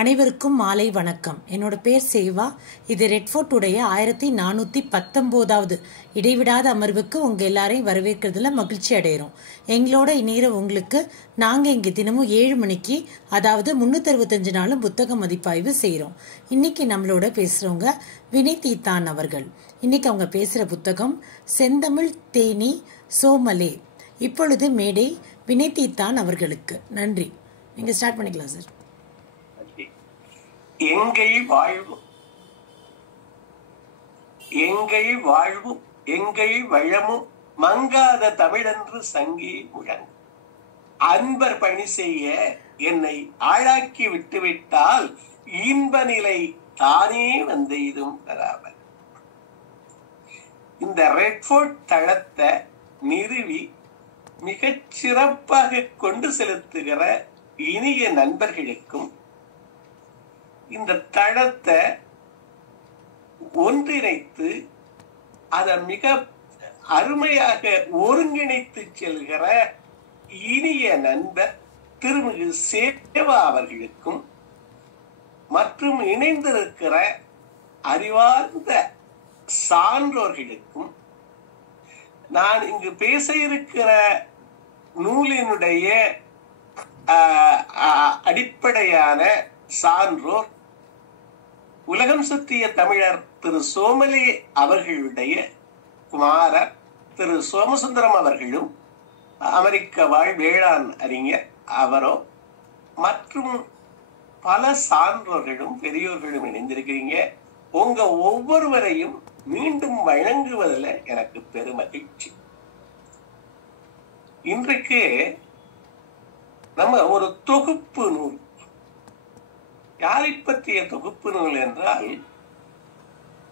அனைவருக்கும் மாலை வணக்கம். என்னோட பேர் சேவா. இது ரெட்ஃபோர்ட் உடைய 1419வது இடைவிடாத அமர்வுக்கு உங்க எல்லாரையும் வரவேற்கிறதுல மகிழ்ச்சி அடைகிறோம். எங்களோட இணைகிற உங்களுக்கு நாங்க இங்க தினமும் 7 மணிக்கு, அதாவது 365 நாளும் புத்தக மதிப்பாய்வு செய்யறோம். இன்னைக்கு நம்மளோட பேசுறவங்க வினிதீதான் அவர்கள். இன்னைக்கு அவங்க பேசுற புத்தகம் செந்தமிழ் தேனி சோமலே. இப்பொழுது மேடை வினிதீதான் அவர்களுக்கு. நன்றி. நீங்க ஸ்டார்ட் பண்ணிக்கலாம் சார். எங்கள் வாழ்வும் எங்கள் வாழ்வும் எங்கள் வளமும் மங்காத தமிழென்று சங்கி முழங்கு. அன்பர் பணி செய்ய என்னை ஆளாக்கி விட்டுவிட்டால் இன்ப நிலை தானே வந்து இதுவும் தராமல். இந்த ரெட்ஃபோர்ட் தளத்தை நிறுவி மிகச் சிறப்பாக கொண்டு செலுத்துகிற இனிய நண்பர்களுக்கும் இந்த தளத்தை ஒன்றிணைத்து அதை மிக அருமையாக ஒருங்கிணைத்து செல்கிற இனிய நண்பர் திருமிகு சேவா அவர்களுக்கும் மற்றும் இணைந்திருக்கிற அறிவார்ந்த சான்றோர்களுக்கும் நான் இங்கு பேச இருக்கிற நூலினுடைய அடிப்படையான சான்றோர் உலகம் சுற்றிய தமிழர் திரு சோமலே அவர்களுடைய குமாரர் திரு சோமசுந்தரம் அவர்களும் அமெரிக்க வாழ் வேளாண் அறிஞர் அவரோ மற்றும் பல சான்றோர்களும் பெரியோர்களும் இணைந்திருக்கிறீங்க. உங்க ஒவ்வொருவரையும் மீண்டும் வழங்குவதில் எனக்கு பெருமகிழ்ச்சி. இன்றைக்கு நம்ம ஒரு தொகுப்பு நூல், யாரை பற்றிய தொகுப்பு நூல் என்றால்,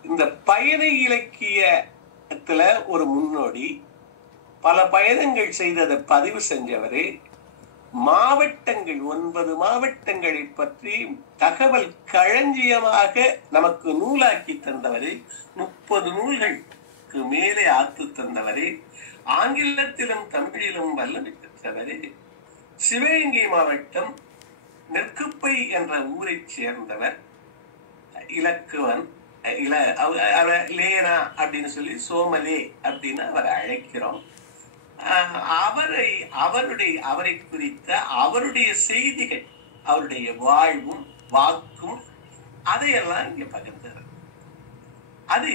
இந்த பயண இலக்கியத்துல ஒரு முன்னோடி, பல பயணங்கள் செய்ததை பதிவு செஞ்சவரு, மாவட்டங்கள் 9 மாவட்டங்களை பற்றி தகவல் களஞ்சியமாக நமக்கு நூலாக்கி தந்தவரு, 30 நூல்களுக்கு மேலே ஆத்து தந்தவரு, ஆங்கிலத்திலும் தமிழிலும் வல்லமை பெற்றவரு, சிவகங்கை மாவட்டம் நெற்குப்பை என்ற ஊரை சேர்ந்தவர், இலக்குவன் லேனா அப்படின்னு சொல்லி சோமலே அப்படின்னு அவரை அழைக்கிறோம். அவரை குறித்த அவருடைய செய்திகள், அவருடைய வாழ்வும் வாக்கும் அதையெல்லாம் இங்க பகிர்ந்தார். அது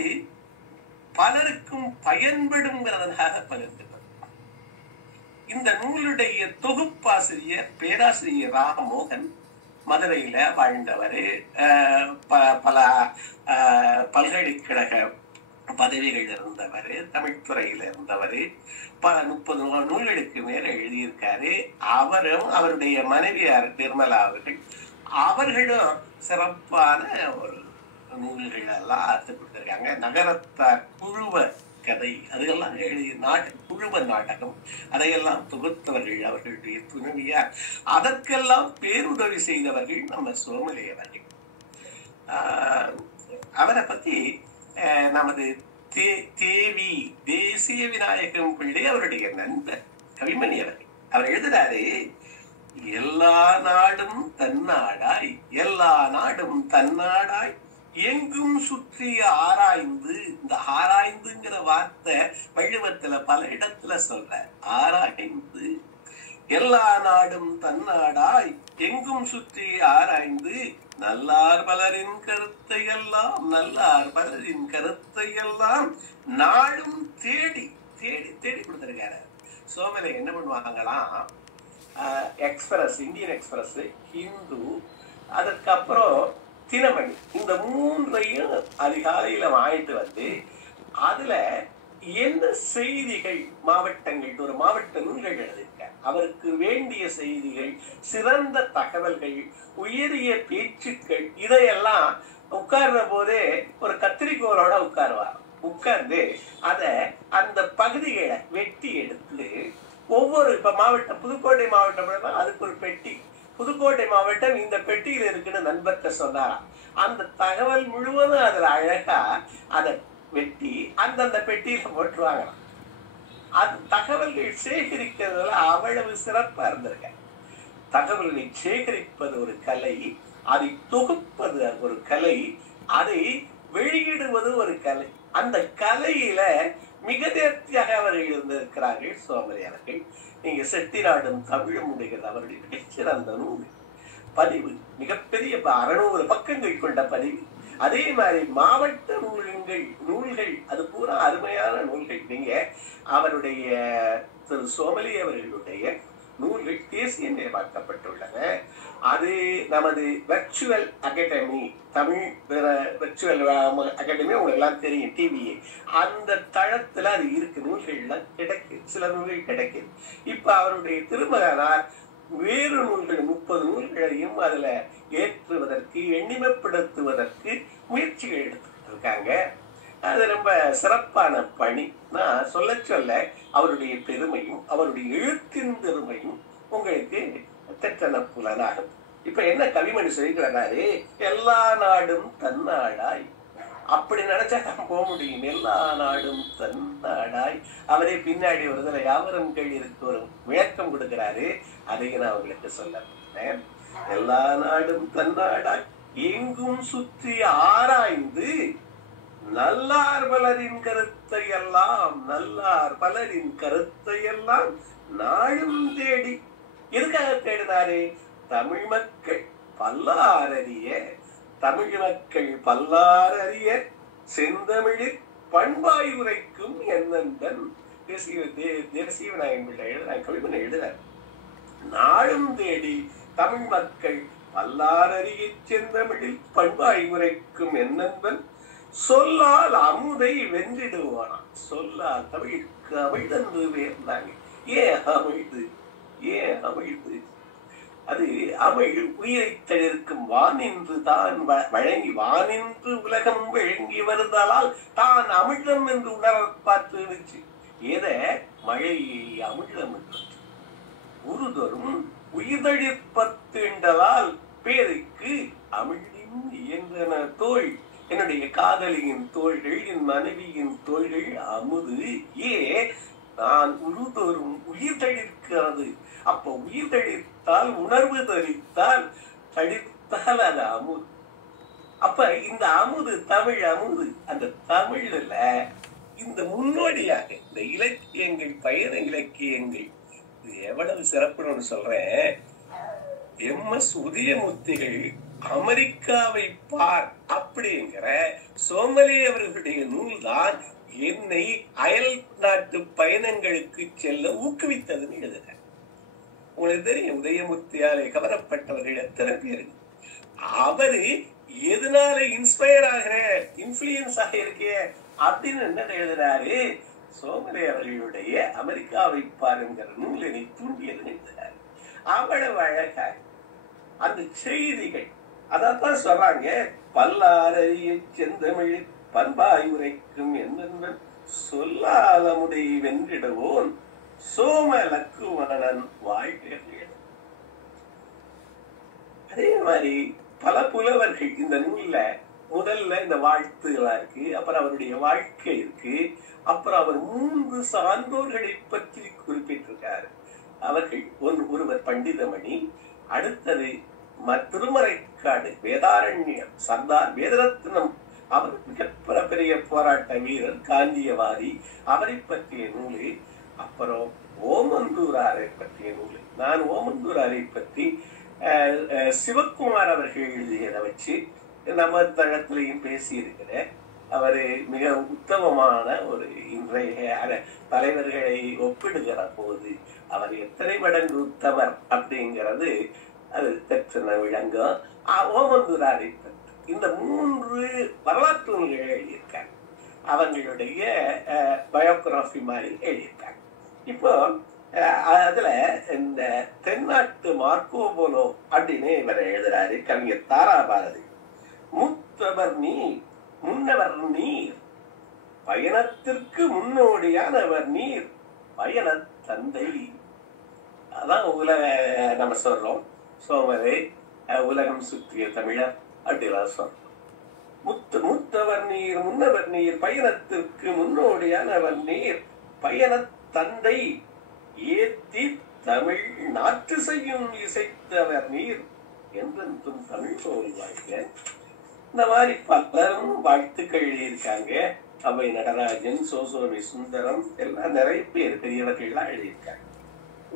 பலருக்கும் பயன்படுங்கிறதாக பகிர்ந்தது. இந்த நூலுடைய தொகுப்பாசிரியர் பேராசிரியர் ராமமோகன், மதுரையில வாழ்ந்தவர், பல பல்கலைக்கழக பதவிகள் இருந்தவர், தமிழ்துறையில இருந்தவர், பல 30 நூல்களுக்கு மேல எழுதியிருக்காரு. அவரும் அவருடைய மனைவியார் நிர்மலா அவர்களும் சிறப்பான ஒரு நூல்கள் எல்லாம் ஆத்து கொடுத்திருக்காங்க. நகரத்தார் குழுவ கதை அதெல்லாம் எழுதி குழுவ நாடகம் அதையெல்லாம் தொகுத்தவர்கள் அவர்களுடைய துணைவியார். அதற்கெல்லாம் பேருதவி செய்தவர்கள் நம்ம சோமலே அவர்கள். அவரை பத்தி நமது தேவி தேசிய விநாயகம் பிள்ளை அவருடைய நண்பர் கவிமணி அவர்கள் அவர் எழுதுறாரு, எல்லா நாடும் தன்னாடாய் எல்லா நாடும் தன்னாடாய் எங்கும் சுற்றி ஆராய்ந்து. இந்த ஆராய்ந்துங்கிற வார்த்தை வள்ளுவத்துல பல இடத்துல சொல்ற. ஆராய்ந்து எல்லா நாடும் தன்னாடாய் எங்கும் சுற்றி ஆராய்ந்து நல்லார் பலரின் கருத்தை எல்லாம் நாளும் தேடி தேடி தேடி கொடுத்திருக்காரு. சோமலே என்ன பண்ணுவாங்களாம், எக்ஸ்பிரஸ், இந்தியன் எக்ஸ்பிரஸ், ஹிந்து, அதுக்கப்புறம் தினமணி, இந்த 3ஐயும் அதிகாலையில வாங்கிட்டு வந்து அதுல என்ன செய்திகள், மாவட்டங்கள், ஒரு மாவட்ட நூல்கள் எழுதியிருக்க, அவருக்கு வேண்டிய செய்திகள், சிறந்த தகவல்கள், உயரிய பேச்சுக்கள், இதையெல்லாம் உட்கார்ற போதே ஒரு கத்திரிக்கோளோட உட்காருவார். உட்கார்ந்து அத அந்த பகுதிகளை வெட்டி எடுத்து ஒவ்வொரு, இப்ப மாவட்டம் புதுக்கோட்டை மாவட்டம் அதுக்கு ஒரு பெட்டி, புதுக்கோட்டை மாவட்டம் இந்த பெட்டியில இருக்குன்னு நண்பர்கிட்ட சொன்னாராம். அந்த தகவல் முழுவதும் அதுல அழகா அதை வெட்டி அந்தந்த பெட்டியில போட்டுருவாங்களாம். அது தகவல்கள் சேகரிக்கிறதுல அவ்வளவு சிறப்பா இருந்திருக்க. தகவல்களை சேகரிப்பது ஒரு கலை, அதை தொகுப்பது ஒரு கலை, அதை வெளியிடுவது ஒரு கலை. அந்த கலையில மிக நேர்த்தியாக அவர்கள் இருந்திருக்கிறார்கள் சோமரி அவர்கள். நீங்க செட்டிநாடும் தமிழும் உடைகிறது அவருடைய மிகச்சிறந்த நூல். பதிவு மிகப்பெரிய 600 பக்கங்கள் கொண்ட பதிவு. அதே மாதிரி மாவட்ட நூல்கள் அது பூரா அருமையான நூல்கள். நீங்க அவருடைய திரு சோமலி அவர்களுடைய நூல்கள் தேசியமயமாக்கப்பட்டுள்ளன. அது நமது virtual academy, Tamil virtual academy உங்களுக்கு எல்லாம் தெரியும், டிவி, அந்த தளத்துல அது இருக்கு. நூல்கள்லாம் கிடைக்குது, சில நூல்கள் கிடைக்குது. இப்ப அவருடைய திருமகனார் வேறு நூல்கள் 30 நூல்களையும் அதுல ஏற்றுவதற்கு, எண்ணிமைப்படுத்துவதற்கு முயற்சிகள் எடுத்துட்டு இருக்காங்க. அது ரொம்ப சிறப்பான பணி. நான் சொல்ல அவருடைய பெருமையும் அவருடைய எழுத்தின் பெருமையும் உங்களுக்கு தெற்றன புலனாகும். இப்ப என்ன கவிமணி சொல்லிக்கிறாரு, எல்லா நாடும் தன்னாடாய். அப்படி நினைச்சா தான் போக முடியும். எல்லா நாடும் தன்னாடாய். அவரே பின்னாடி வருதுல யாவரும் கேள்விக்கு ஒரு விளக்கம் கொடுக்கிறாரு. அதையும் நான் உங்களுக்கு சொல்ல, எல்லா நாடும் தன்னாடாய் எங்கும் சுற்றி ஆராய்ந்து நல்லார் பலரின் கருத்தை எல்லாம் நாளும் தேடி. எதுக்காக தேடினாரு? தமிழ் மக்கள் பல்லாரறிய செந்தமிழில் பண்பாய் உரைக்கும் என்னந்தன் தேசிவநாயகன் பிள்ளை எழுதுறாங்க, கவிமணி எழுதுறாரு. நாளும் தேடி தமிழ் மக்கள் பல்லாரறிய செந்தமிழில் பண்பாய் உரைக்கும் என்னந்தன் சொல்லால் அமுதை வென்றிடுவானா. சொல்லால் தமிழுக்கு அமிழ்தன்று வேர்ந்தாங்க. ஏன் அமிழ்து? அது அமிழ் உயிரை தளிர்க்கும் வானின்று தான் வழங்கி, வானின்று உலகம் வழங்கி வருதலால் தான் அமிழ்தம் என்று உணர பார்த்து ஏத மழையை அமிழ்தம் என்று உருதொரும் உயிர்தழிப்பத்துண்டலால் பேருக்கு அமிழ்தின் இயன்றன தோள். என்னுடைய காதலியின் தோள்கள், என் மனைவியின் தோள்கள் அமுது. நான் உருதொரும் உயிர் தழிக்கிறது. அப்ப உயிர் தழித்தால், உணர்வு தழித்தால் அது அமுது. அப்ப இந்த அமுது தமிழ் அமுது. அந்த தமிழ்ல இந்த முன்னோடியாக இந்த இலக்கியங்கள், பயண இலக்கியங்கள் இது எவ்வளவு சிறப்புன்னு சொல்றேன். MS உதயமூர்த்திகள் அமெரிக்காவை பார் அப்படிங்கிற சோமலி அவர்களுடைய நூல் தான் என்னை அயல் நாட்டு பயணங்களுக்கு செல்ல ஊக்குவித்ததுன்னு எழுதுற. உங்களுக்கு தெரியும், உதயமூர்த்தியாலே கவரப்பட்டவர்கள் எத்தனை பேரு. அவரு எதனால இன்ஸ்பயர் ஆகிற, இன்ஃபுளுயன்ஸ் ஆகியிருக்கே அப்படின்னு என்ன எழுதுறாரு? சோமலி அவர்களுடைய அமெரிக்காவை பாருங்கிற நூல் என்னை தூண்டியதுன்னு எழுதுறாரு. அவ்வளவு அழகா அந்த செய்திகள் அதான் சொல்றாங்க. பல்லாரறிய செந்தமிழில் பண்பாய் உரைக்கும் என்னென்பன் சொல்லாலமுடை வென்றிடவோன் சோம லக்குவனன் வாழ்க்கை. அதே மாதிரி பல புலவர்கள் இந்த நூல்ல முதல்ல இந்த வாழ்த்துகளா இருக்கு, அப்புறம் அவருடைய வாழ்க்கை இருக்கு, அப்புறம் அவர் 3 சான்றோர்களை பற்றி குறிப்பிட்டிருக்காரு. அவர்கள் ஒருவர் பண்டிதமணி, அடுத்தது திருமறைக்காடு வேதாரண்யம் சர்தார் வேதரத்னம், அவர் மிகப்பெரிய போராட்ட வீரர், காந்தியவாதி, அவரை பற்றிய நூலு. அப்புறம் ஓமந்தூராரை பற்றிய நூலு. நான் ஓமந்தூராரை பற்றி சிவகுமார் அவர்கள் எழுதியதை வச்சு நம்ம தளத்திலையும் பேசி இருக்கிறேன். அவரு மிக உத்தமமான ஒரு இன்றைய தலைவர்களை ஒப்பிடுகிற போது அவர் எத்தனை மடங்கு உத்தமர் அப்படிங்கிறது அது தெற்ற விளங்கும். ஓமந்தூராரை பற்றி இந்த 3 வரலாற்று நூல்கள் எழுதியிருக்காங்க. அவங்களுடைய பயோகிராபி மாதிரி எழுதியிருக்காங்க. இப்போ அதுல இந்த தென்னாட்டு மார்க்கோபோலோ அப்படின்னு இவர் எழுதுறாரு கவிஞர் தாராபாரதி. முத்தவர் நீர், முன்னவர் நீர், பயணத்திற்கு முன்னோடியானவர் நீர், பயண தந்தை. அதான் நம்ம சொல்றோம் சோமரே உலகம் சுற்றிய தமிழர் அப்படிலாம் சொல்றோம். முத்தவர் நீர், முன்னவர் நீர், பயணத்திற்கு முன்னோடியானவர் நீர், பயண தந்தை, ஏத்தி தமிழ் நாட்டு செய்யும் இசைத்தவர் நீர், என்றென்றும் தமிழ் போல் வாழ்க. இந்த மாதிரி பலரும் வாழ்த்துக்கள் எழுதியிருக்காங்க. அவை நடராஜன், சோசோமி சுந்தரம் எல்லாம் நிறைய பேர் பெரியவர்கள்லாம் எழுதியிருக்காங்க.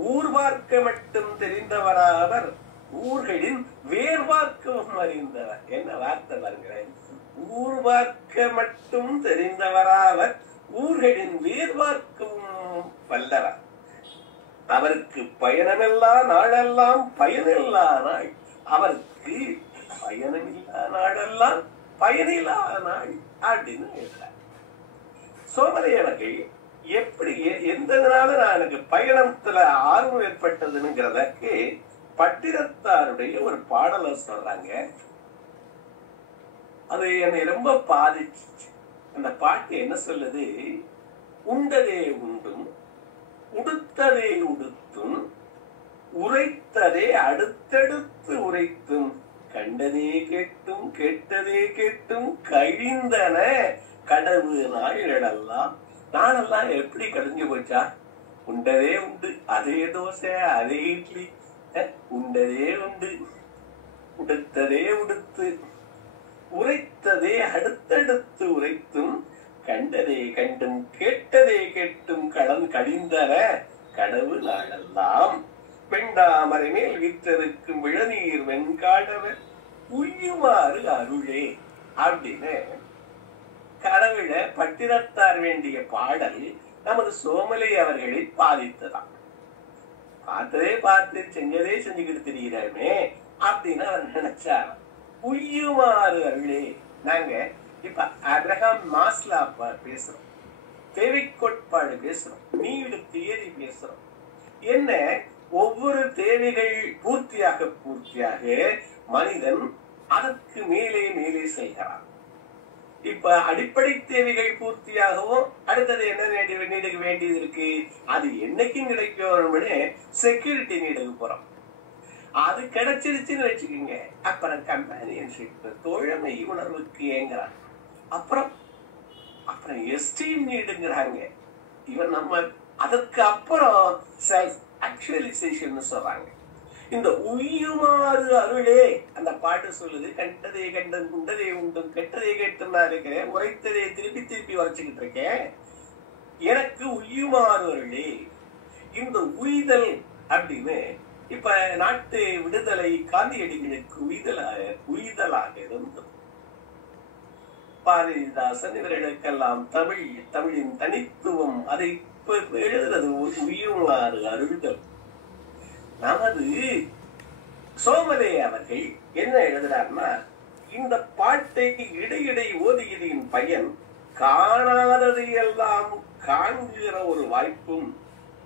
ஊர் பார்க்க மட்டும் தெரிந்தவராவர், ஊர்களின் வேர் பார்க்கவும் அறிந்தவர். என்ன வார்த்தை பாருங்களேன். ஊர் பார்க்க மட்டும் தெரிந்தவராவர், ஊர்களின் வேர் பார்க்கவும் வல்லவர். அவருக்கு பயணமில்லா நாளெல்லாம் பயனில்லா நாள், அவருக்கு பயணமில்லா நாளெல்லாம் பயனில்லா நாள் அப்படின்னு எழுதுறார். சோமரையவர்கள் எப்படி எந்தனால நான் எனக்கு பயணத்துல ஆர்வம் ஏற்பட்டதுங்கிறதற்கு பட்டினத்தாருடைய ஒரு பாடலை சொல்றாங்க. அது என்னை ரொம்ப பாதிச்சு. அந்த பாட்டு என்ன சொல்லுது? உண்டதே உண்டும், உடுத்ததே உடுத்தும், உரைத்ததே அடுத்தடுத்து உரைத்தும், கண்டதே கேட்டும் கேட்டதே கேட்டும் கழிந்தன கடவு நாளெல்லாம். நாளெல்லாம் எப்படி கழிஞ்சு போச்சா? உண்டதே உண்டு, அதே தோசை அதே இட்லி, உண்டதே உண்டு, உடுத்ததே உடுத்து, உரைத்ததே அடுத்தடுத்து உரைத்தும், கண்டதே கண்டும் கேட்டதே கேட்டும் கழிந்தன கடவு நாளெல்லாம். பெண்டாமரை மேல் விற்றிருக்கும் விழநீர் வெண்காடவர் உய்யுமாறு அருளே அப்படின்னு கடவுள பட்டினத்தார் வேண்டிய பாடல் நமது சோமலை அவர்களை பாதித்ததான். பார்த்ததே பார்த்து செஞ்சதே செஞ்சுக்கிட்டு தெரிகிறாருமே அப்படின்னு அவர் நினைச்சார். உய்யுமாறு அருளே. நாங்க இப்ப அப்ரஹாம் மாஸ்லா பேசுறோம், தேவை கோட்பாடு பேசுறோம், நீடு தியரி பேசுறோம். என்ன ஒவ்வொரு தேவைகள் பூர்த்தியாக மனிதன் அதற்கு மேலே மேலே செய்கிறான். இப்ப அடிப்படை தேவைகள் பூர்த்தியாகவும் அடுத்தது என்ன நீடுக்கு வேண்டியது இருக்கு? அது என்னைக்கும் கிடைக்கும் செக்யூரிட்டி நீடுக்கு போறோம். அது கிடைச்சிருச்சுன்னு வச்சுக்கோங்க, அப்புறம் கம்பானியன்ஷிப் தோழமை உணர்வுக்கு ஏங்குறான். அப்புறம் எஸ்டீம் நீடுங்கிறாங்க. இவன் நம்ம அதற்கு அப்புறம் செல்ஃப் ஆக்சுவலைசேஷன் சொல்றாங்க. இந்த உய்யுமாறு அருளே அந்த பாட்டு சொல்லுது. கண்டதே கண்டன், உண்டதே உண்டும், கெட்டதே கேட்டும் நான் இருக்கிறேன், உரைத்ததே திருப்பி திருப்பி உரைச்சுக்கிட்டு இருக்கேன். எனக்கு உய்யுமாறு அருளே. இந்த உய்தல் அப்படின்னு இப்ப நாட்டு விடுதலை காந்தியடிகளுக்கு உய்தலாக இருந்தது. பாரதிதாசன் இவர்களுக்கெல்லாம் தமிழின் தனித்துவம் அதை எழுதுறது உய்யுமாறு அருள்தல். நமது சோமலே அவர்கள் என்ன எழுதுறாருன்னா, இந்த பாட்டை இடையிடை ஓதியதின் பயன் காணாததையெல்லாம் காண்கிற ஒரு வாய்ப்பும்,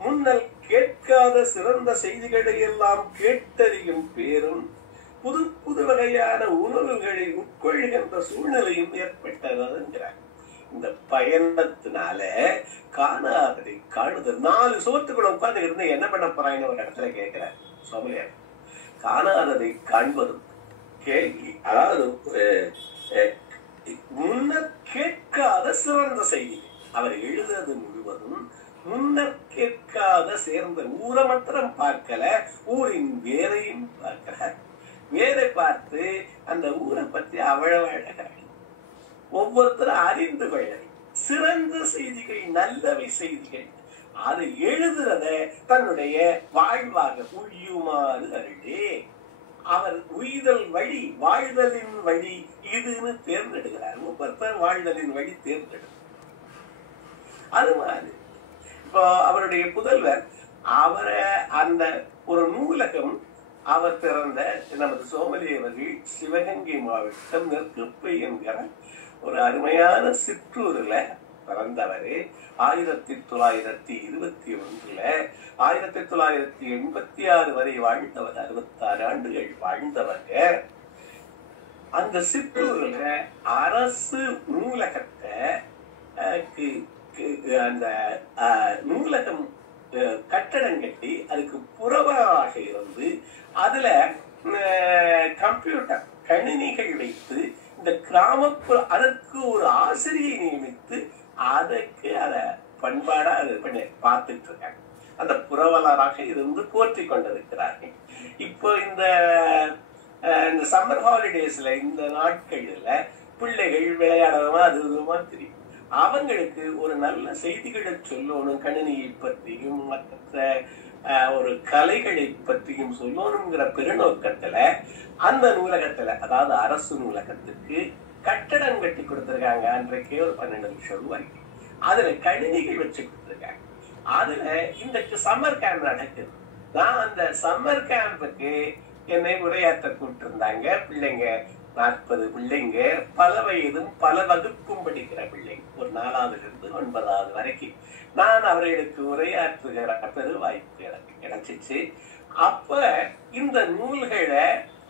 முன்னல் கேட்காத சிறந்த செய்திகளை எல்லாம் கேட்டறியும் பேரும், புது புது வகையான உணர்வுகளை உட்கொள்கின்ற சூழ்நிலையும் ஏற்பட்டதுங்கிறார். இந்த பயணத்தினால காணாததை காணுதல். 4 சோத்துக்குள்ள உட்கார்ந்து இருந்து என்ன பண்ண போறான்னு ஒரு இடத்துல கேட்கிறார் சோமலியார். காணாததை காண்பதும் கேள்வி, அதாவது முன்னர் கேட்காத சிறந்த செய்தி. அவர் எழுதுறது முழுவதும் முன்னர் கேட்காத சேர்ந்த ஊரை மாத்திரம் பார்க்கல, ஊரின் வேரையும் பார்க்கிறார். வேரை பார்த்து அந்த ஊரை பத்தி அவ்வளவு அழகாக ஒவ்வொருத்தரும் அறிந்து கொள்ள சிறந்த செய்திகள், நல்லவை செய்திகள், அதை எழுதுறத தன்னுடைய வாழ்வாக உய்யுமாறு அருளே. அவர் உய்தல் வழி, வாழ்தலின் வழி இதுன்னு தேர்ந்தெடுக்கிறார். ஒவ்வொருத்தர் வாழ்தலின் வழி தேர்ந்தெடுக்கிறார். அது மாதிரி இப்போ அவருடைய புதல்வர் அவரை அந்த ஒரு நூலகம் அவர் திறந்த நமது சோமலி அவர்கள் சிவகங்கை மாவட்டம் நெற்குப்பை என்கிற ஒரு அருமையான சிற்றூர்ல பிறந்தவர். 1921 1986 வரை வாழ்ந்தவர். 66 ஆண்டுகள் வாழ்ந்தவங்க. அந்த சிற்றூர்ல அரசு நூலகத்தை அந்த நூலகம் கட்டடம் கட்டி அதுக்கு புறவராக இருந்து அதுல கம்ப்யூட்டர் கணினிகள் வைத்து இந்த கிராமப்புற அதற்கு ஒரு ஆசிரியை நியமித்து அதற்கு அத பண்பாடா அது பண்ணி பார்த்துட்டு இருக்காங்க. அந்த புரவலராக இருந்து போற்றி கொண்டிருக்கிறார்கள். இப்போ இந்த இந்த சம்மர் ஹாலிடேஸ்ல இந்த நாட்கள்ல பிள்ளைகள் விளையாடணுமா அது இதுமா தெரியும். அவங்களுக்கு ஒரு நல்ல செய்திகளை சொல்லணும், கணினியை பற்றியும் மற்ற ஒரு கலைகளை பற்றியும் சொல்லணுங்கிற பெருநோக்கத்துல அந்த நூலகத்துல, அதாவது அரசு நூலகத்துக்கு கட்டடம் கட்டி கொடுத்திருக்காங்க. அன்றைக்கே ஒரு 12 லட்சம் ரூபாய்க்கு. அதுல கணினிகள் வச்சு கொடுத்திருக்காங்க. அதுல இந்த சம்மர் கேம்ப் நடக்குது. நான் அந்த சம்மர் கேம்புக்கு என்னை உரையாற்ற கூப்பிட்டு இருந்தாங்க. பிள்ளைங்க 40 பிள்ளைங்க, பல வயதும் பல வகுப்பும் படிக்கிற பிள்ளைங்க, ஒரு 4ஆவதுல இருந்து 9ஆவது வரைக்கும். நான் அவர்களுக்கு உரையாற்றுகிற பெரு வாய்ப்பு எனக்கு கிடைச்சிச்சு. அப்ப இந்த நூல்களை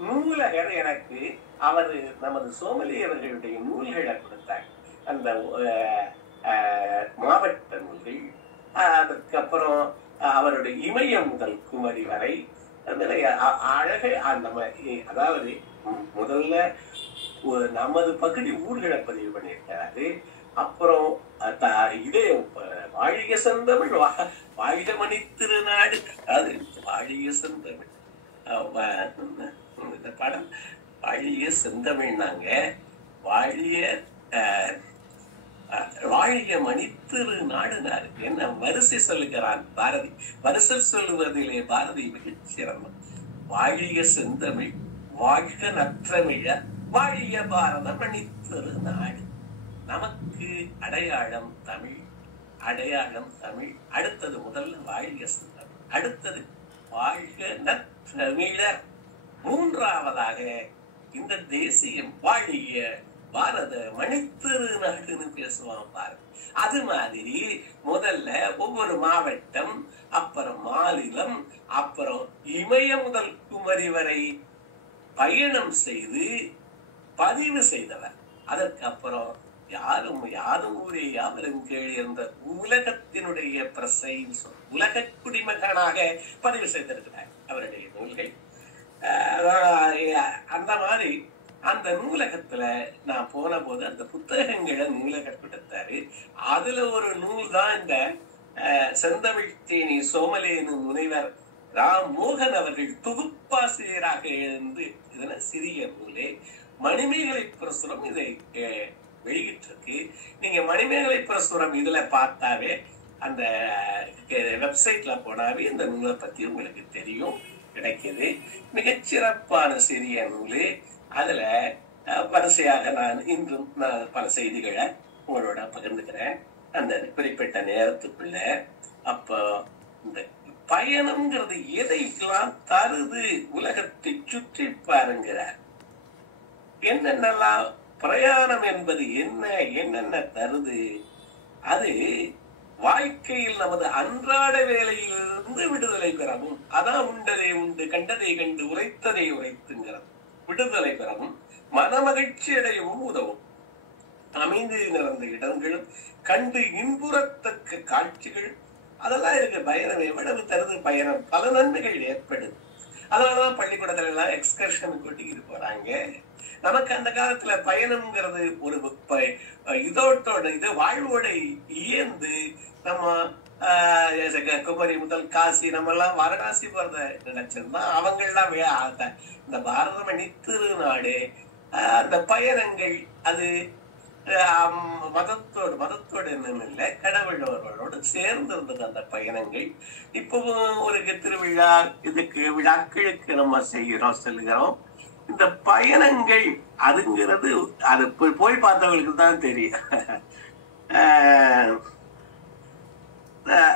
நூலகர் எனக்கு அவரு நமது சோமலி அவர்களுடைய நூல்களை கொடுத்தாங்க. அந்த மாவட்ட நூல்கள், அதுக்கப்புறம் அவருடைய இமயம் முதல் குமரி வரை அழகு. அதாவது முதல்ல நமது பகுதி ஊர்களை பதிவு பண்ணியிருக்கிறாரு. அப்புறம் இதே வாழிய செந்தமிழ், வாழிய மணி திருநாடு, அது வாழிய செந்தமிழ் இந்த படம் வாழிய செந்தமிழ்னாங்க. வாழிய மணித்திரு நாடுனாரு. என்ன வரிசை சொல்லுகிறான் பாரதி. வரிசை சொல்லுவதிலே பாரதி மிகச் சிறந்தம். வாழிய செந்தமிழ், வாழ்க நற்றமிழ, வாழிய பாரத மணித்திரு நாடு. நமக்கு அடையாளம் தமிழ், அடையாளம் தமிழ். அடுத்தது முதல்ல வாழிய செந்தமிழ், அடுத்தது வாழ்க நற்றமிழர், மூன்றாவதாக இந்த தேசியம் வாழிய பாரத மணித்திரு நாடுன்னு பேசுவான் பாரு. அது மாதிரி முதல்ல ஒவ்வொரு மாவட்டம், அப்புறம் மாநிலம், அப்புறம் இமய முதல் குமரி வரை பயணம் செய்து பதிவு செய்தவர். அதற்கு அப்புறம் யாரும் ஊரே யாவரும் கேள்வி என்ற உலகத்தினுடைய பிரசை உலக குடிமகனாக பதிவு செய்திருக்கிறார் அவருடைய நூல்கள். அந்த மாதிரி அந்த நூலகத்துல நான் போன போது அந்த புத்தகங்களை நூலகர் கொடுத்தாரு. அதுல ஒரு நூல் தான் இந்த செந்தமிழ் தேனி சோமலேனு முனைவர் ராம் மோகன் அவர்கள் தொகுப்பாசிரியராக இருந்து இதன சிறிய நூலே. மணிமேகலை பிரசுரம் இதை வெளியிட்டிருக்கு. நீங்க மணிமேகலை பிரசுரம் இதுல பார்த்தாவே, அந்த வெப்சைட்ல போனாவே இந்த நூலை பத்தி உங்களுக்கு தெரியும், கிடைக்குது. மிகச்சிறப்பான சிறிய நூலு. அதுல வரிசையாக நான் இன்றும் பல செய்திகளை உங்களோட பகிர்ந்துக்கிறேன் அந்த குறிப்பிட்ட நேரத்துக்குள்ள. அப்போ இந்த பயணம்ங்கிறது எதைக்கெல்லாம் தருது, உலகத்தை சுற்றி பாருங்கிறார். என்னென்னலாம் பிரயாணம் என்பது என்னென்ன தருது, அது வாழ்க்கையில் நமது அன்றாட வேலையிலிருந்து விடுதலை பெறவும், அதான் உண்டதை உண்டு கண்டதை கண்டு உரைத்ததை உரைத்துங்கிறது, விடுதலை பெறவும் மனமகிழ்ச்சி அடையவும் உதவும். அமைந்து நிறந்த இடங்களும் கண்டு இன்புறத்தக்க காட்சிகள், அதெல்லாம் இருக்கு. பயணம் எவ்வளவு தருது பயணம், பல நன்மைகள் ஏற்படுது. அதனாலதான் பள்ளிக்கூடத்துல எல்லாம் எக்ஸ்கர்ஷன் கூட்டிக்கிட்டு போறாங்க. நமக்கு அந்த காலத்துல பயணம்ங்கிறது ஒரு இதோட்டோட இது வாழ்வோட இயந்து நம்ம குமரி முதல் காசி, நம்ம எல்லாம் வாரணாசி போறத நினைச்சிருந்தா அவங்க எல்லாம் இந்த பாரத மணி திருநாடு, அந்த பயணங்கள் அது மதத்தோடு என்னன்னு இல்லை, கடவுளோடு சேர்ந்து இருந்தது அந்த பயணங்கள். இப்பவும் ஒரு திருவிழா, இதுக்கு விழாக்களுக்கு நம்ம செல்கிறோம். இந்த பயணங்கள் அதுங்கிறது அது போய் பார்த்தவங்களுக்கு தான் தெரியும்.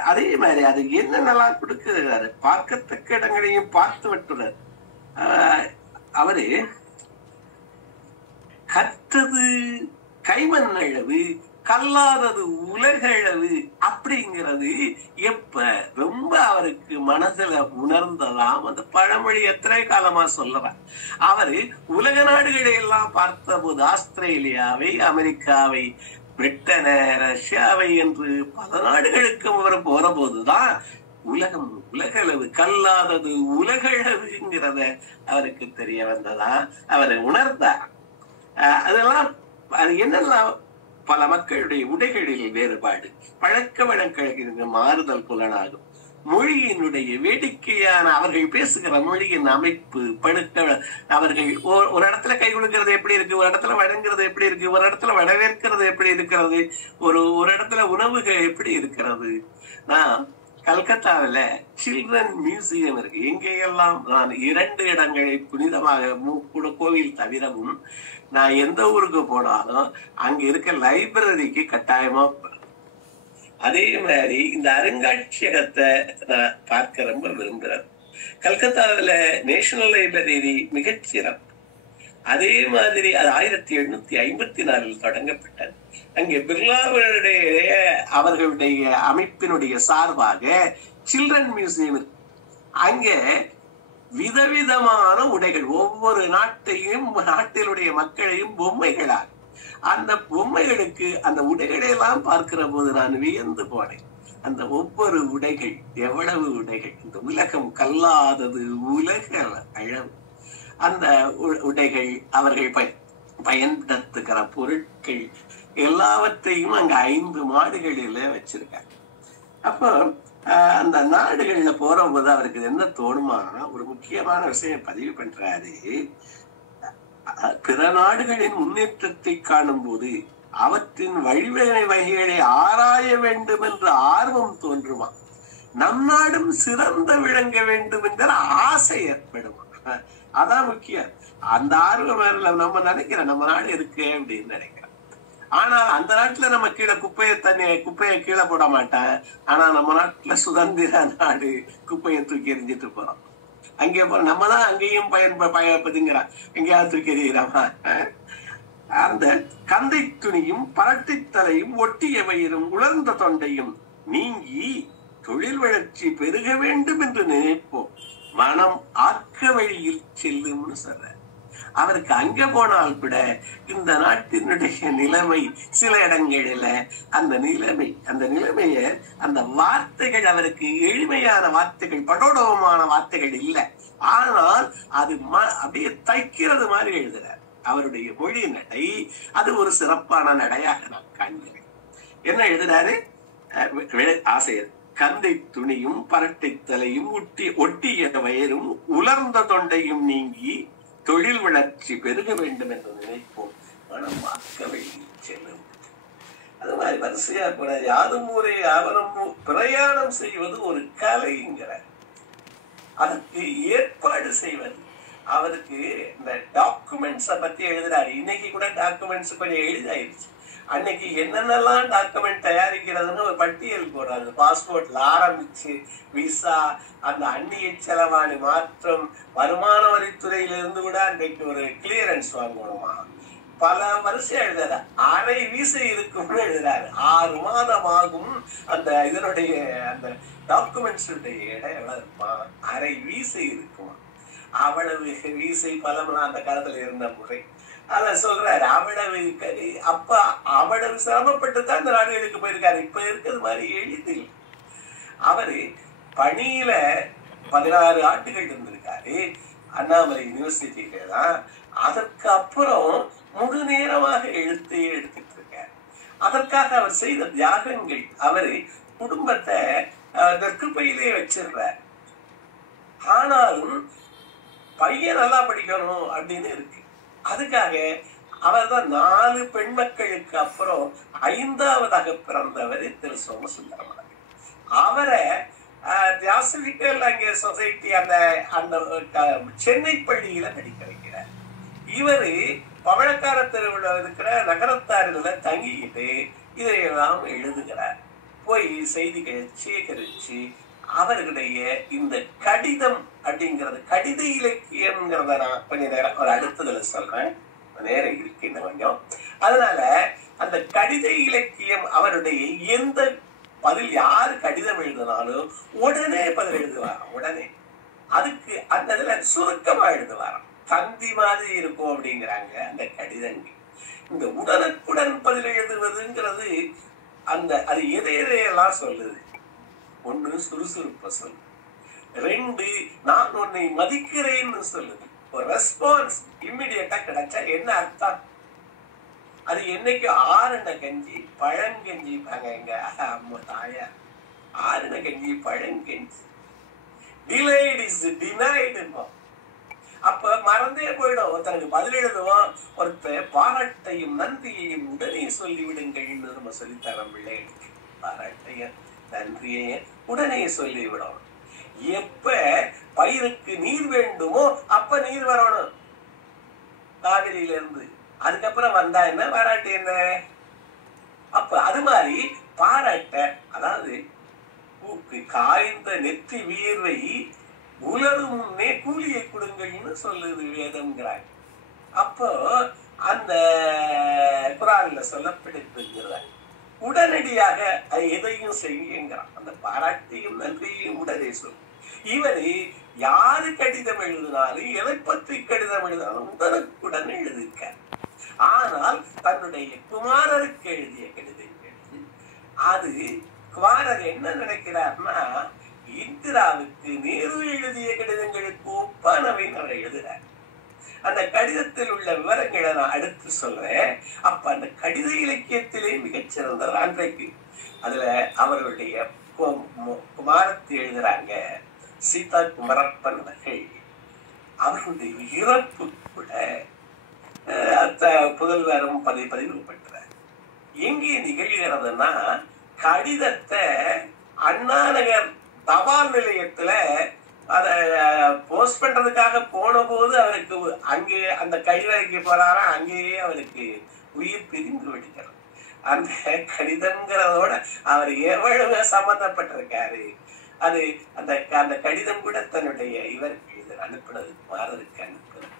அதே மாதிரி அது என்னென்னலாம் கொடுக்கிறாரு, பார்க்கத்தக்க இடங்களையும் பார்த்து விட்டுறார். அவரு கற்றது கைமண்ணளவு, கல்லாதது உலகளவு அப்படிங்கிறது எப்ப ரொம்ப அவருக்கு மனசுல உணர்ந்ததாம். அந்த பழமொழி எத்தனை காலமா சொல்லுறார். அவரு உலக நாடுகளை எல்லாம் பார்த்த போது ஆஸ்திரேலியாவை, அமெரிக்காவை, பிரிட்டனை, ரஷ்யாவை என்று பல நாடுகளுக்கு அவர் போற போதுதான் உலகம் உலகளவு, கல்லாதது உலகளவுங்கிறத அவருக்கு தெரிய வந்ததா, அவர் உணர்ந்தார். அதெல்லாம் அது என்னெல்லாம் பல மக்களுடைய உடைகளில் வேறுபாடு, பழக்க வழக்கங்களுக்கு மாறுதல் புலனாகும். மொழியினுடைய வேடிக்கையான அவர்கள் பேசுகிற மொழியின் அமைப்பு அவர்கள் ஒரு இடத்துல கை கொடுக்கிறது எப்படி இருக்கு, ஒரு இடத்துல வழங்குறது எப்படி இருக்கு, ஒரு இடத்துல வரவேற்கிறது எப்படி இருக்கிறது, ஒரு இடத்துல உணவுகள் எப்படி இருக்கிறது. நான் கல்கத்தாவில சில்ட்ரன் மியூசியம் இருக்கு. எங்கேயெல்லாம் நான் 2 இடங்களை புனிதமாக கோவில் தவிரவும் நான் எந்த ஊருக்கு போனாலும் அங்க இருக்க லைப்ரரிக்கு கட்டாயமா. அதே மாதிரி இந்த அருங்காட்சியகத்தை நான் பார்க்க ரொம்ப விரும்புறேன். கல்கத்தாவில நேஷனல் லைப்ரரி மிகச்சிறப்பு. அதே மாதிரி அது 1854 தொடங்கப்பட்டது. அங்கே பிர்லாவுடைய அவர்களுடைய அமைப்பினுடைய சார்பாக சில்ட்ரன் மியூசியம். அங்கே விதவிதமான உடைகள், ஒவ்வொரு நாட்டிலுடைய மக்களையும் பொம்மைகளாக, அந்த பொம்மைகளுக்கு அந்த உடைகளை எல்லாம் பார்க்கிற போது நான் வியந்து போனேன். அந்த ஒவ்வொரு உடைகள், எவ்வளவு உடைகள், இந்த உலகம் கல்லாதது உலக அழகு. அந்த உடைகள், அவர்கள் பயன்படுத்துகிற பொருட்கள் எல்லாவற்றையும் அங்க 5 மாடுகளில வச்சிருக்காங்க. அப்போ அந்த நாடுகள்ல போற போது அவருக்கு என்ன தோணுமா, ஒரு முக்கியமான விஷயம் பதிவு பண்றாரு. பிற நாடுகளின் முன்னேற்றத்தை காணும் போது அவற்றின் வழிவகைகளை ஆராய வேண்டும் என்ற ஆர்வம் தோன்றுமா, நம் நாடும் சிறந்த விளங்க வேண்டும் என்ற ஆசை ஏற்படுமா. அதான் முக்கியம். அந்த ஆர்வம் நம்ம நினைக்கிறோம் நம்ம நாடு இருக்கு அப்படின்னு நினைக்கிறோம். ஆனா அந்த நாட்டுல நம்ம கீழே குப்பையை கீழே போட மாட்டேன். ஆனா நம்ம நாட்டுல சுதந்திர நாடு, குப்பையை தூக்கி எறிஞ்சிட்டு போறோம். அங்கே நம்ம தான் அங்கேயும் பயன்படுத்துங்கிறான், எங்கேயாவது தூக்கி எறிகிறாமா. அந்த கந்தை துணியும் பரட்டை தலையும் ஒட்டிய வயிறும் உலர்ந்த தொண்டையும் நீங்கி தொழில் வளர்ச்சி பெருக வேண்டும் என்று நினைப்போம், மனம் ஆக்க வழியில் செல்லும்னு சொல்ற. அவருக்கு அங்க போனால் கூட இந்த நாட்டினுடைய நிலைமை சில இடங்களில அந்த நிலைமைய அந்த வார்த்தைகள் அவருக்கு எளிமையான வார்த்தைகள், படோடவமான வார்த்தைகள் இல்லை. ஆனால் அது அப்படியே தைக்கிறது மாதிரி எழுதுறார். அவருடைய மொழி நடை அது ஒரு சிறப்பான நடையாக நான் காண்கிறேன். என்ன எழுதுறாரு ஆசிரியர்? கந்தை துணியும் பரட்டை தலையும் ஒட்டிய வயரும் உலர்ந்த தொண்டையும் நீங்கி தொழில் வளர்ச்சி பெருக வேண்டும் என்று நினைப்போம், மனம் ஆக்க வழியில் செல்லும். அது மாதிரி வரிசையா கூட யாதும் ஊரே அவரும் பிரயாணம் செய்வது ஒரு கலைங்கிற, அதற்கு ஏற்பாடு செய்வது. அவருக்கு இந்த டாக்குமெண்ட்ஸ பத்தி எழுதுறாரு. இன்னைக்கு கூட டாக்குமெண்ட்ஸ் கொஞ்சம் எளிதாயிருச்சு. அன்னைக்கு என்னென்னலாம் டாக்குமெண்ட் தயாரிக்கிறதுன்னு ஒரு பட்டியல் போடுறாங்க. பாஸ்போர்ட்ல ஆரம்பிச்சு விசா, அந்த அந்நிய செலவாணி மாற்றம், வருமான வரித்துறையிலிருந்து கூட அன்றைக்கு ஒரு கிளியரன்ஸ் வாங்கணுமா, பல வருஷம் எழுதுறாரு. அரை வீசை இருக்கும்னு எழுதுறாரு. 6 மாதம் ஆகும். அந்த இதனுடைய அந்த டாக்குமெண்ட்ஸ் இடம் எவ்வளவு இருக்குமா, அரை வீசை இருக்குமா. அவ்வளவு வீசை பலம்னா அந்த காலத்துல இருந்த முறை. அத சொல்றாரு. அவ்வளவு சிரமப்பட்டுதான் இந்த நாடுகளுக்கு போயிருக்காரு. இப்ப இருக்கிறது மாதிரி எளிதில். அவரு பணியில 16 ஆண்டுகள் இருந்திருக்காரு அண்ணாமலை யூனிவர்சிட்டியில தான். அதற்கு அப்புறம் முழு நேரமாக எழுத்தையே எடுத்துட்டு இருக்காரு. அதற்காக அவர் செய்த தியாகங்கள், அவரு குடும்பத்தை நெற்குப்பையிலே வச்சிருக்கார். ஆனாலும் பையன் நல்லா படிக்கணும் அப்படின்னு இருக்கு. அதுக்காக அவர் தான் 4 பெண் மக்களுக்கு அப்புறம் 5ஆவதாக பிறந்தவர் திரு சோமசுந்தரம். அவரை தியாசபிக்கல் அங்கே சொசைட்டி அந்த சென்னை பள்ளியில படிக்க வைக்கிறார். இவரு பவழக்கார தெருவில் இருக்கிற நகரத்தாரில தங்கிக்கிட்டு இதையெல்லாம் எழுதுகிறார். போய் செய்திகளை சேகரிச்சு அவர்களுடைய இந்த கடிதம் அப்படிங்கிறது, கடித இலக்கியம்ங்கிறத நான் கொஞ்ச நேரம் ஒரு அடுத்ததுல சொல்றேன், நேரம் இருக்கு கொஞ்சம். அதனால அந்த கடித இலக்கியம் அவருடைய எந்த பதில், யாரு கடிதம் எழுதினாலும் உடனே பதில் எழுதுவாராம். உடனே அதுக்கு அந்த இதுல சுருக்கமா எழுதுவாராம். தந்தி மாதிரி இருக்கும் அப்படிங்கிறாங்க அந்த கடிதங்கள். இந்த உடனுக்குடன் பதில் எழுதுவதுங்கிறது அது எதையெல்லாம் சொல்லுது. 1 சுறுசுறுப்ப சொல்லு, 2 நான் உன்னை மதிக்கிறேன்னு சொல்லுது. ஒரு ரெஸ்பான்ஸ் இம்மிடியட்டா கிடைச்சா என்ன அர்த்தம்? அது என்னைக்கு 6 கஞ்சி பழங்கஞ்சி எங்க அம்மா தாயார் ஆறுன கஞ்சி பழங்கஞ்சி. Delight is denied. அப்ப மறந்தே போயிடும். ஒருத்தனுக்கு பதில் எழுதுவோம், ஒருத்தர் பாராட்டையும் நன்றியையும் உடனே சொல்லிவிடுங்கள்னு நம்ம சொல்லித்தரோம் பிள்ளைகளுக்கு. பாராட்டையும் நன்றியையும் உடனே சொல்லிவிடும். எப்ப பயிருக்கு நீர் வேண்டுமோ அப்ப நீர் வரணும் காவிரியில இருந்து. அதுக்கப்புறம் வந்தா என்ன, பாராட்டு என்ன? அப்ப அது மாதிரி பாராட்ட, அதாவது காய்ந்த நெற்றி வியர்வை உலரும் முன்னே கூலியை கொடுங்கள்னு சொல்லுது வேதம்ங்கிறாங்க. அப்போ அந்த குரான்ல சொல்லப்படுகிறாங்க, உடனடியாக எதையும் செய்யுங்கிறான். அந்த பாராட்டையும் நன்றியையும் உடனே சொல்லு. இவரு யாரு கடிதம் எழுதினாலும், எதை பற்றி கடிதம் எழுதினாலும் உடனுக்குடன் எழுதியிருக்கார். ஆனால் தன்னுடைய குமாரருக்கு எழுதிய கடிதங்கள், அது குமாரர் என்ன நினைக்கிறார்னா, இந்திராவுக்கு நேரு எழுதிய கடிதங்களுக்கு ஒப்பானவை அவர் எழுதுறார். அந்த கடிதத்தில் உள்ள விவரங்களை நான் அடுத்து சொல்றேன். அப்ப அந்த கடித இலக்கியத்திலே மிகச்சிறந்தவர் அன்றைக்கு. அதுல அவர்களுடைய குமாரத்தை எழுதுறாங்க சீதா குமரப்பன் அவர்கள். அவர்களுடைய இறப்பு கூட புதல்வரும் பதிவு பெற்றார். எங்கே நிகழ்கிறதுனா, கடிதத்தை அண்ணா நகர் தபால் நிலையத்துல அத போஸ்ட் பண்றதுக்காக போன போது அவருக்கு அங்கே அந்த கழிவறைக்கு போறாரா, அங்கேயே அவருக்கு உயிர் பிரிந்து விடுகிறது. அந்த கடிதம்ங்கிறதோட அவர் எவ்வளவு சம்பந்தப்பட்டிருக்காரு. அது அந்த அந்த கடிதம் கூட தன்னுடைய இவருக்கு அனுப்பினது, மாறருக்கு அனுப்பினது.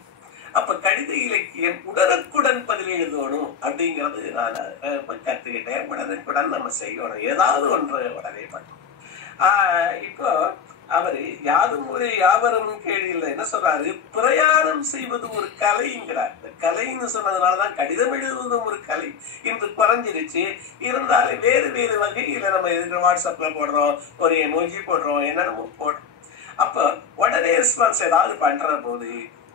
அப்ப கடித இலக்கியம் உடனுக்குடன் பதில் எழுதணும் அப்படிங்கிறது நான் கத்துக்கிட்டேன். உடனுக்குடன் நம்ம செய்யணும், ஏதாவது ஒன்று உடனே பண்ணணும். இப்போ அவரு யாதும் ஒரு யாவரும் கேள்வியில் என்ன சொல்றாரு, பிரயாணம் செய்வது ஒரு கலைங்கிறார். இந்த கலைன்னு சொன்னதுனாலதான் கடிதம் எழுதுவதும் ஒரு கலை இன்று குறைஞ்சிருச்சு. இருந்தாலும் வேறு வேறு வகையில நம்ம எதுக்கு வாட்ஸ்அப்ல போடுறோம், ஒரு எமோஜி போடுறோம், என்னென்னமோ போடுறோம். அப்ப உடனே ரெஸ்பான்ஸ் ஏதாவது பண்ற போது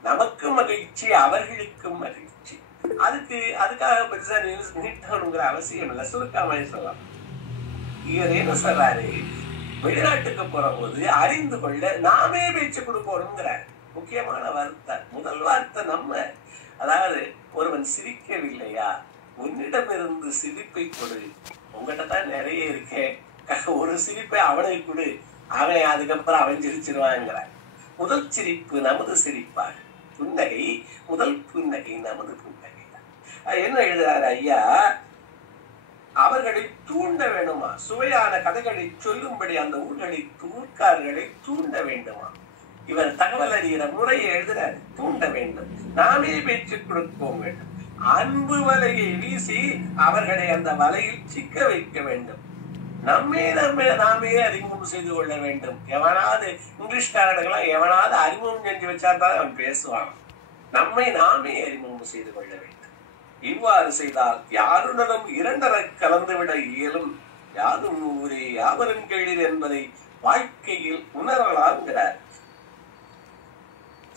நமக்கும் மகிழ்ச்சி, அவர்களுக்கும் மகிழ்ச்சி. அதுக்காக பெருசா நீட்டணுங்கிற அவசியம் இல்லை. சுருக்கமா சொல்லலாம். இவர் என்ன சொல்றாரு, வெளிநாட்டுக்கு போற போது அறிந்து கொள்ள நாமே பேச்சு கொடுக்கணுங்கிறார். முக்கியமான வார்த்தை, முதல் வார்த்தை நம்ம. அதாவது ஒருவன் சிரிக்கவில்லையா, உன்னிடமிருந்து சிரிப்பை கொடு. உங்ககிட்ட தான் நிறைய இருக்கேன், ஒரு சிரிப்பை அவனை கொடு, அவன் அதுக்கப்புறம் அவன் சிரிச்சிருவாங்கிறார். முதல் சிரிப்பு நமது சிரிப்பாக, புன்னகை முதல் புன்னகை நமது புன்னகை. என்ன எழுதுறாரு ஐயா, அவர்களை தூண்ட வேண்டுமா, சுவையான கதைகளை சொல்லும்படி அந்த ஊர்களை ஊர்க்காரர்களை தூண்ட வேண்டுமா. இவர் தகவல் அறிகிற முறையை எழுதுறாரு, தூண்ட வேண்டும், நாமே பேச்சு கொடுப்போம் வேண்டும். அன்பு வலையை வீசி அவர்களை அந்த வலையில் சிக்க வைக்க வேண்டும். நாமே அறிமுகம் செய்து கொள்ள வேண்டும். எவனாவது இங்கிலீஷ்காரர்களாம் எவனாவது அறிமுகம் செஞ்சு வச்சாதான் அவன் பேசுவான். நம்மை நாமே அறிமுகம் செய்து கொள்ள வேண்டும். இவ்வாறு செய்தால் யாருடனும் இரண்டரை கலந்துவிட இயலும். யாரும் ஊரே யாவரும் கேளீர் என்பதை வாழ்க்கையில் உணரலாம்கிறார்.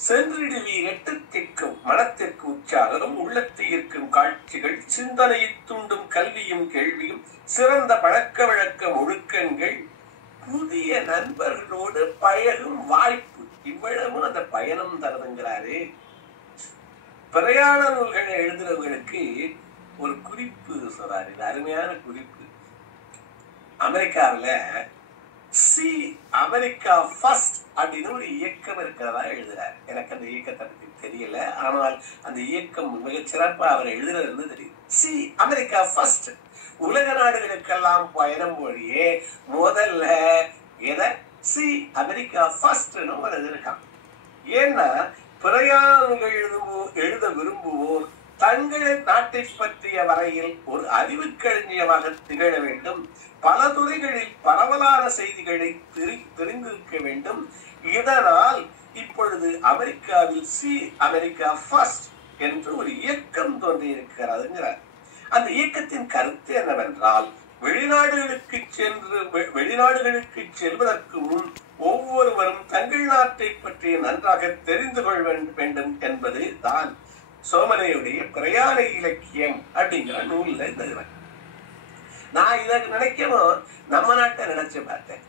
சென்றிடுவி எட்டு கேட்கும் மனத்திற்கு உற்சாகம், உள்ளத்தை இருக்கும் காட்சிகள், சிந்தனையை தூண்டும் கல்வியும் கேள்வியும், சிறந்த பழக்க வழக்க ஒழுக்கங்கள், புதிய நண்பர்களோடு பழகும் வாய்ப்பு, இவ்வளவும் அந்த பயணம் தருதுங்கிறாரு. பிரயாண நூல்களை எழுதுறவங்களுக்கு ஒரு குறிப்பு சொல்றாரு, இது அருமையான குறிப்பு. அமெரிக்காவில சி அமெரிக்கா ஃபர்ஸ்ட் அப்படின்னு ஒரு இயக்கம் இருக்கிறதா எழுதுறாரு. எனக்கு அந்த இயக்கத்தை பத்தி தெரியல, ஆனால் அந்த இயக்கம் மிக சிறப்பா அவர் எழுதுறது தெரியும். சி அமெரிக்கா ஃபர்ஸ்ட், உலக நாடுகளுக்கெல்லாம் பயணம் மொழியே முதல்ல எதை சி அமெரிக்கா ஃபர்ஸ்ட் எழுதிருக்கான். ஏன்னா பிரயாணங்கள் எழுத விரும்புவோர் தங்கள் நாட்டை பற்றிய வரையில் ஒரு அறிவு களஞ்சியமாக திகழ வேண்டும். பல துறைகளில் பரவலான செய்திகளை தெரிந்திருக்க வேண்டும். இதனால் இப்பொழுது அமெரிக்காவில் சி அமெரிக்கா ஃபர்ஸ்ட் என்று ஒரு இயக்கம் தோன்றியிருக்கிறதுங்கிறார். அந்த இயக்கத்தின் கருத்து என்னவென்றால், வெளிநாடுகளுக்கு செல்வதற்கு முன் ஒவ்வொருவரும் தங்கள் நாட்டை பற்றி நன்றாக தெரிந்து கொள்ள வேண்டும் என்பது தான் சோமரையுடைய பிரயாண இலக்கியம் அப்படிங்கிற நூல்ல எழுதுறாங்க. நான் இதை நினைக்கவும் நம்ம நாட்டை நினைச்சு பார்த்தேன்.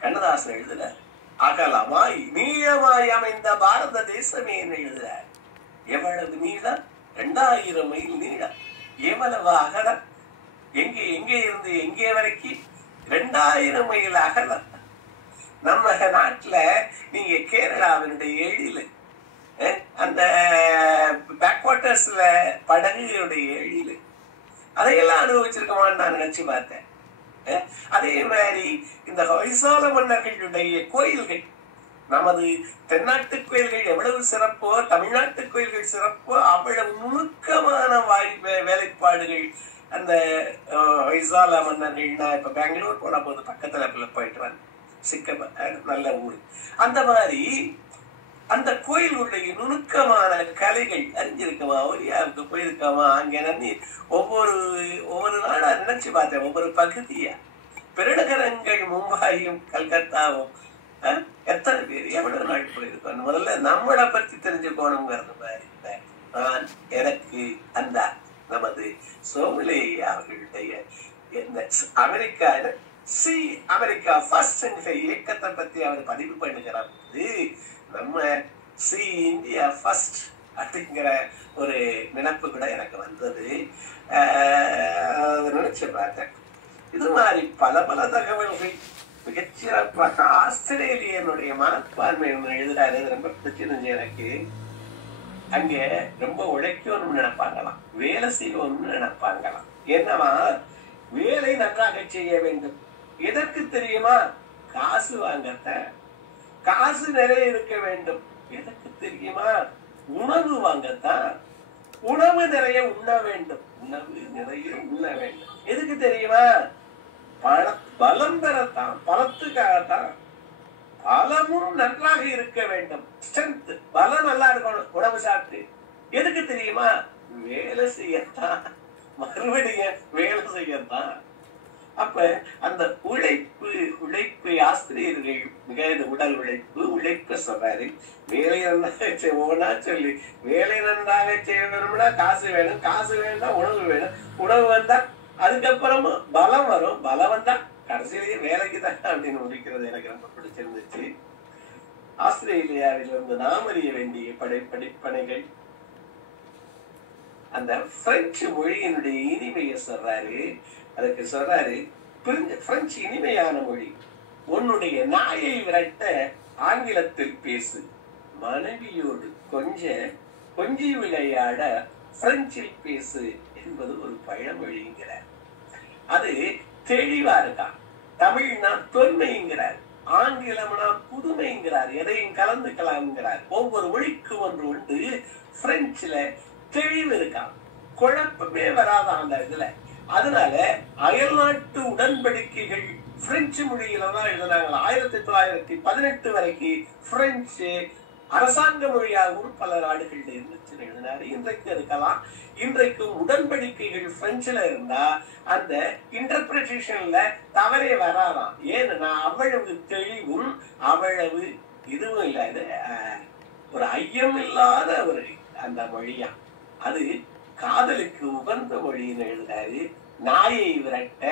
கண்ணதாசன் எழுதுறார், அகலமாய் நீளமாய் அமைந்த பாரத தேசமே எழுதுறார். எவ்வளவு நீளம்? 2000 மைல் நீளம். எவ்வளவு அகலம்? எங்கே இருந்து எங்கே வரைக்கும்? 2000 மைல் அகலம். நம்ம நாட்டுல நீங்க கேரளாவினுடைய எழில், அந்த பேக்வாட்டர்ஸ்ல படகுகளுடைய எழில், அதையெல்லாம் அனுபவிச்சிருக்கோமான்னு நான் நினைச்சு பார்த்தேன். அதே மாதிரி இந்த ஹொய்சால மன்னர்களுடைய கோயில்கள், நமது தென்னாட்டு கோயில்கள் எவ்வளவு சிறப்போ தமிழ்நாட்டு கோயில்கள் சிறப்போ அவ்வளவு நுணுக்கமான வேலைப்பாடுகள் அந்த ஹொய்சால மன்னர்கள். நான் இப்ப பெங்களூர் போன போது பக்கத்துல போயிட்டு வந்தேன். சிக்க நல்ல ஊர். அந்த மாதிரி அந்த கோயிலுடைய நுணுக்கமான கலைகள் அறிஞ்சிருக்கமா, ஒரியாவுக்கு போயிருக்காமா, அங்க நன்றி ஒவ்வொரு நாடா நினைச்சு பார்த்தேன். ஒவ்வொரு பகுதியா பெருநகரங்கள் மும்பாயும் கல்கத்தாவும் எத்தனை பேர் எவ்வளவு நாள் போயிருக்கோம். முதல்ல நம்மளை பத்தி தெரிஞ்சுக்கணுங்கிறது மாதிரி நான் எனக்கு அந்த நமது சோமலேயா அவர்களுடைய அமெரிக்கா அமெரிக்கா ஃபர்ஸ்ட் என்ற இயக்கத்தை பத்தி அவர் பதிவு பண்ணுகிறார். நம்ம இந்தியா ஃபர்ஸ்ட் அப்படிங்கிற ஒரு நினைப்பு கூட எனக்கு வந்தது. நினைச்சு பார்த்தேன். இது மாதிரி பல பல தகவல்கள் மிகச்சிறப்பாக ஆஸ்திரேலியனுடைய மனப்பான்மை எழுதுறாரு. ரொம்ப பிடிச்சிருந்துச்சு எனக்கு. அங்க ரொம்ப உழைக்கணும்னு நினைப்பாங்களாம், வேலை செய்யணும்னு நினைப்பாங்களாம். என்னவா? வேலை நன்றாக செய்ய வேண்டும். எதற்கு தெரியுமா? காசு வாங்கத்தான். காசு நிறைய இருக்க வேண்டும். எதற்கு தெரியுமா? உணவு வாங்கத்தான். உணவு நிறைய உண்ண வேண்டும். உணவு நிறைய உண்ண வேண்டும். எதுக்கு தெரியுமா? பலம் பெறத்தான், பலத்துக்காகத்தான். பலமும் நன்றாக இருக்க வேண்டும். ஸ்ட்ரென்த், பலம் நல்லா இருக்கணும் உணவு சாப்பிட்டு. எதுக்கு தெரியுமா? வேலை செய்யத்தான், மறுபடியும் வேலை செய்யத்தான். அப்ப அந்த உழைப்பு ஆசிரியர்கள் மிக உடல் உழைப்பு சொல்றாரு. வேலை நன்றாக ஒவ்வொன்னா சொல்லி வேலை நன்றாக செய்ய வேணும்னா காசு வேணும், காசு வேணும்னா உணவு வேணும், உணவு வந்தா அதுக்கப்புறம் பலம் வரும், பலம் வந்தா கடைசியிலேயே வேலைக்கு தான் அப்படின்னு முடிக்கிறது எனக்கு ரொம்ப பிடிச்சிருந்துச்சு. ஆஸ்திரேலியாவில் இருந்து நாம் அறிய வேண்டிய படிப்பனைகள் அந்த பிரெஞ்சு மொழியினுடைய இனிமையை சொல்றாரு. அதுக்கு சொல்றாரு, பிரெஞ்சு இனிமையான மொழி. உன்னுடைய நாயை விரட்ட ஆங்கிலத்தில் பேசு, மனைவியோடு கொஞ்சி விளையாட பிரெஞ்சில் பேசு என்பது ஒரு பழமொழிங்கிறார். அது தெளிவா இருக்கா. தமிழ்னா தொன்மைங்கிறார், ஆங்கிலம்னா புதுமைங்கிறார், எதையும் கலந்துக்கலாம்ங்கிறார். ஒவ்வொரு மொழிக்கு ஒன்று உண்டு. பிரெஞ்சுல தெளிவு இருக்கா, குழப்பமே வராதான் அந்த இதுல. அதனால அயல்நாட்டு உடன்படிக்கைகள் பிரெஞ்சு மொழியில தான் எழுதினாங்களா. 1918 வரைக்கும் பிரெஞ்சு அரசாங்க மொழியாகவும் பல நாடுகள்ல இருந்துச்சு எழுதினாரு. இன்றைக்கு இருக்கலாம். இன்றைக்கும் உடன்படிக்கைகள் பிரெஞ்சுல இருந்தா அந்த இன்டர்பிரேஷன்ல தவறே வராதான். ஏன்னா அவ்வளவு தெளிவும் அவ்வளவு இதுவும் இல்லாத ஒரு ஐயம் இல்லாத ஒரு அந்த மொழியா. அது காதலுக்கு உகந்த மொழின்னு எழுதாரு. நாயை விரட்ட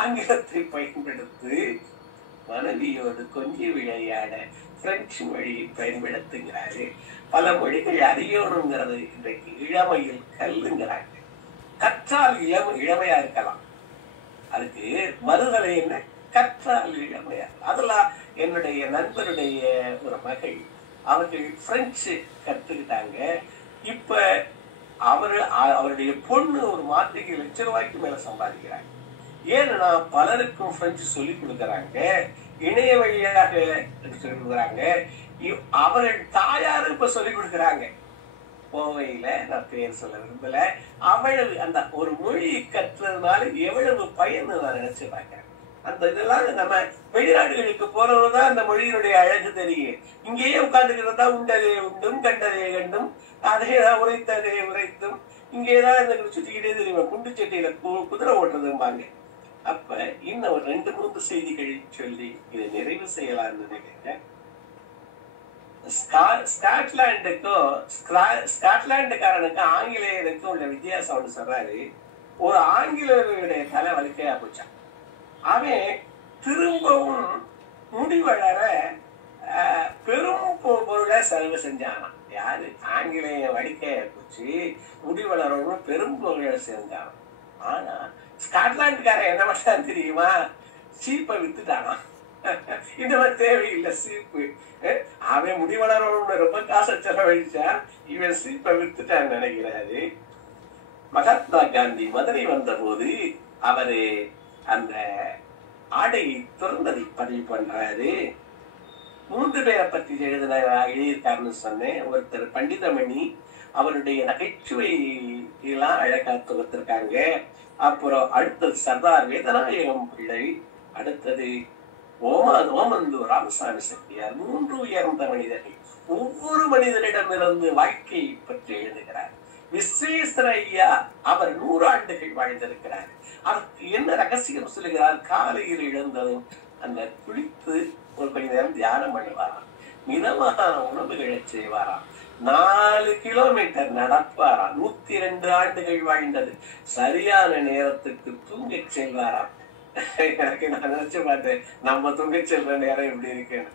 ஆங்கிலத்தை பயன்படுத்து, மனைவியோடு கொஞ்சி விளையாட பிரெஞ்சு மொழியை பயன்படுத்துகிறாரு. பல மொழிகள் அறியணுங்கிறது இன்றைக்கு இளமையில் கல்லுங்கிறாங்க. கற்றால் இளமையா இருக்கலாம். அதுக்கு மறுதலை என்ன? கற்றால் இளமையா. அதெல்லாம் என்னுடைய நண்பருடைய ஒரு மகள், அவர்கள் பிரெஞ்சு கத்துக்கிட்டாங்க. இப்ப அவருடைய பொண்ணு ஒரு மாதத்துக்கு ₹1,00,000 மேல சம்பாதிக்கிறாங்க. ஏன்னா பலருக்கும் பிரெஞ்சு சொல்லி கொடுக்கறாங்க, இணைய வழியாக சொல்லி கொடுக்குறாங்க. அவர்கள் தாயாரும் இப்ப சொல்லி கொடுக்குறாங்க. கோவையில, நான் பேர் சொல்ல விரும்பல, அவ்வளவு அந்த ஒரு மொழி கற்றுறதுனால எவ்வளவு பயன்னு நான் நினைச்சு பார்க்கிறேன். அந்த இதெல்லாம் நம்ம வெளிநாடுகளுக்கு போறவங்கதான் அந்த மொழியினுடைய அழகு தெரியும். இங்கேயே உட்கார்ந்துக்கிறதா உண்டதே உண்டும் கண்டதே கண்டும் அதேதான் உரைத்ததே உரைத்தும் இங்கேதான் இந்த சுத்திக்கிட்டே தெரியும். குண்டு சட்டியில குதிரை ஓட்டுறதும்பாங்க. அப்ப இன்னும் ஒரு 2-3 செய்திகள் சொல்லி இதை நிறைவு செய்யலாம்னு நினைக்கிறேன். ஸ்காட்லாண்டுக்காரனுக்கும் ஆங்கிலேயருக்கும் உள்ள வித்தியாசம் ஒன்று சொல்றாரு. ஒரு ஆங்கிலேயருடைய தலை வலிக்கையா போச்சான். அவன் திரும்பவும் முடி வளர பெரும் பொருளை செலவு செஞ்சானா. யாரு? ஆங்கிலேய வடிக்கைய போச்சு, முடி வளரணும் பெரும் பொருளை செஞ்சான். ஆனா ஸ்காட்லாண்டுக்காரன் என்ன பண்ணான் தெரியுமா? சீப்பை வித்துட்டானா. இந்த மாதிரி தேவையில்லை சீப்பு. அவன் முடி வளரணும்னு ரொம்ப காசை செலவழிச்சா, இவன் சீப்பை வித்துட்டான்னு நினைக்கிறாரு. மகாத்மா காந்தி மதுரை வந்த போது அவரு அந்த ஆடையை திறந்ததை பதிவு பண்றாரு. 3 பேரை பற்றி எழுதியிருக்காருன்னு சொன்னேன். ஒருத்தர் பண்டிதமணி, அவருடைய நகைச்சுவை எல்லாம் அழகா தொகுத்திருக்காங்க. அப்புறம் அடுத்தது சர்தார் வேதநாயகம் பிள்ளை, அடுத்தது ஓமந்தூர் ராமசாமி செட்டியார். 3 உயர்ந்த மனிதர்கள் ஒவ்வொரு மனிதனிடமிருந்து வாழ்க்கையை பற்றி எழுதுகிறார். விஸ்வேஸ்வர ஐயா அவர் 100 ஆண்டுகள் வாழ்ந்திருக்கிறார். அதற்கு என்ன ரகசியம் சொல்லுகிறார்? காலையில் எழுந்ததும் அந்த குளித்து ஒரு கொஞ்ச நேரம் தியானம் பண்ணுவாராம், மிதமான உணவுகளை செய்வாராம், 4 கிலோமீட்டர் நடப்பாராம். 102 ஆண்டுகள் வாழ்ந்தது. சரியான நேரத்துக்கு தூங்க செல்வாராம். எனக்கு நான் நினைச்சு பார்த்தேன், நம்ம தூங்க செல்ற நேரம் எப்படி இருக்குன்னு.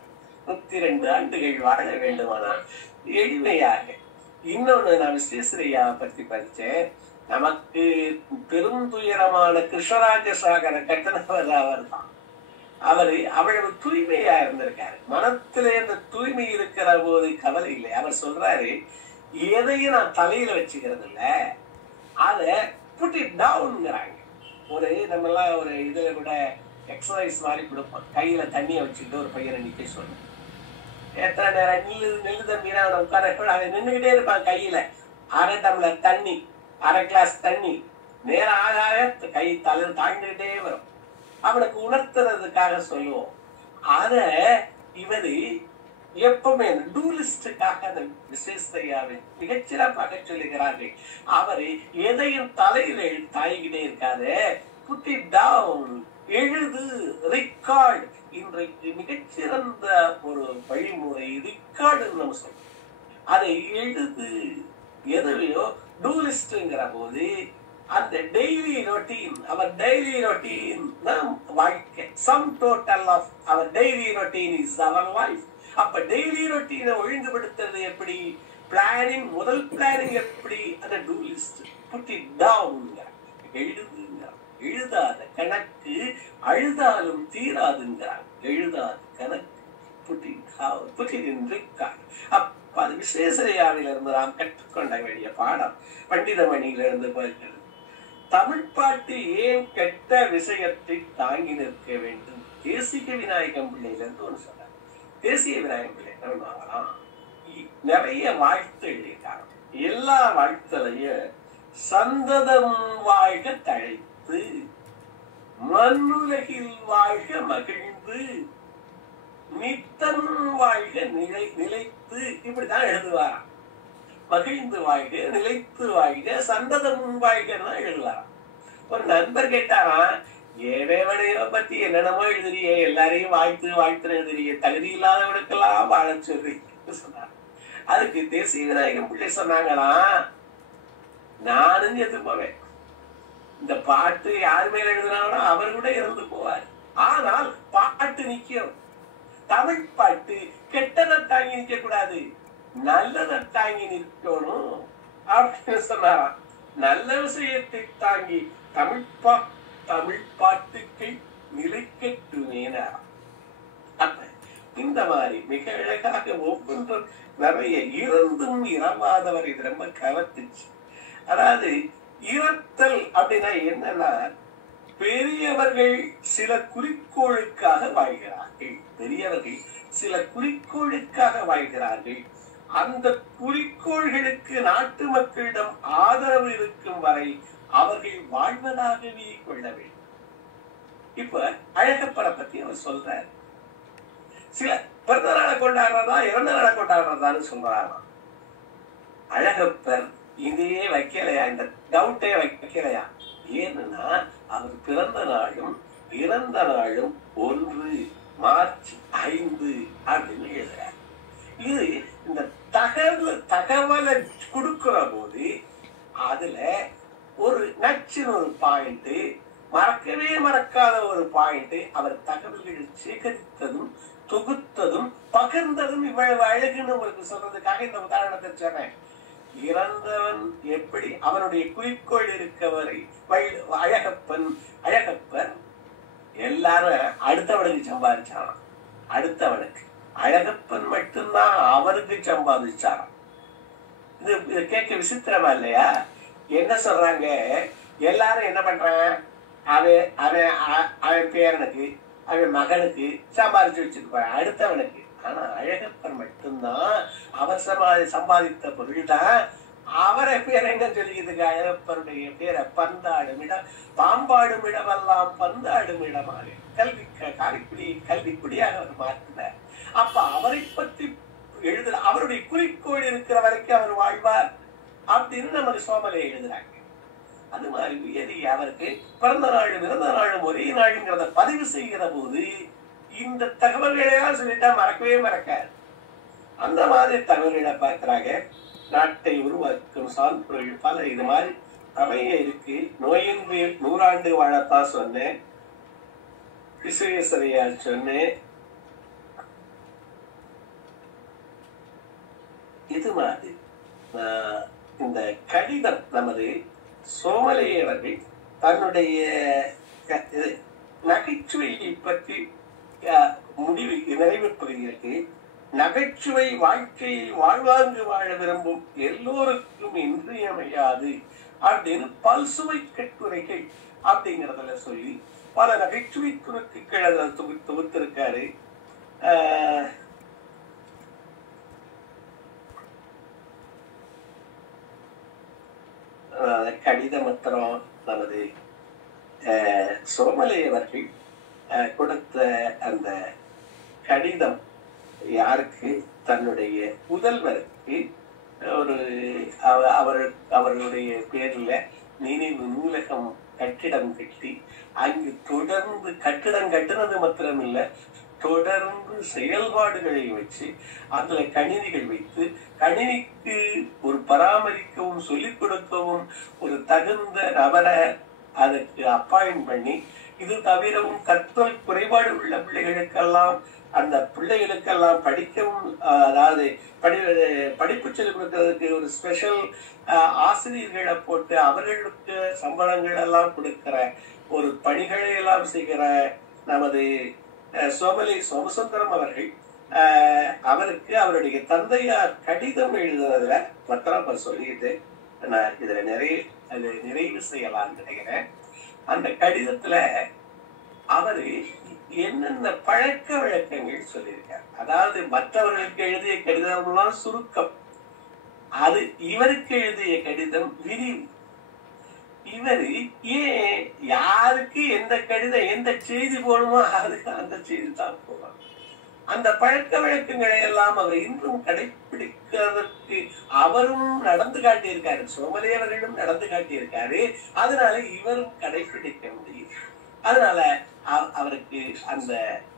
102 ஆண்டுகள் வாழ வேண்டுமானால் எளிமையாக. இன்னொன்னு நான் விஸ்வேஸ்வரையாவை பத்தி படிச்சேன். நமக்கு பெருந்துயரமான கிருஷ்ணராஜ சாகர கட்டணவர் அவர் தான். அவரு அவ்வளவு தூய்மையா இருந்திருக்காரு. மனத்திலே அந்த தூய்மை இருக்கிற போது கவலை இல்லை. அவர் சொல்றாரு, எதையும் நான் தலையில வச்சுக்கிறது இல்ல, அத புட் இட் டவுன்ங்கிறாங்க. நம்ம எல்லாம் ஒரு இதுல கூட எக்ஸசைஸ் மாதிரி கொடுப்போம். கையில தண்ணியை வச்சுக்கிட்டு ஒரு பையனை நிக்க சொல்லணும். எத்தனை நேரம் நெல்லு தம்பினா அவனை உட்கார அவன் நின்றுகிட்டே இருப்பான். கையில 1/2 டம்ளர் தண்ணி, 1/2 கிளாஸ் தண்ணி, நேரம் ஆக கை தலை தாங்கிட்டே வரும். அவனுக்கு உணர்த்துறதுக்காக சொல்லுவோம். அத இவரு எப்பவுமே டூலிஸ்டுக்காக அந்த விசேஷத்தையாவை மிகச்சிறப்பாக சொல்லுகிறார்கள். அவரு எதையும் தலையில தாய்கிட்டே இருக்காது, புட் இட் டவுன், எழுது, ரெக்கார்டு. இன்றைக்கு மிகச்சிறந்த ஒரு வழிமுறை ரிக்கார்டு நம்ம சொல்றோம். அதை எழுது. எதையோ டூலிஸ்ட்ங்கிற போது அந்த டெய்லி ரொட்டீன், அவர் டெய்லி ரொட்டீன் தான் வாழ்க்கை. சம் டோட்டல் ஆஃப் அவர் டெய்லி ரொட்டீன் இஸ் அவர் லைஃப். அப்ப டெய்லி ரொட்டீனை ஒழுங்குபடுத்துறது எப்படி? பிளானிங், முதல் பிளானிங் எப்படி? அந்த டூலிஸ்ட். புட் இட் டவுன், எழுதுங்க. எழுதாத கணக்கு அழுதாலும் தீராதுங்கிறாங்க. எழுதாத கணக்கு புட் இட் இன் ரெக்கார்ட். அப்ப அது விஸ்வேஸ்வரையாவில இருந்து நாம் கற்றுக்கொண்ட வேண்டிய பாடம் பண்டிதமணியிலிருந்து போகிறது. தமிழ் பாட்டு ஏன் கெட்ட விஷயத்தை தாங்கி நிற்க வேண்டும்? தேசிக விநாயகம் பிள்ளையில இருந்து ஒண்ணு சொன்னார். தேசிய விநாயகம் பிள்ளை என்ன பண்ணுவாங்களாம், நிறைய வாழ்த்து எழுதியிருக்காங்க. எல்லா வாழ்த்துலையும் சந்ததம் வாழ்க தழைத்து, மண்ணுலகில் வாழ்க மகிழ்ந்து, நித்தம் வாழ்க நிலைத்து, இப்படிதான் எழுதுவாராம். மகிழ்ந்து வாழ்க, நிலைத்து வாழ்க, சந்ததம் வாழ்கன்னா எழுதுவாராம். ஒரு நண்பர் கேட்டாராம், ஏவேவனையோ பத்தி என்னென்னமோ எழுதுறிய, எல்லாரையும் வாழ்த்து எழுதுறிய, தகுதி இல்லாதவனுக்கெல்லாம் வாழ சொல்றீங்க சொன்னார். அதுக்கு தேசிய விநாயகம் பிள்ளை சொன்னாங்களாம், நானும் எது போவேன். இந்த பாட்டு யாரு மேல எழுதுனாங்களோ அவர் கூட இறந்து போவார். ஆனால் பாட்டு நிக்கும். தமிழ் பாட்டு கெட்டதை தாங்கி நிக்க கூடாது, நல்லதை தாங்கி நிற்கணும் அப்படின்னு சொன்னாராம். நல்ல விஷயத்தை தாங்கி தமிழ் பாட்டுக்கு நிலைக்கட்டுமேனாராம். அப்ப இந்த மாதிரி மிக அழகாக ஒவ்வொன்றும் நிறைய இறந்தும் இறவாதவர் இது ரொம்ப கவர்த்துச்சு. அதாவது இறத்தல் அப்படின்னா என்னன்னா, பெரியவர்கள் சில குறிக்கோளுக்காக வாழ்கிறார்கள். பெரியவர்கள் சில குறிக்கோளுக்காக வாழ்கிறார்கள். அந்த குறிக்கோள்களுக்கு நாட்டு மக்களிடம் ஆதரவு இருக்கும் வரை அவர்கள் வாழ்வதாகவே கொள்ள வேண்டும். இப்ப அழகப்பரை பத்தி அவர் சொல்றாரு. சில பிறந்த நாளை கொண்டாடுறதா இறந்த நாளை கொண்டாடுறதான்னு சொல்றாராம். அழகப்பர் இதையே வைக்கலையா, இந்த டவுட்டே வைக்கலையா? ஏன்னா அவர் பிறந்த நாளும் இறந்த நாளும் 1 மார்ச் 5 அப்படின்னு எழுதுறார். இது இந்த தகவலை கொடுக்கிற போது அதுல ஒரு நச்சுன்னு ஒரு பாயிண்ட், மறக்கவே மறக்காத ஒரு பாயிண்ட், அவர் தகவல்கள் சேகரித்ததும் தொகுத்ததும் பகிர்ந்ததும் இவ்வளவு அழகுன்னு உங்களுக்கு சொல்றதுக்காக இந்த உதாரணத்தை சொன்னேன். இறந்தவன் எப்படி அவனுடைய குறிக்கோள் இருக்கவரை அழகப்பர் எல்லாரும் அடுத்தவனுக்கு சம்பாதிச்சாராம். அடுத்தவனுக்கு அழகப்பன் மட்டும்தான் அவருக்கு சம்பாதிச்சாராம். இது கேட்க விசித்திரமா இல்லையா? என்ன சொல்றாங்க, எல்லாரும் என்ன பண்றான், அவன் பேரனுக்கு அவன் மகனுக்கு சம்பாதிச்சு வச்சிருப்பான் அடுத்தவனுக்கு. ஆனா அழகப்பன் மட்டும்தான் அவர் சம்பாதித்த பொருள் தான் அவரை பேர் என்ன சொல்லிக்கிறதுக்கு, அழகப்பனுடைய பேரை பந்தாடும் இடம் பாம்பாடும் இடமெல்லாம் பந்தாடும் இடமாக கல்விக்குடியாக அவர் மாற்றினார். அப்ப அவரை பற்றி எழுதுற அவருடைய குறிக்கோள் இருக்கிற வரைக்கும் அவர் வாழ்வார் அப்படின்னு நமக்கு சோமலை எழுதுறாங்க. அது மாதிரி உயரி அவருக்கு பிறந்த நாளும் இறந்த நாளும் ஒரே நாளுங்கிறத பதிவு செய்கிற போது இந்த தகவல்களையெல்லாம் சொல்லிட்டா மறக்கவே மறக்காது. அந்த மாதிரி தகவல்களை பார்க்கிறாங்க. நாட்டை உருவாக்கும் சான்றோர்கள் பல இது மாதிரி நிறைய இருக்கு. நோயின்றி 100 ஆண்டு வாழத்தான் சொன்னேன், விஸ்வேஸ்வரையார் சொன்னேன். இது மாதிரி இந்த கடிதம் நமது சோமலையவர்கள் தன்னுடைய நகைச்சுவையை பற்றி நிறைவு பகுதிகளுக்கு நகைச்சுவை வாழ்க்கையை வாழ்வாங்கு வாழ விரும்பும் எல்லோருக்கும் இன்றியமையாது அப்படின்னு பல்சுவை கட்டுரைகள் அப்படிங்கிறதுல சொல்லி பல நகைச்சுவை குறுக்குகள் தொகுத்திருக்காரு. கடிதம் மாத்திரம் நமது சோமலையவர்கள் கொடுத்த அந்த கடிதம் யாருக்கு, தன்னுடைய முதல்வருக்கு ஒரு அவர்களுடைய பேர்ல நினைவு நூலகம் கட்டிடம் கட்டி அங்கு தொடர்ந்து கட்டிடம் கட்டுறது மாத்திரம் இல்ல, தொடர்ந்து செயல்பாடுகளை வச்சு அதுல கணினிகள் வைத்து கணினிக்கு ஒரு பராமரிக்கவும் சொல்லிக் கொடுக்கவும் ஒரு தகுந்த நபரை அதற்கு அப்பாயிண்ட் பண்ணி, இது தவிரவும் கற்றல் குறைபாடு உள்ள பிள்ளைகளுக்கெல்லாம் அந்த பிள்ளைகளுக்கெல்லாம் படிக்கவும், அதாவது படிப்பு சொல்லிக் கொடுக்கறதுக்கு ஒரு ஸ்பெஷல் ஆசிரியர்களை போட்டு அவர்களுக்கு சம்பளங்கள் எல்லாம் கொடுக்கிற ஒரு பணிகளை எல்லாம் செய்கிற நமது சோமலை சோமசுந்தரம் அவர்கள் அவருக்கு அவருடைய தந்தையார் கடிதம் எழுதுறதுல மத்திரம் சொல்லிட்டு நான் இதுல நிறைவு செய்யலாம்னு நினைக்கிறேன். அந்த கடிதத்துல அவரு என்னென்ன பழக்க வழக்கங்கள் சொல்லியிருக்கார். அதாவது மற்றவர்களுக்கு எழுதிய கடிதம்லாம் சுருக்கம், அது இவருக்கு எழுதிய கடிதம் விரிவு. இவரு ஏன் யாருக்கு எந்த கடிதம் எந்த செய்தி போடுமோ அதுக்கு அந்த செய்தி தான் போவாங்க. அந்த பழக்க வழக்கங்களை எல்லாம் அவர் இன்றும் கடைபிடிக்கிறதற்கு அவரும் நடந்து காட்டியிருக்காரு, சோமலையவர்களும் நடந்து காட்டியிருக்காரு. அதனால இவரும் கடைபிடிக்க முடியும். அதனால அவருக்கு அந்த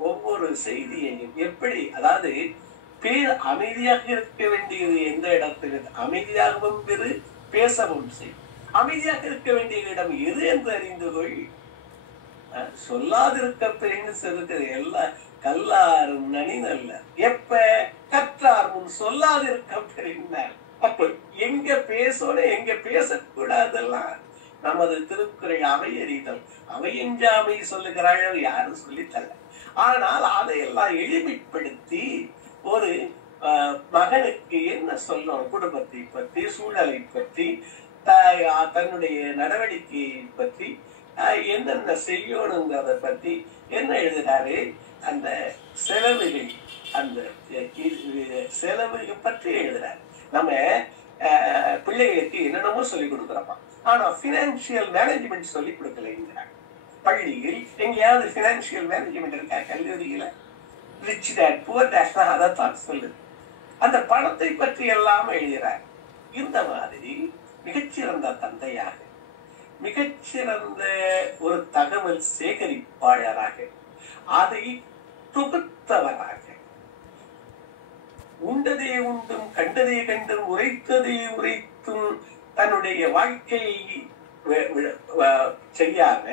ஒவ்வொரு செய்தியையும் எப்படி, அதாவது பேர் அமைதியாக இருக்க வேண்டியது எந்த இடத்துல அமைதியாகவும் இரு, பேசவும் செய். அமைதியாக இருக்க வேண்டிய இடம் எது என்று அறிந்து கொள். சொல்லாதிருக்க பெண்ணு செலுக்கிற எல்லா கல்லாரும் நனி நல்ல எப்ப கற்றார் முன் சொல்லாதிருக்க பெண்ணார். அப்ப எங்க பேசணும் எங்க பேசக்கூடாதெல்லாம் நமது திருக்குறள் அவையறிதல் அவையஞ்சாமை சொல்லுகிறாள் யாரும் சொல்லித்தரல. ஆனால் அதையெல்லாம் எளிமைப்படுத்தி ஒரு மகனுக்கு என்ன சொல்லணும், குடும்பத்தை பற்றி சூழலை பற்றி தன்னுடைய நடவடிக்கையை பற்றி என்னென்ன செய்யணுங்கிறத பத்தி என்ன எழுதுறாரு. அந்த செலவுகள் அந்த செலவுகள் பற்றி எழுதுறாரு. நம்ம பிள்ளைகளுக்கு என்னென்னமோ சொல்லிக் கொடுக்குறோமா, ஆனா பினான்சியல் மேனேஜ்மெண்ட் சொல்லிக் கொடுக்கலைங்கிறாங்க. பள்ளியில் எங்கேயாவது பினான்சியல் மேனேஜ்மெண்ட் இருக்கா? கல்லூரியில ரிச் டேட் புவர் டேட் தான் அதைத்தான் சொல்லுது. அந்த பணத்தை பற்றி எல்லாம் எழுதுறார். இந்த மாதிரி மிகச்சிறந்த தந்தையாக, மிகச்சிறந்த ஒரு தகவல் சேகரிப்பாளராக, அதை தொகுத்தவராக, உண்டதே உண்டும் கண்டதே கண்டும் உரைத்ததே உரைத்தும் தன்னுடைய வாழ்க்கையை செய்யாம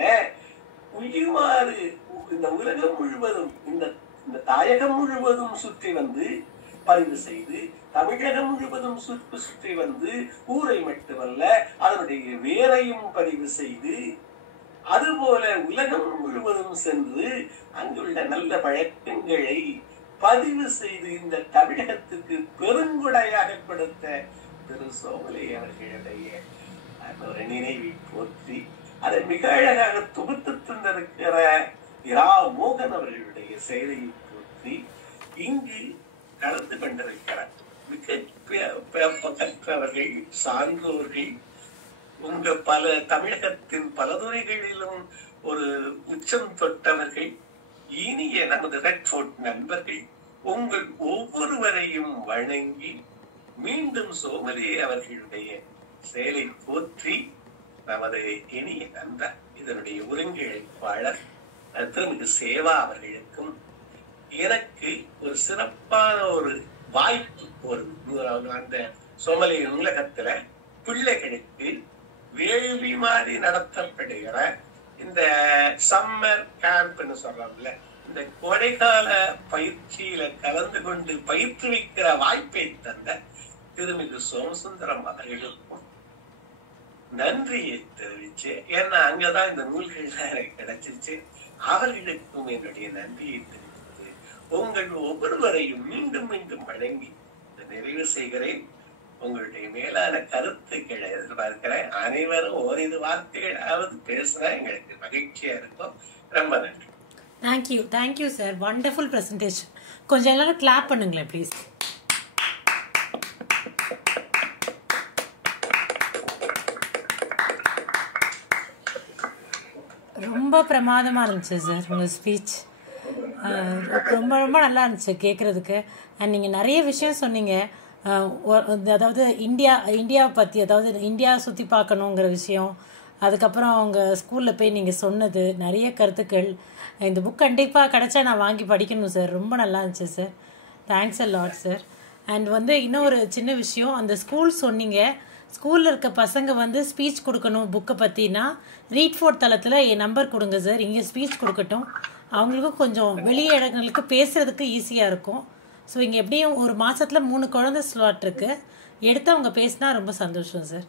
உயிர்மாறு இந்த உலகம் முழுவதும் இந்த தாயகம் முழுவதும் சுற்றி வந்து பதிவு செய்து, தமிழகம் முழுவதும் சுற்றி வந்து ஊரை மட்டுமல்ல அதனுடைய வேரையும் பதிவு செய்து, அதுபோல உலகம் முழுவதும் சென்று அங்குள்ள நல்ல பழக்கங்களை பதிவு செய்து இந்த தமிழகத்துக்கு பெருங்குடையாக கொடுத்த திரு சோமலை அவர்களுடைய ஒரு நினைவை போற்றி அதை மிக அழகாக தொகுத்து தந்திருக்கிற இரா மோகன் அவர்களுடைய செயலையை போற்றி இங்கு கலந்து கொண்டிருக்கிறார் மிக கற்றவர்கள், சான்றோர்கள், உங்க பல தமிழகத்தின் பல துறைகளிலும் ஒரு உச்சம் தொட்டவர்கள், இனிய நமது ரெட்ஃபோர்ட் நண்பர்கள், உங்கள் ஒவ்வொருவரையும் வணங்கி மீண்டும் சோமலே அவர்களுடைய செயலை போற்றி நமது இனிய நண்பர் இதனுடைய ஒருங்கிணைப்பாளர் திருமிகு சேவா அவர்களுக்கும் எனக்கு ஒரு சிறப்பான ஒரு வாய்ப்பு, ஒரு அந்த சோமலை நூலகத்துல பிள்ளைகளுக்கு வேள்வி மாதிரி நடத்தப்படுகிற இந்த சம்மர் கேம்ப்னு சொல்றோம்ல, இந்த கோடைகால பயிற்சியில கலந்து கொண்டு பயிற்றுவிக்கிற வாய்ப்பை தந்த திருமிகு சோமசுந்தரம் அவர்களுக்கும் நன்றியை தெரிவிச்சு, ஏன்னா அங்கதான் இந்த நூல்கள் எனக்கு கிடைச்சிருச்சு, அவர்களுக்கும் என்னுடைய நன்றியை தெரிவித்து உங்கள் ஒவ்வொருவரையும் மீண்டும் மீண்டும் வழங்கி நிறைவு செய்கிறேன். உங்களுடைய மேலான கருத்துக்களை எதிர்பார்க்கிறேன். அனைவரும் ஓரிரு வார்த்தைகளாவது பேசுனா எங்களுக்கு மகிழ்ச்சியா இருக்கும். ரொம்ப நன்றி. Thank you sir. Wonderful presentation. கொஞ்சம் எல்லாரும் கிளாப் பண்ணுங்களேன் ப்ளீஸ். ரொம்ப பிரமாதமாக இருந்துச்சு சார் உங்கள் ஸ்பீச். ரொம்ப ரொம்ப நல்லா இருந்துச்சு கேட்குறதுக்கு. அண்ட் நீங்கள் நிறைய விஷயம் சொன்னீங்க. அதாவது இந்தியாவை பற்றி, அதாவது இந்தியா சுற்றி பார்க்கணுங்கிற விஷயம், அதுக்கப்புறம் அவங்க ஸ்கூலில் போய் நீங்கள் சொன்னது, நிறைய கருத்துக்கள். இந்த புக் கண்டிப்பாக கிடச்சா நான் வாங்கி படிக்கணும் சார். ரொம்ப நல்லா இருந்துச்சு sir. Thanks a lot sir. And இன்னொரு சின்ன விஷயம், அந்த ஸ்கூல் சொன்னீங்க, ஸ்கூலில் இருக்க பசங்க ஸ்பீச் கொடுக்கணும் புக்கை பற்றினா ரீட்ஃபோர்ட் தளத்தில் என் நம்பர் கொடுங்க சார். இங்கே ஸ்பீச் கொடுக்கட்டும். அவங்களுக்கும் கொஞ்சம் வெளியே இடங்களுக்கு பேசுகிறதுக்கு ஈஸியாக இருக்கும். ஸோ இங்கே எப்படியும் ஒரு மாதத்தில் 3 குழந்தை ஸ்லாட் இருக்குது. எடுத்து அவங்க பேசினா ரொம்ப சந்தோஷம் சார்.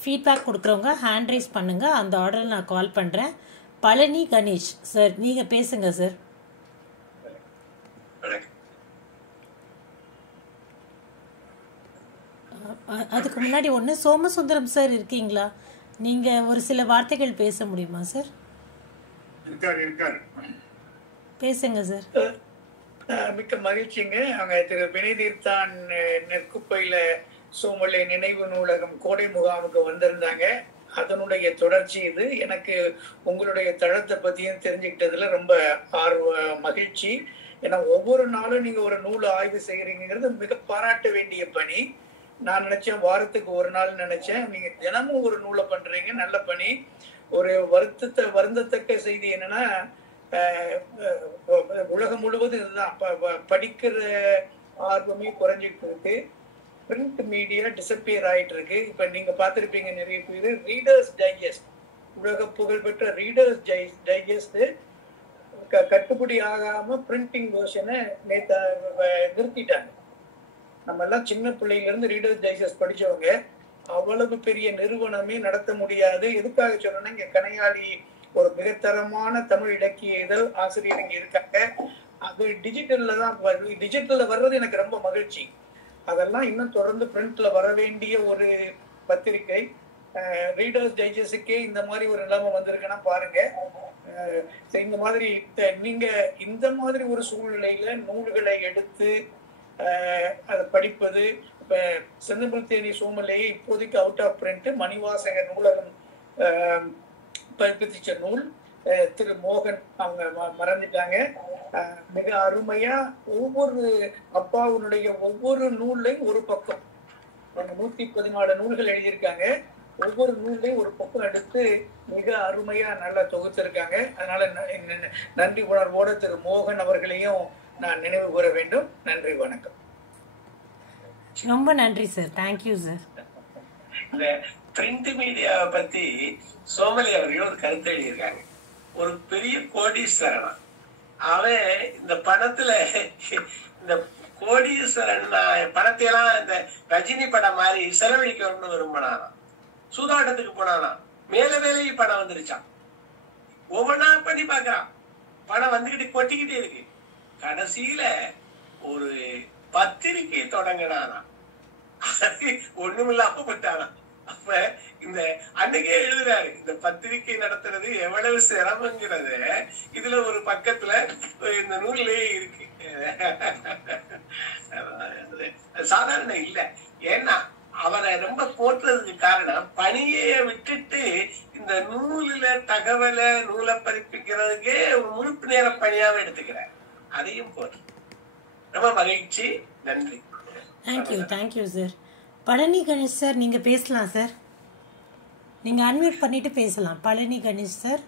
ஃபீட்பேக் கொடுக்குறவங்க ஹேண்ட் ரைஸ் பண்ணுங்கள். அந்த ஆர்டரில் நான் கால் பண்ணுறேன். பழனி கணேஷ் சார், நீங்கள் பேசுங்க சார். அதுக்கு முன்னாடி சோமசுந்தரம் சார் இருக்கீங்களா? நீங்கள் ஒரு சில வார்த்தைகள் பேச முடியுமா சார்? பேசுங்க சார். மிக்க மகிழ்ச்சிங்க. அவங்க திரு வினைதீர்த்தான் நெற்குப்பையில சோமலை நினைவு நூலகம் கோடை முகாமுக்கு வந்திருந்தாங்க. அதனுடைய தொடர்ச்சி இது. எனக்கு உங்களுடைய தளத்தை பத்தியும் தெரிஞ்சுக்கிட்டதுல ரொம்ப மகிழ்ச்சி. ஏன்னா ஒவ்வொரு நாளும் நீங்க ஒரு நூல் ஆய்வு செய்யறீங்கிறது மிக பாராட்ட வேண்டிய பணி. நான் நினைச்சேன் வாரத்துக்கு ஒரு நாள் நினைச்சேன். நீங்க தினமும் ஒரு நூலை பண்றீங்க, நல்ல பணி. ஒரு வருந்தத்தக்க செய்தி என்னன்னா, உலகம் முழுவதும் இதுதான், படிக்கிற ஆர்வமே குறைஞ்சிட்டு இருக்கு. பிரிண்ட் மீடியா டிசப்பியர் ஆயிட்டு இருக்கு. இப்ப நீங்க பார்த்திருப்பீங்க நிறைய பேர் ரீடர்ஸ் டைஜஸ்ட், உலக புகழ்பெற்ற ரீடர்ஸ் டைஜஸ்ட் கட்டுப்படி ஆகாம பிரிண்டிங் வெர்ஷனை நிறுத்திட்டாங்க. நம்ம எல்லாம் சின்ன பிள்ளையில இருந்து ரீடர்ஸ் டைஜஸ்ட் படிச்சவங்க. அவ்வளவு பெரிய நிறுவனமே நடத்த முடியாது. எதுக்காக சொல்றேன்னா, இங்க கனையாளி ஒரு மிகத்தரமான தமிழ் இலக்கிய இதழ் ஆசிரியர் இங்க இருக்காங்க. அது டிஜிட்டல்ல தான், டிஜிட்டல்ல வர்றது எனக்கு ரொம்ப மகிழ்ச்சி. அதெல்லாம் இன்னும் தொடர்ந்து பிரிண்ட்ல வர வேண்டிய ஒரு பத்திரிகை. ரீடர்ஸ் டைஜஸ்டுக்கே இந்த மாதிரி ஒரு நிலைமை வந்திருக்குன்னா பாருங்க. இந்த மாதிரி நீங்க இந்த மாதிரி ஒரு சூழ்நிலையில நூல்களை எடுத்து அதை படிப்பது. இப்ப செந்தமிழ் தேனி சோமலையை இப்போதைக்கு அவுட் ஆஃப் பிரிண்ட் மணிவாசக நூலகம் பதிப்பிச்ச நூல். திரு மோகன் அவங்க மறந்துட்டாங்க. மிக அருமையா ஒவ்வொரு அப்பாவுடைய ஒவ்வொரு நூல்லையும் ஒரு பக்கம், 114 நூல்கள் எழுதியிருக்காங்க. ஒவ்வொரு நூல்லையும் ஒரு பக்கம் எடுத்து மிக அருமையா நல்லா தொகுத்திருக்காங்க. அதனால நன்றி உணர்வோட திரு மோகன் அவர்களையும் நான் நினைவு கூற வேண்டும். நன்றி, வணக்கம். ரொம்ப நன்றி சார். Thank you sir. இந்த பிரிண்ட் மீடியாவை பத்தி சோமலி அவர்கள் ஒரு கருத்து எழுதியிருக்காங்க. ஒரு பெரிய கோடீஸ்வரனா அவன் இந்த பணத்துல இந்த கோடீஸ்வரன் பணத்தை எல்லாம் இந்த ரஜினி படம் மாதிரி செலவழிக்கணும்னு விரும்பினானா, சூதாட்டத்துக்கு போனானா, மேல மேலேயே பணம் வந்துருச்சான். ஒவ்வொன்னா பண்ணி பாக்குறான், பணம் வந்துகிட்டு கொட்டிக்கிட்டே இருக்கு. கடைசியில ஒரு பத்திரிகை தொடங்கினானா, ஒண்ணுமில்லாம போட்டானா. அப்ப இந்த அன்னைக்கே எழுதுறாரு, இந்த பத்திரிகை நடத்துறது எவ்வளவு சிரமங்கிறத இதுல ஒரு பக்கத்துல இந்த நூல்லே இருக்கு. சாதாரண இல்ல. ஏன்னா அவரை ரொம்ப போற்றுறதுக்கு காரணம், பணியை விட்டுட்டு இந்த நூலில தகவலை நூலை பதிப்பிக்கிறதுக்கே ஒரு முழுப்பு நேர பணியாவே எடுத்துக்கிறார். அதையும் போற்று. ரொம்ப மகிழ்ச்சி. நன்றி. Thank you sir. Palani Ganesh sir, நீங்க பேசலாம் சார். நீங்க அன்மியூட் பண்ணிட்டு பேசலாம். பழனி கணேஷ் சார்,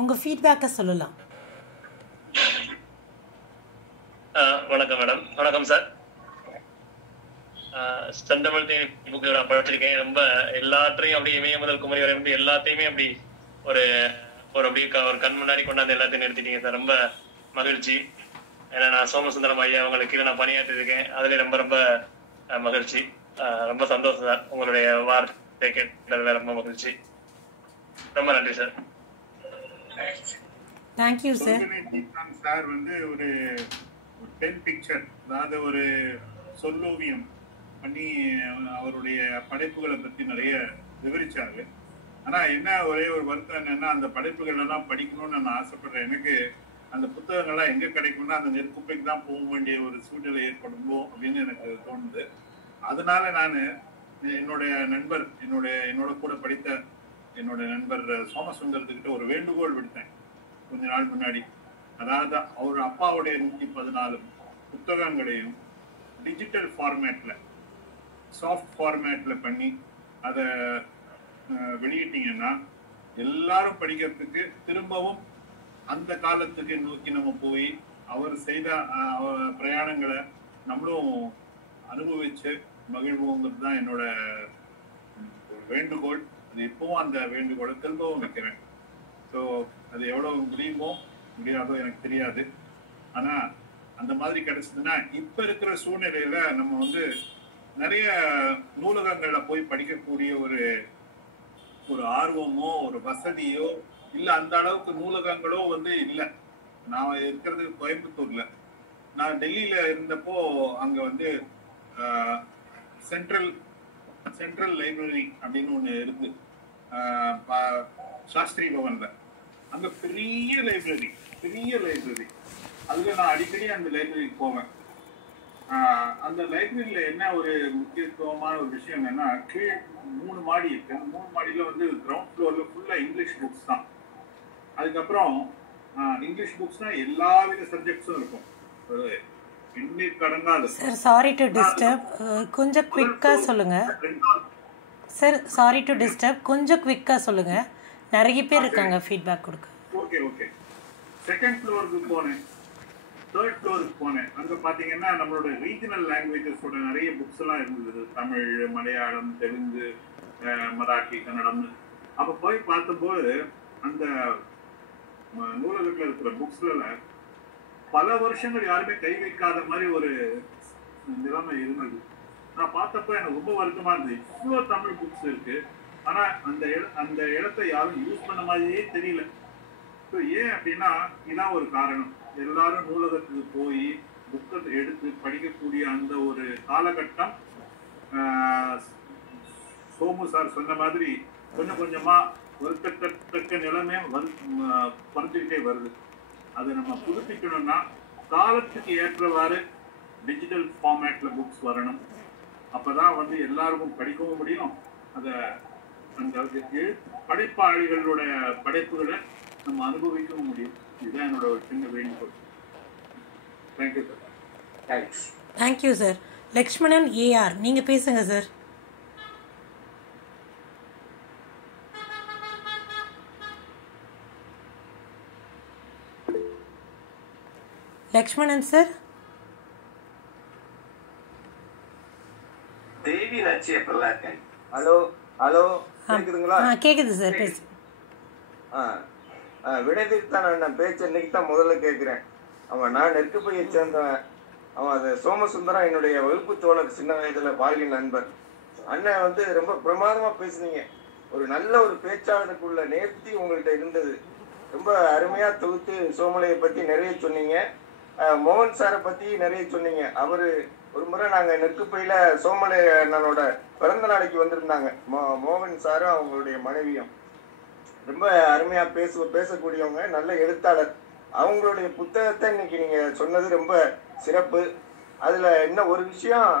உங்க ஃபீட்பேக்கை சொல்லலாம். வணக்கம் மேடம். வணக்கம் சார். செந்தமிழ் புக்கு நான் படிச்சிருக்கேன். ரொம்ப எல்லாத்தையும் அப்படி இமய முதல் குமரி வரை வந்து எல்லாத்தையுமே அப்படி ஒரு அப்படியே ஒரு கண் முன்னாடி கொண்டாந்து எல்லாத்தையும் நிறுத்திட்டீங்க சார். ரொம்ப மகிழ்ச்சி. ஏன்னா நான் சோமசுந்தரம் ஐயா அவங்களுக்கு கீழே நான் பணியாற்றிருக்கேன். அதுலேயே ரொம்ப ரொம்ப மகிழ்ச்சி. ரொம்ப சந்தோஷம் சார். உங்களுடைய வார்த்தை கேட்டதுல ரொம்ப மகிழ்ச்சி. ரொம்ப நன்றி சார். Thank you sir. சார் வந்து ஒரு பென் பிக்சர், அதாவது ஒரு சொல்லோவியம் பண்ணி அவருடைய படைப்புகளை பற்றி நிறைய விவரிச்சாரு. ஆனால் என்ன ஒரே ஒரு வருத்தம் என்னன்னா, அந்த படைப்புகள் எல்லாம் படிக்கணும்னு நான் ஆசைப்படுறேன். எனக்கு அந்த புத்தகங்கள்லாம் எங்கே கிடைக்கும்னா அந்த நெற்குப்பைக்கு தான் போக வேண்டிய ஒரு சூழ்நிலை ஏற்படுமோ அப்படின்னு எனக்கு தோணுது. அதனால நான் என்னுடைய நண்பர், என்னோட கூட படித்த என்னோட நண்பர் சோமசுந்தரத்துக்கிட்ட ஒரு வேண்டுகோள் விடுத்தேன் கொஞ்ச நாள் முன்னாடி. அதாவது அவர் அப்பாவுடைய 114 புத்தகங்களையும் டிஜிட்டல் ஃபார்மேட்ல, சாஃப்ட் ஃபார்மேட்ல பண்ணி அதை வெளியிட்டீங்கன்னா எல்லாரும் படிக்கிறதுக்கு திரும்பவும் அந்த காலத்துக்கு நோக்கி நம்ம போய் அவர் செய்த பிரயாணங்களை நம்மளும் அனுபவிச்சு மகிழ்வோங்கிறது தான் என்னோட வேண்டுகோள். அது இப்பவும் அந்த வேண்டுகோளை திரும்பவும் வைக்கிறேன். ஸோ அது எவ்வளவு முடியாதோ எனக்கு தெரியாது. ஆனா அந்த மாதிரி கிடைச்சதுன்னா இப்ப இருக்கிற சூழ்நிலையில நம்ம வந்து நிறைய நூலகங்கள்ல போய் படிக்கக்கூடிய ஒரு ஆர்வமோ ஒரு வசதியோ இல்ல, அந்த அளவுக்கு நூலகங்களோ வந்து இல்லை. நான் இருக்கிறது கோயம்புத்தூர்ல. நான் டெல்லியில இருந்தப்போ அங்க வந்து சென்ட்ரல் லைப்ரரி அப்படின்னு ஒண்ணு இருக்கு சாஸ்திரி பவன்ல. அங்க பெரிய லைப்ரரி. அதுல நான் அடிக்கடி அந்த லைப்ரரிக்கு போவேன். அந்த லைப்ரரியில என்ன ஒரு முக்கியத்துவமான ஒரு விஷயம் என்னன்னா, கீழ் 3 மாடி இருக்கு. அந்த 3 மாடியில வந்து கிரவுண்ட் ஃப்ளோர்ல ஃபுல்லா இங்கிலீஷ் புக்ஸ் தான். அதுக்கப்புறம் இங்கிலீஷ் புக்ஸ்னா எல்லா வித சப்ஜெக்ட்ஸும் இருக்கும். சார் சாரி டு டிஸ்டர்ப், கொஞ்சம் குவிக்கா சொல்லுங்க சார். சாரி டு டிஸ்டர்ப், கொஞ்சம் குவிக்கா சொல்லுங்க. நிறைய பேர் இருக்காங்க ஃபீட்பேக் கொடுக்க. ஓகே. செகண்ட் ஃப்ளோருக்கு போனேன், தேர்ட் ஃப்ளோருக்கு போனேன். அங்க பாத்தீங்கன்னா நம்மளோட ரீஜனல் லாங்குவேஜஸோட நிறைய புக்ஸ் எல்லாம் இருந்தது. தமிழ், மலையாளம், தெலுங்கு, மராட்டி, கன்னடம்னு. அப்ப போய் பார்த்தபோது அந்த நூலகத்துல இருக்கிற புக்ஸ்ல பல வருஷங்கள் யாருமே கை வைக்காத மாதிரி ஒரு நிலைமை இருந்தது. நான் பார்த்தப்ப எனக்கு ரொம்ப வருத்தமா இருந்தது. இவ்வளோ தமிழ் புக்ஸ் இருக்கு, ஆனா அந்த இடத்தை யாரும் யூஸ் பண்ண மாதிரியே தெரியல. ஏன் அப்படின்னா இதான் ஒரு காரணம். எல்லாரும் நூலகத்துக்கு போய் புக்கை எடுத்து படிக்கக்கூடிய அந்த ஒரு காலகட்டம் சோமு சார் சொன்ன மாதிரி கொஞ்சம் கொஞ்சமா வருத்தத்தக்க நிலைமை குறைஞ்சிக்கிட்டே வருது. அதை நம்ம புதுப்பிக்கணும்னா காலத்துக்கு ஏற்றவாறு டிஜிட்டல் ஃபார்மேட்ல புக்ஸ் வரணும். அப்பதான் வந்து எல்லாருக்கும் படிக்கவும் முடியும். அந்த படைப்பாளிகளோட படைப்புகளை நம்ம அனுபவிக்கவும் முடியும். இதுதான் என்னோட ஒரு சின்ன வேண்டுகோள். Thank you sir. Thank you sir. Lakshmanan A R, நீங்க பேசுங்க சார். லக்ஷ்மணன் சார். தேவி நச்சு எப்பெல்லாம் இருக்காங்க. ஹலோ ஹலோ, கேக்குதுங்களா? கேக்குது சார், பேசு. விடைதிருத்தான் நான் பேச்சு இன்னைக்கு தான் முதல்ல கேட்கிறேன். அவன் நான் நெருக்கு பையை சேர்ந்தவன். அவன் அது சோமசுந்தரம், என்னுடைய வகுப்பு தோழர், சின்ன வயதுல பாலியல் நண்பர். அண்ணன் வந்து ரொம்ப பிரமாதமா பேசுனீங்க. ஒரு நல்ல ஒரு பேச்சாளருக்குள்ள நேர்த்தி உங்கள்கிட்ட இருந்தது. ரொம்ப அருமையா தொகுத்து சோமலையை பத்தி நிறைய சொன்னீங்க. மோகன் சாரை பத்தி நிறைய சொன்னீங்க. அவரு ஒரு முறை நாங்க நெற்குப்பையில சோமலை அண்ணனோட பிறந்த நாளைக்கு வந்திருந்தாங்க. மோகன் சாரும் அவங்களுடைய மனைவியும் ரொம்ப அருமையா பேசக்கூடியவங்க, நல்ல எழுத்தாளர். அவங்களுடைய புத்தகத்தை இன்னைக்கு நீங்க சொன்னது ரொம்ப சிறப்பு. அதுல என்ன ஒரு விஷயம்,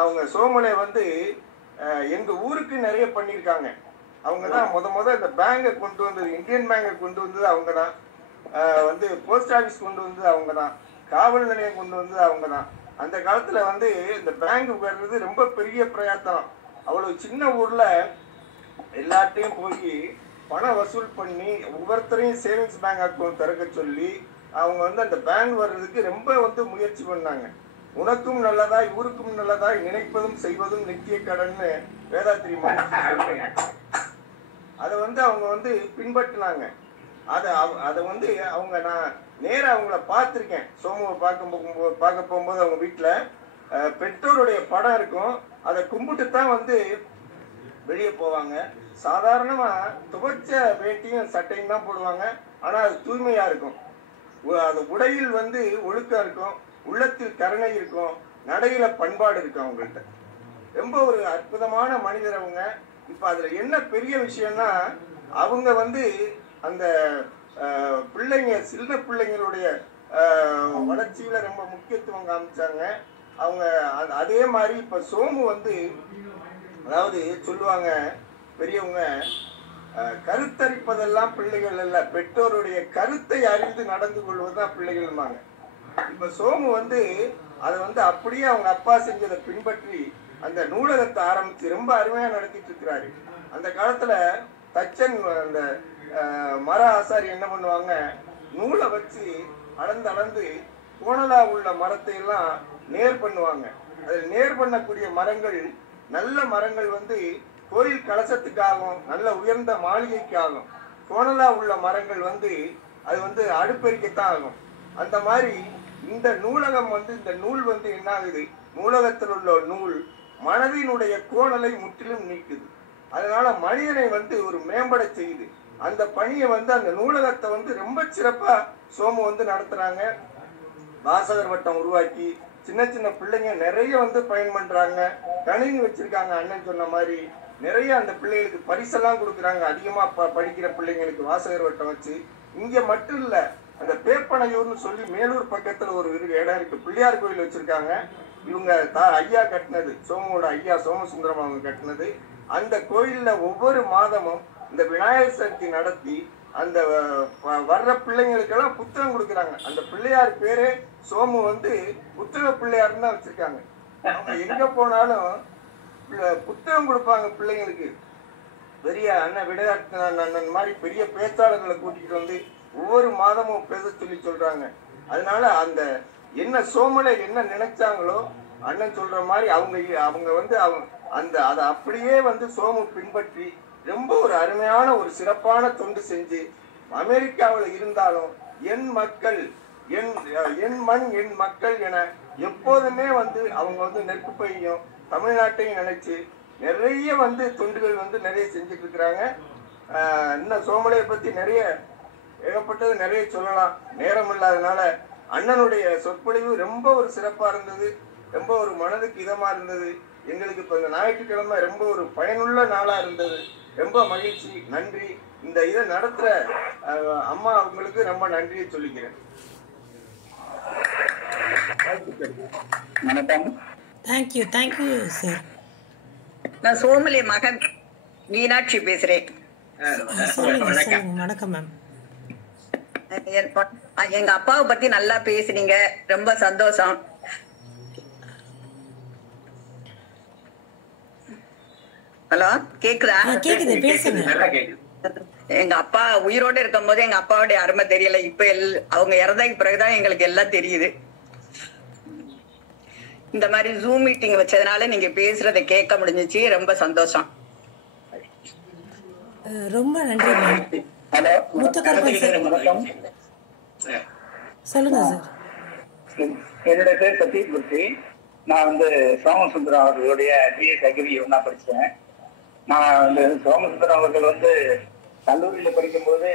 அவங்க சோமலை வந்து எங்க ஊருக்கு நிறைய பண்ணியிருக்காங்க. அவங்கதான் முத இந்த பேங்கை கொண்டு வந்தது, இந்தியன் பேங்கை கொண்டு வந்தது அவங்க தான். வந்து போஸ்ட் ஆபீஸ் கொண்டு வந்தது அவங்க தான். காவல் நிலையம் கொண்டு வந்தது அவங்க தான். அந்த காலத்துல வந்து இந்த பேங்க் வர்றது ரொம்ப பெரிய பிரயாத்தனம். அவ்வளவு சின்ன ஊர்ல எல்லாத்தையும் போய் பணம் வசூல் பண்ணி ஒவ்வொருத்தரையும் சேவிங்ஸ் பேங்க் அக்கௌண்ட் திறக்க சொல்லி அவங்க வந்து அந்த பேங்க் வர்றதுக்கு ரொம்ப வந்து முயற்சி பண்ணாங்க. உனக்கும் நல்லதாய் ஊருக்கும் நல்லதாய் நினைப்பதும் செய்வதும் நித்திய கடன்னு வேதாத்திரி அதை வந்து அவங்க வந்து பின்பற்றினாங்க. அதை வந்து அவங்க நான் நேரா அவங்கள பார்த்துருக்கேன். சோமுவை பார்க்க போகும்போது அவங்க வீட்டுல பெற்றோருடைய படம் இருக்கும். அதை கும்பிட்டு தான் வந்து வெளியே போவாங்க. சாதாரணமா துவைச்ச வேட்டியும் சட்டையும் தான் போடுவாங்க. ஆனா அது தூய்மையா இருக்கும். அது உடையில் வந்து ஒழுக்கம் இருக்கும், உள்ளத்தில் கருணை இருக்கும், நடையில பண்பாடு இருக்கும் அவங்கள்ட்ட. ரொம்ப ஒரு அற்புதமான மனிதர் அவங்க. இப்ப அதுல என்ன பெரிய விஷயம்னா, அவங்க வந்து அந்த பிள்ளைங்க, சின்ன பிள்ளைங்களுடைய வளர்ச்சியில ரொம்ப முக்கியத்துவம் காமிச்சாங்க அவங்க. அதே மாதிரி இப்ப சோமு வந்து, அதாவது சொல்லுவாங்க பெரியவங்க, கருத்தரிப்பதெல்லாம் பிள்ளைகள் அல்ல, பெற்றோருடைய கருத்தை அறிந்து நடந்து கொள்வதுதான் பிள்ளைகள்மாங்க. இப்ப சோமு வந்து அதை வந்து அப்படியே அவங்க அப்பா செஞ்சதை பின்பற்றி அந்த நூலகத்தை ஆரம்பிச்சு ரொம்ப அருமையா நடத்திட்டு இருக்கிறாரு. அந்த காலத்துல தச்சன், அந்த மர ஆசாரி என்ன பண்ணுவாங்க, நூலை வச்சு அளந்து கோணலா உள்ள மரத்தை எல்லாம் நேர் பண்ணுவாங்க. அதில் நேர் பண்ணக்கூடிய மரங்கள், நல்ல மரங்கள் வந்து கோயில் கலசத்துக்காகும், நல்ல உயர்ந்த மாளிகைக்காகும். கோணலா உள்ள மரங்கள் வந்து அது வந்து அடுப்பெருக்கத்தான் ஆகும். அந்த மாதிரி இந்த நூலகம் வந்து, இந்த நூல் வந்து என்ன ஆகுது, நூலகத்தில் உள்ள நூல் மனதினுடைய கோணலை முற்றிலும் நீக்குது. அதனால மனிதனை வந்து ஒரு மேம்பட செய்யுது. அந்த பணியை வந்து அந்த நூலகத்தை வந்து ரொம்ப சிறப்பா சோமு வந்து நடத்துறாங்க. வாசகர் வட்டம் உருவாக்கி சின்ன சின்ன பிள்ளைங்க நிறைய வந்து பயன் பண்றாங்க. கணினி வச்சிருக்காங்க. அண்ணன் சொன்ன மாதிரி நிறைய அந்த பிள்ளைகளுக்கு பரிசெல்லாம் கொடுக்குறாங்க. அதிகமா படிக்கிற பிள்ளைங்களுக்கு வாசகர் வட்டம் வச்சு. இங்க மட்டும் இல்ல, அந்த பேப்பனையூர்னு சொல்லி மேலூர் பக்கத்துல ஒரு இடம் இருக்கு, பிள்ளையார் கோயில் வச்சிருக்காங்க. இவங்க ஐயா கட்டினது, சோமுவோட ஐயா சோமசுந்தரம் அவங்க கட்டினது. அந்த கோயில்ல ஒவ்வொரு மாதமும் இந்த விநாயகர் சதுர்த்தி நடத்தி அந்த வர்ற பிள்ளைங்களுக்கெல்லாம் புத்தகம் கொடுக்குறாங்க. அந்த பிள்ளையார் பேரே சோமு வந்து புத்தக பிள்ளையார்னு தான் வச்சிருக்காங்க. அவங்க எங்க போனாலும் புத்தகம் கொடுப்பாங்க பிள்ளைங்களுக்கு. பெரிய அண்ணன் விடையாட்டு அண்ணன் மாதிரி பெரிய பேச்சாளர்களை கூட்டிட்டு வந்து ஒவ்வொரு மாதமும் பேச சொல்லி சொல்றாங்க. அதனால அந்த என்ன சோமலை என்ன நினைச்சாங்களோ அண்ணன் சொல்ற மாதிரி அவங்க வந்து அதை அப்படியே வந்து சோமு பின்பற்றி ரொம்ப ஒரு அருமையான ஒரு சிறப்பான தொண்டு செஞ்சு, அமெரிக்காவில் இருந்தாலும் என் மக்கள், என் மண் என் மக்கள் என எப்போதுமே வந்து அவங்க வந்து நெற்குப்பையும் தமிழ்நாட்டையும் நினைச்சு நிறைய வந்து தொண்டுகள் வந்து நிறைய செஞ்சுட்டு இருக்கிறாங்க. இன்னும் சோமலையை பத்தி நிறைய ஏகப்பட்டது நிறைய சொல்லலாம், நேரம் இல்லாதனால. அண்ணனுடைய சொற்பொழிவு ரொம்ப ஒரு சிறப்பா இருந்தது, ரொம்ப ஒரு மனதுக்கு இதமா இருந்தது. எங்களுக்கு இப்ப இந்த ஞாயிற்றுக்கிழமை ரொம்ப ஒரு பயனுள்ள நாளா இருந்தது. ரொம்ப மகிழ்ச்சி, நன்றி. இந்த இதை நடத்துற அம்மா அவங்களுக்கு ரொம்ப நன்றியை சொல்லிக்கிறேன். Thank you sir. நான் சோமலை மகன் மீனாட்சி பேசுறேன். வணக்கம் மேம். எங்க அப்பாவை பத்தி நல்லா பேசுனீங்க, ரொம்ப சந்தோஷம். ஹலோ, கேக்குதா? கேக்குது, பேசுங்க. எங்க அப்பா உயிரோட இருக்கும் போது எங்க அப்பாவுடைய அருமை தெரியல. இப்ப அவங்க இறந்ததுக்கு பிறகுதான் எங்களுக்கு எல்லாம் தெரியுது. இந்த மாதிரி ஜூம் மீட்டிங் வச்சதுனால நீங்க பேசுறதை கேட்க முடிஞ்சிச்சு. ரொம்ப சந்தோஷம். ரொம்ப நன்றி மேம். ஹலோ, முத்துக்கருப்பன் சார் வணக்கம். சொல்லுங்க சார். என்னுடைய பேர் சத்யமூர்த்தி. நான் வந்து சோமசுந்தரம் அவர்களுடைய பிஎஸ் அக்ரி ஒன்னா படிச்சேன். நான் வந்து சோமசுந்தரம் அவர்கள் வந்து கல்லூரியில படிக்கும் போதே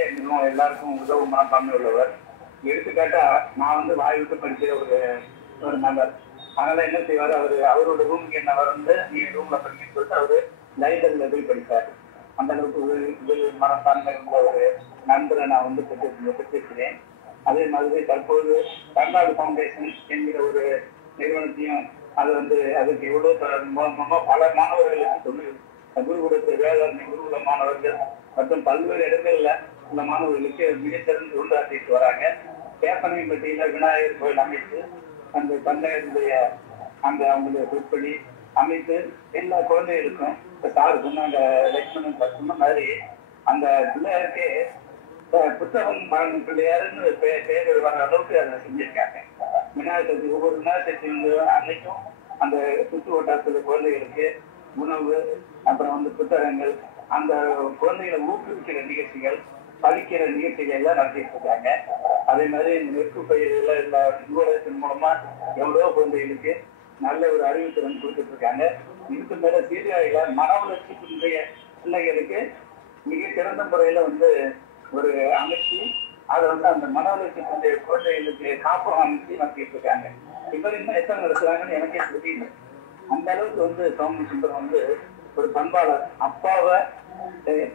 எல்லாருக்கும் உதவும் மனப்பான்மை உள்ளவர். எடுத்துக்காட்டா நான் வந்து வாய் விட்டு படிக்கிற ஒரு நபர். அதனால என்ன செய்வாரு, அவரோட ரூமுக்கு என்ன வந்து நீ ரூம்ல படிக்கணும்னு சொல்லிட்டு அவரு லைப்ரரியில போய் படிப்பாரு. அந்த அளவுக்கு ஒரு மனப்பான்மை உள்ள ஒரு நண்பரை நான் வந்து பெற்றிருக்கிறேன். அதே மாதிரி தற்போது தமிழ்நாடு ஃபவுண்டேஷன் என்கிற ஒரு நிறுவனத்தையும் அது வந்து அதுக்கு எவ்வளவு பல மாணவர்களுக்கு குருகுலத்து வேதாரணி குருகுல மாணவர்கள் மற்றும் பல்வேறு இடங்கள்ல உள்ள மாணவர்களுக்கு மிகச்சிறந்து உண்டாற்றிட்டு வராங்க. கேப்பனைப்பட்டியில விநாயகர் கோயில் அமைத்து அந்த தந்தையருடைய அந்த அவங்களுடைய சொற்பொழி அமைத்து எல்லா குழந்தைகளுக்கும் இப்ப சார் சொன்னாங்க, லட்சுமணன் சார் சொன்ன மாதிரி அந்த பிள்ளையாருக்கே புத்தகம் வழங்கும் பிள்ளையாருன்னு பேர் வர அளவுக்கு அதை செஞ்சிருக்காங்க. விநாயகர் சதுர்த்தி ஒவ்வொரு விநாயகர் சதுர்த்தி அன்னைக்கும் அந்த சுற்று வட்டாரத்துல குழந்தைகளுக்கு உணவு, அப்புறம் வந்து புத்தகங்கள், அந்த குழந்தைகளை ஊக்குவிக்கிற நிகழ்ச்சிகள், படிக்கிற நிகழ்ச்சிகள் எல்லாம் நடத்திட்டு இருக்காங்க. அதே மாதிரி இந்த நெற்கு பயிர்கள் எல்லா நூலகத்தின் மூலமா எவ்வளவோ குழந்தைகளுக்கு நல்ல ஒரு அறிவுத்திறன் கொடுத்துட்டு இருக்காங்க. இதுக்கு மேல சீர்காழியில மன வளர்ச்சி குன்றிய பிள்ளைகளுக்கு மிக சிறந்த முறையில வந்து ஒரு அமைச்சு அதை வந்து அந்த மன வளர்ச்சி குன்றிய குழந்தைகளுக்கு காப்பகம் அமைச்சு நடத்திட்டு இருக்காங்க. இப்ப இன்னும் எத்தனை நடத்துறாங்கன்னு எனக்கே தெரியல. அந்த அளவுக்கு வந்து சோமசுந்தரம் வந்து ஒரு பண்பாளர். அப்பாவை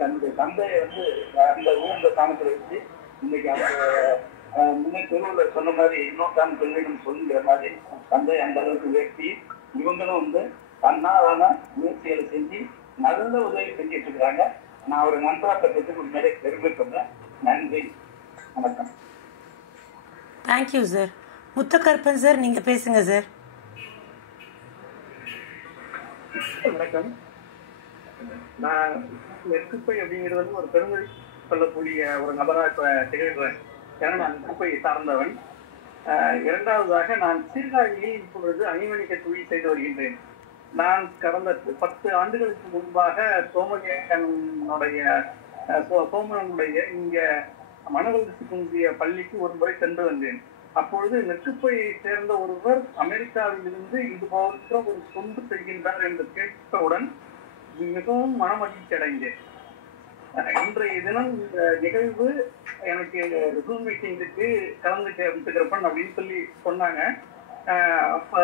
தன்னுடைய தந்தையை வந்து அந்த ஊர்ந்த சாமத்துல வச்சு இன்னைக்கு அவங்க முன்னே திருவள்ளுவர் சொன்ன மாதிரி இன்னொரு பெண்ணிடம் சொல்லுங்கிற மாதிரி தந்தை அந்த அளவுக்கு உயர்த்தி இவங்களும் வந்து தன்னாலான முயற்சிகளை செஞ்சு நல்ல உதவி செஞ்சுட்டு இருக்கிறாங்க. நான் ஒரு நண்பரா பற்றி உண்மையிலே தெரிவிக்கிறேன். நன்றி, வணக்கம். Thank you sir. முத்துக்கருப்பன் சார், நீங்க பேசுங்க சார். வணக்கம். நான் நெற்குப்பை அப்படிங்கிறது வந்து ஒரு பெருமொழி சொல்லக்கூடிய ஒரு நபரா இப்ப திகழ்கிறேன். ஏன்னா நான் நெற்குப்பை சார்ந்தவன். இரண்டாவதாக நான் சீர்காழியில் இப்பொழுது அணிமணிக்க தொழில் செய்து வருகின்றேன். நான் கடந்த 10 ஆண்டுகளுக்கு முன்பாக சோமனுடைய இங்க மனவளர்ச்சி குன்றிய பள்ளிக்கு ஒரு முறை சென்று வந்தேன். அப்பொழுது நெற்குப்பையை சேர்ந்த ஒருவர் அமெரிக்காவிலிருந்து இது போன்ற ஒரு தொண்டு செய்கின்றார் என்று கேட்டவுடன் மிகவும் மனமகிழ்ச்சி அடைந்தேன். இன்றைய தினம் இந்த நிகழ்வு எனக்கு ஜூம் மீட்டிங்க்கு கலந்துக்கிறப்பன் அப்படின்னு சொல்லி சொன்னாங்க. அப்ப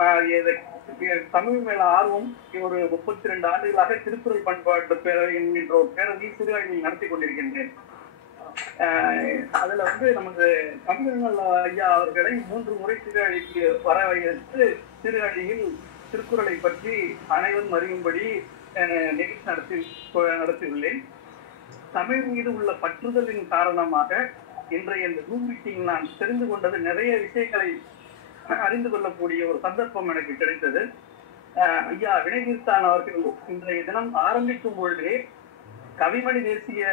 நான் தமிழ் மேல ஆர்வம் ஒரு 32 ஆண்டுகளாக திருக்குறள் பண்பாட்டு பேரவை என்கின்ற ஒரு பேரவை சீர்காழியில் நடத்தி கொண்டிருக்கின்றேன். அதுல வந்து நமக்கு தமிழ்நல் ஐயா அவர்களை 3 முறை சீர்காழிக்கு வர வைத்து சீர்காழியில் திருக்குறளை பற்றி அனைவரும் அறியும்படி நிகழ்ச்சி நடத்தியுள்ளேன். தமிழ் மீது உள்ள பற்றுதலின் காரணமாக இன்றைய இந்த ஜூம் மீட்டிங் நான் தெரிந்து கொண்டது, நிறைய விஷயங்களை அறிந்து கொள்ளக்கூடிய ஒரு சந்தர்ப்பம் எனக்கு கிடைத்தது. ஐயா வினயகிருஷ்ணன் அவர்கள் இன்றைய தினம் ஆரம்பிக்கும் பொழுதே கவிமணி தேசிய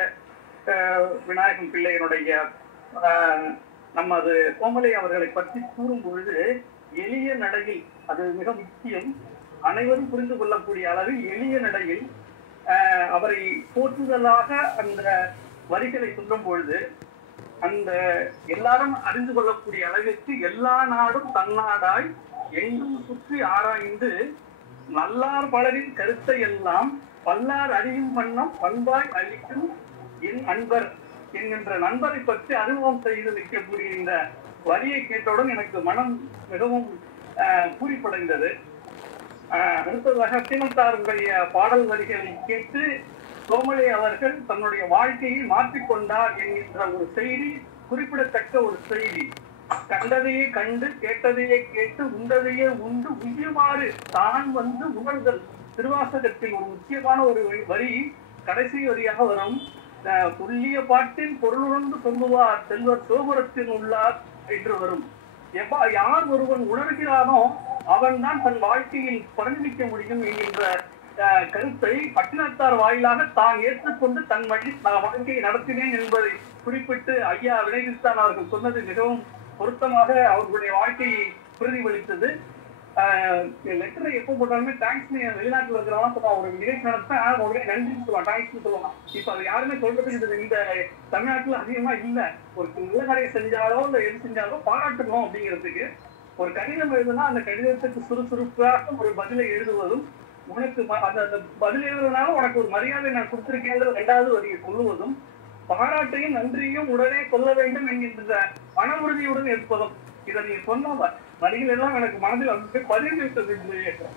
விநாயகம் பிள்ளையினுடைய நமது கோமலை அவர்களை பற்றி கூறும் பொழுது எளிய நடையில், அது மிக முக்கியம், அனைவரும் புரிந்து கொள்ளக்கூடிய அளவில் எளிய நடையில் அவரை போற்றுதலாக அந்த வரிகளை சொல்லும் பொழுது அந்த எல்லாரும் அறிந்து கொள்ளக்கூடிய அளவிற்கு எல்லா நாடும் தன்னாடாய் எங்கும் சுற்றி ஆராய்ந்து நல்லார் பலரின் கருத்தை எல்லாம் பல்லார் அறியும் வண்ணம் பண்பாய் அளிக்கும் என் அன்பர் என்கின்ற நண்பரை பற்றி அறிமுகம் செய்து நிற்கக்கூடிய இந்த வரியை கேட்டவுடன் எனக்கு மனம் மிகவும் பூரிப்படைந்தது. அடுத்ததாக சீமந்தாருடைய பாடல் வரிகளை கேட்டு கோமலை அவர்கள் தன்னுடைய வாழ்க்கையை மாற்றிக்கொண்டார் என்கின்ற ஒரு செய்தி, குறிப்பிடத்தக்க ஒரு செய்தி. கண்டதையே கண்டு, கேட்டதையே கேட்டு, உண்டதையே உண்டு, உய்யுமாறு தான் வந்து உணர்தல். திருவாசகத்தில் ஒரு முக்கியமான ஒரு வரி கடைசி வரியாக வரும். துல்லிய பாட்டின் பொருளுணர்ந்து சொல்லுவார் செல்வர் சோபுரத்தில் உள்ளார் என்று வரும். யார் ஒருவன் உணர்கிறானோ அவன் தான் தன் வாழ்க்கையில் பரிந்துரைக்க முடியும் என்கின்ற கருத்தை பட்டினத்தார் வாயிலாக தான் ஏற்றுக்கொண்டு தன் வாழ்க்கையை நடத்தினேன் என்பதை குறிப்பிட்டு ஐயா வினயகிருஷ்ணன் அவர்கள் சொன்னது மிகவும் பொருத்தமாக அவர்களுடைய வாழ்க்கையை பிரதிபலித்தது. லெட்டரை எப்போ போட்டாலுமே தேங்க்ஸ் வெளிநாட்டுல இருக்கிறவங்க சொல்லுவான், ஒரு நிகழ்ச்சி நடத்தா உடனே நன்றின்னு சொல்லுவான், தேங்க்ஸ்னு சொல்லுவான். இப்ப அது யாருமே சொல்றதுக்கு இந்த தமிழ்நாட்டுல அதிகமா இல்ல. ஒரு நல்ல காரியை செஞ்சாலோ இல்ல எது செஞ்சாலோ பாராட்டணும் அப்படிங்கிறதுக்கு ஒரு கடிதம் எழுதுனா அந்த கடிதத்துக்கு சுறுசுறுப்பாக ஒரு பதிலை எழுதுவதும், உனக்கு அந்த பதில் எழுதுனாலும் உனக்கு ஒரு மரியாதை நான் கொடுத்திருக்கேங்கிற 2வது வரியை சொல்லுவதும், பாராட்டையும் நன்றியும் உடனே சொல்ல வேண்டும் என்கின்ற மன உறுதியுடன் இருப்பதும், இதை நீங்க சொன்ன வரிகள் எல்லாம் எனக்கு மனதில் வந்து பதிவு விட்டது.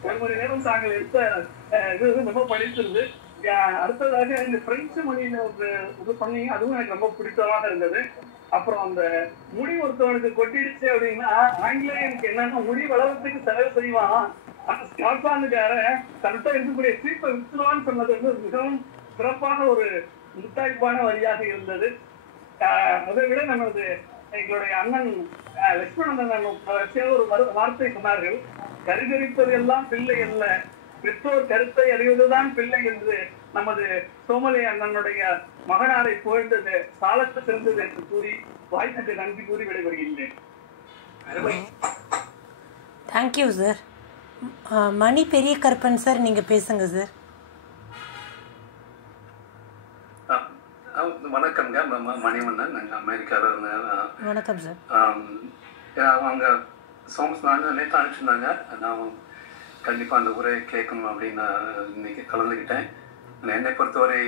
1 மணி நேரம் தாங்கள் எடுத்த இது ரொம்ப படிச்சிருந்து. அடுத்ததாக இந்த பிரெஞ்சு மொழியில ஒரு இது பண்ணீங்க, அதுவும் எனக்கு ரொம்ப பிடித்தமாக இருந்தது. அப்புறம் அந்த முடி ஒருத்தவனுக்கு கொட்டிடுச்சு அப்படின்னா ஆங்கிலேயனுக்கு என்னன்னா முடி வளர்றதுக்கு செலவு செய்வான், ஆனா ஸ்காட்லாந்துக்கார கரெக்டா இருக்கக்கூடிய சீப்பை வித்துருவான்னு சொன்னது வந்து மிகவும் சிறப்பாக ஒரு முத்தாய்ப்பான வரியாக இருந்தது. அதை விட நமது எங்களுடைய அண்ணன் லட்சுமணன் ஒரு வார்த்தை சொன்னார்கள், கருகரிப்பது எல்லாம் பிள்ளை அல்ல, பெற்றோர் கருத்தை அறிவதுதான் பிள்ளை என்று நமது சோமலே அண்ணனுடைய மகனாரை புகழ்ந்தது சாலத்து சிறந்தது என்று கூறி வாய்ப்புக்கு நன்றி கூறி விடைபெறுகின்றேன். Thank you sir. மணி பெரிய கருப்பன் சார், நீங்கள் பேசுங்க சார். வணக்கம்ங்க, மணிவண்ணன், நாங்கள் அமெரிக்காவில். வணக்கம் சார். அவங்க சோம்ஸ் நான் நேற்று அனுப்பிச்சிருந்தாங்க, நான் கண்டிப்பாக அந்த உரையை கேட்கணும் அப்படின்னு இன்னைக்கு கலந்துக்கிட்டேன். என்னை பொறுத்தவரை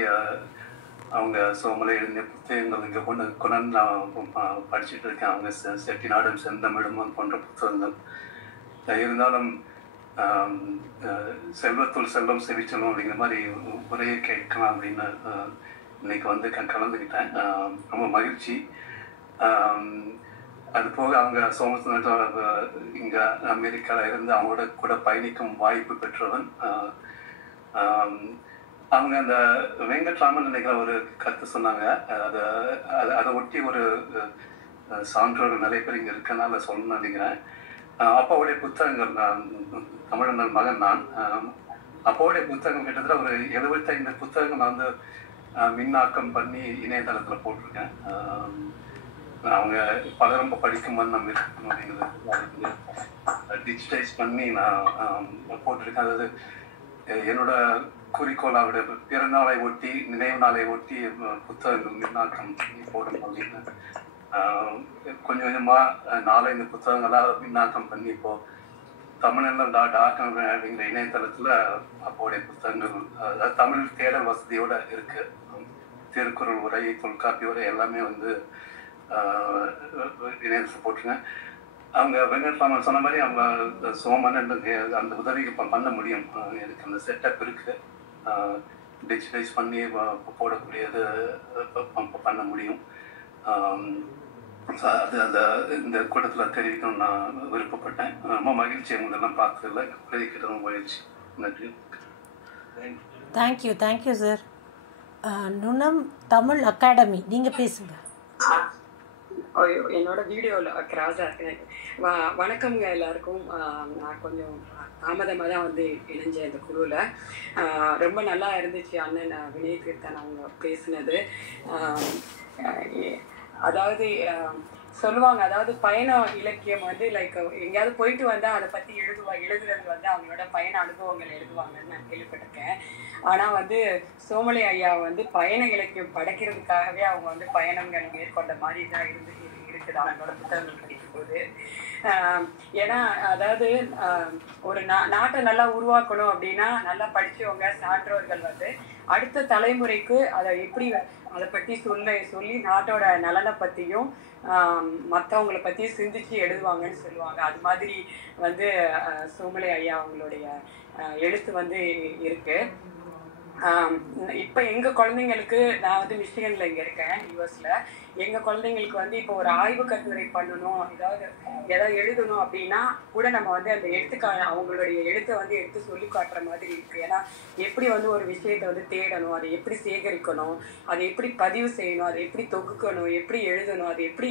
அவங்க சோமலை எழுதிய புத்தகங்கள் இங்கே கொண்டு நான் படிச்சுட்டு இருக்கேன். அவங்க செட்டிநாடும் செந்தமிழும் போன்ற புத்தகங்கள் இருந்தாலும் செல்வத்துள் செல்வம் செவிச்சலும் அப்படிங்கிற மாதிரி உரையை கேட்கலாம் அப்படின்னு இன்னைக்கு வந்து கலந்துக்கிட்டேன். ரொம்ப மகிழ்ச்சி. அது போக அவங்க சோமசுந்தர இங்கே அமெரிக்காவில் இருந்து அவங்களோட கூட பயணிக்கும் வாய்ப்பு பெற்றவன். அவங்க அந்த வெங்கட்ராமன் நினைக்கிற ஒரு கருத்து சொன்னாங்க. அதை ஒட்டி ஒரு சான்றோர்கள் நிறைய பேர் இங்கே இருக்கனால சொல்லணும்னு நினைக்கிறேன். அப்பாவுடைய புத்தகங்கள், தமிழன் மகன் நான், அப்பாவுடைய புத்தகம் கிட்டத்தட்ட ஒரு 75 புத்தகங்கள் நான் வந்து மின்னாக்கம் பண்ணி இணையதளத்தில் போட்டிருக்கேன். அவங்க பல ரொம்ப படிக்கும் போது நம்ம இருக்கணும் அப்படிங்கிறது டிஜிட்டைஸ் பண்ணி நான் போட்டிருக்கேன். அதாவது என்னோட குறிக்கோள் அவருடைய பிறநாளை ஒட்டி, நினைவு நாளை ஒட்டி புத்தகங்கள் மின்னாக்கம் போடணும் அப்படின்னு கொஞ்சம் கொஞ்சமாக 4-5 புத்தகங்களாக மின்னாக்கம் பண்ணி இப்போ தமிழ்நாடு அப்படிங்கிற இணையதளத்தில் அப்போடைய புத்தகங்கள், அதாவது தமிழ் தேடல் வசதியோட இருக்கு. திருக்குறள் உரை, தொல்காப்பி உரை எல்லாமே வந்து இணையத்தில் போட்டுருங்க. அவங்க வெங்கட்ராமன் சொன்ன மாதிரி அவங்க சோமன் அந்த உதவிக்கு பண்ண முடியும். எனக்கு அந்த செட்டப் இருக்கு, டிஜிட்டலைஸ் பண்ணி போடக்கூடியது பண்ண முடியும். அது அந்த இந்த கூட்டத்தில் தெரிவிக்கணும்னு நான் விருப்பப்பட்டேன். ரொம்ப மகிழ்ச்சி உங்களெல்லாம் பார்த்ததில்ல, கிட்டதும் மகிழ்ச்சி. நன்றி. Thank you sir. நுணம் தமிழ் அகாடமி, நீங்கள் பேசுங்க. என்னோட வீடியோவில் கிராஸாக இருக்கேன். வணக்கம்ங்க எல்லாருக்கும். நான் கொஞ்சம் தாமதமாக தான் வந்து இணைஞ்சேன் இந்த குழுவில். ரொம்ப நல்லா இருந்துச்சு அண்ணன் வினய் தீர்த்தன் அவங்க பேசினது. அதாவது சொல்லுவாங்க, அதாவது பயண இலக்கியம் வந்து லைக் எங்கேயாவது போயிட்டு வந்தால் அதை பற்றி எழுதுறது வந்து அவங்களோட பயண அனுபவங்கள் எழுதுவாங்கன்னு நான் கேள்விப்பட்டிருக்கேன். ஆனால் வந்து சோமலை ஐயா வந்து பயண இலக்கியம் படைக்கிறதுக்காகவே அவங்க வந்து பயணங்கள் மேற்கொண்ட மாதிரி தான் இருக்குது அவங்களோட புத்தகங்கள் படிக்கும்போது. ஏன்னா அதாவது ஒரு நாட்டை நல்லா உருவாக்கணும் அப்படின்னா நல்லா படிச்சவங்க சான்றோர்கள் வந்து அடுத்த தலைமுறைக்கு அதை பற்றி சொல்லி நாட்டோட நலனை பற்றியும் மற்றவங்களை பற்றியும் சிந்திச்சு எழுதுவாங்கன்னு சொல்லுவாங்க. அது மாதிரி வந்து சோமலை ஐயா அவங்களுடைய எழுத்து வந்து இருக்கு. இப்போ எங்கள் குழந்தைங்களுக்கு, நான் வந்து மிச்சிகனில் இங்கே இருக்கேன் யூஎஸில், எங்கள் குழந்தைங்களுக்கு வந்து இப்போ ஒரு ஆய்வு கட்டுரை பண்ணணும், ஏதாவது எழுதணும் அப்படின்னா கூட நம்ம வந்து அந்த அவங்களுடைய எழுத்தை வந்து எடுத்து சொல்லி காட்டுற மாதிரி இருக்குது. ஏன்னா எப்படி வந்து ஒரு விஷயத்தை வந்து தேடணும், அதை எப்படி சேகரிக்கணும், அதை எப்படி பதிவு செய்யணும், அதை எப்படி தொகுக்கணும், எப்படி எழுதணும், அது எப்படி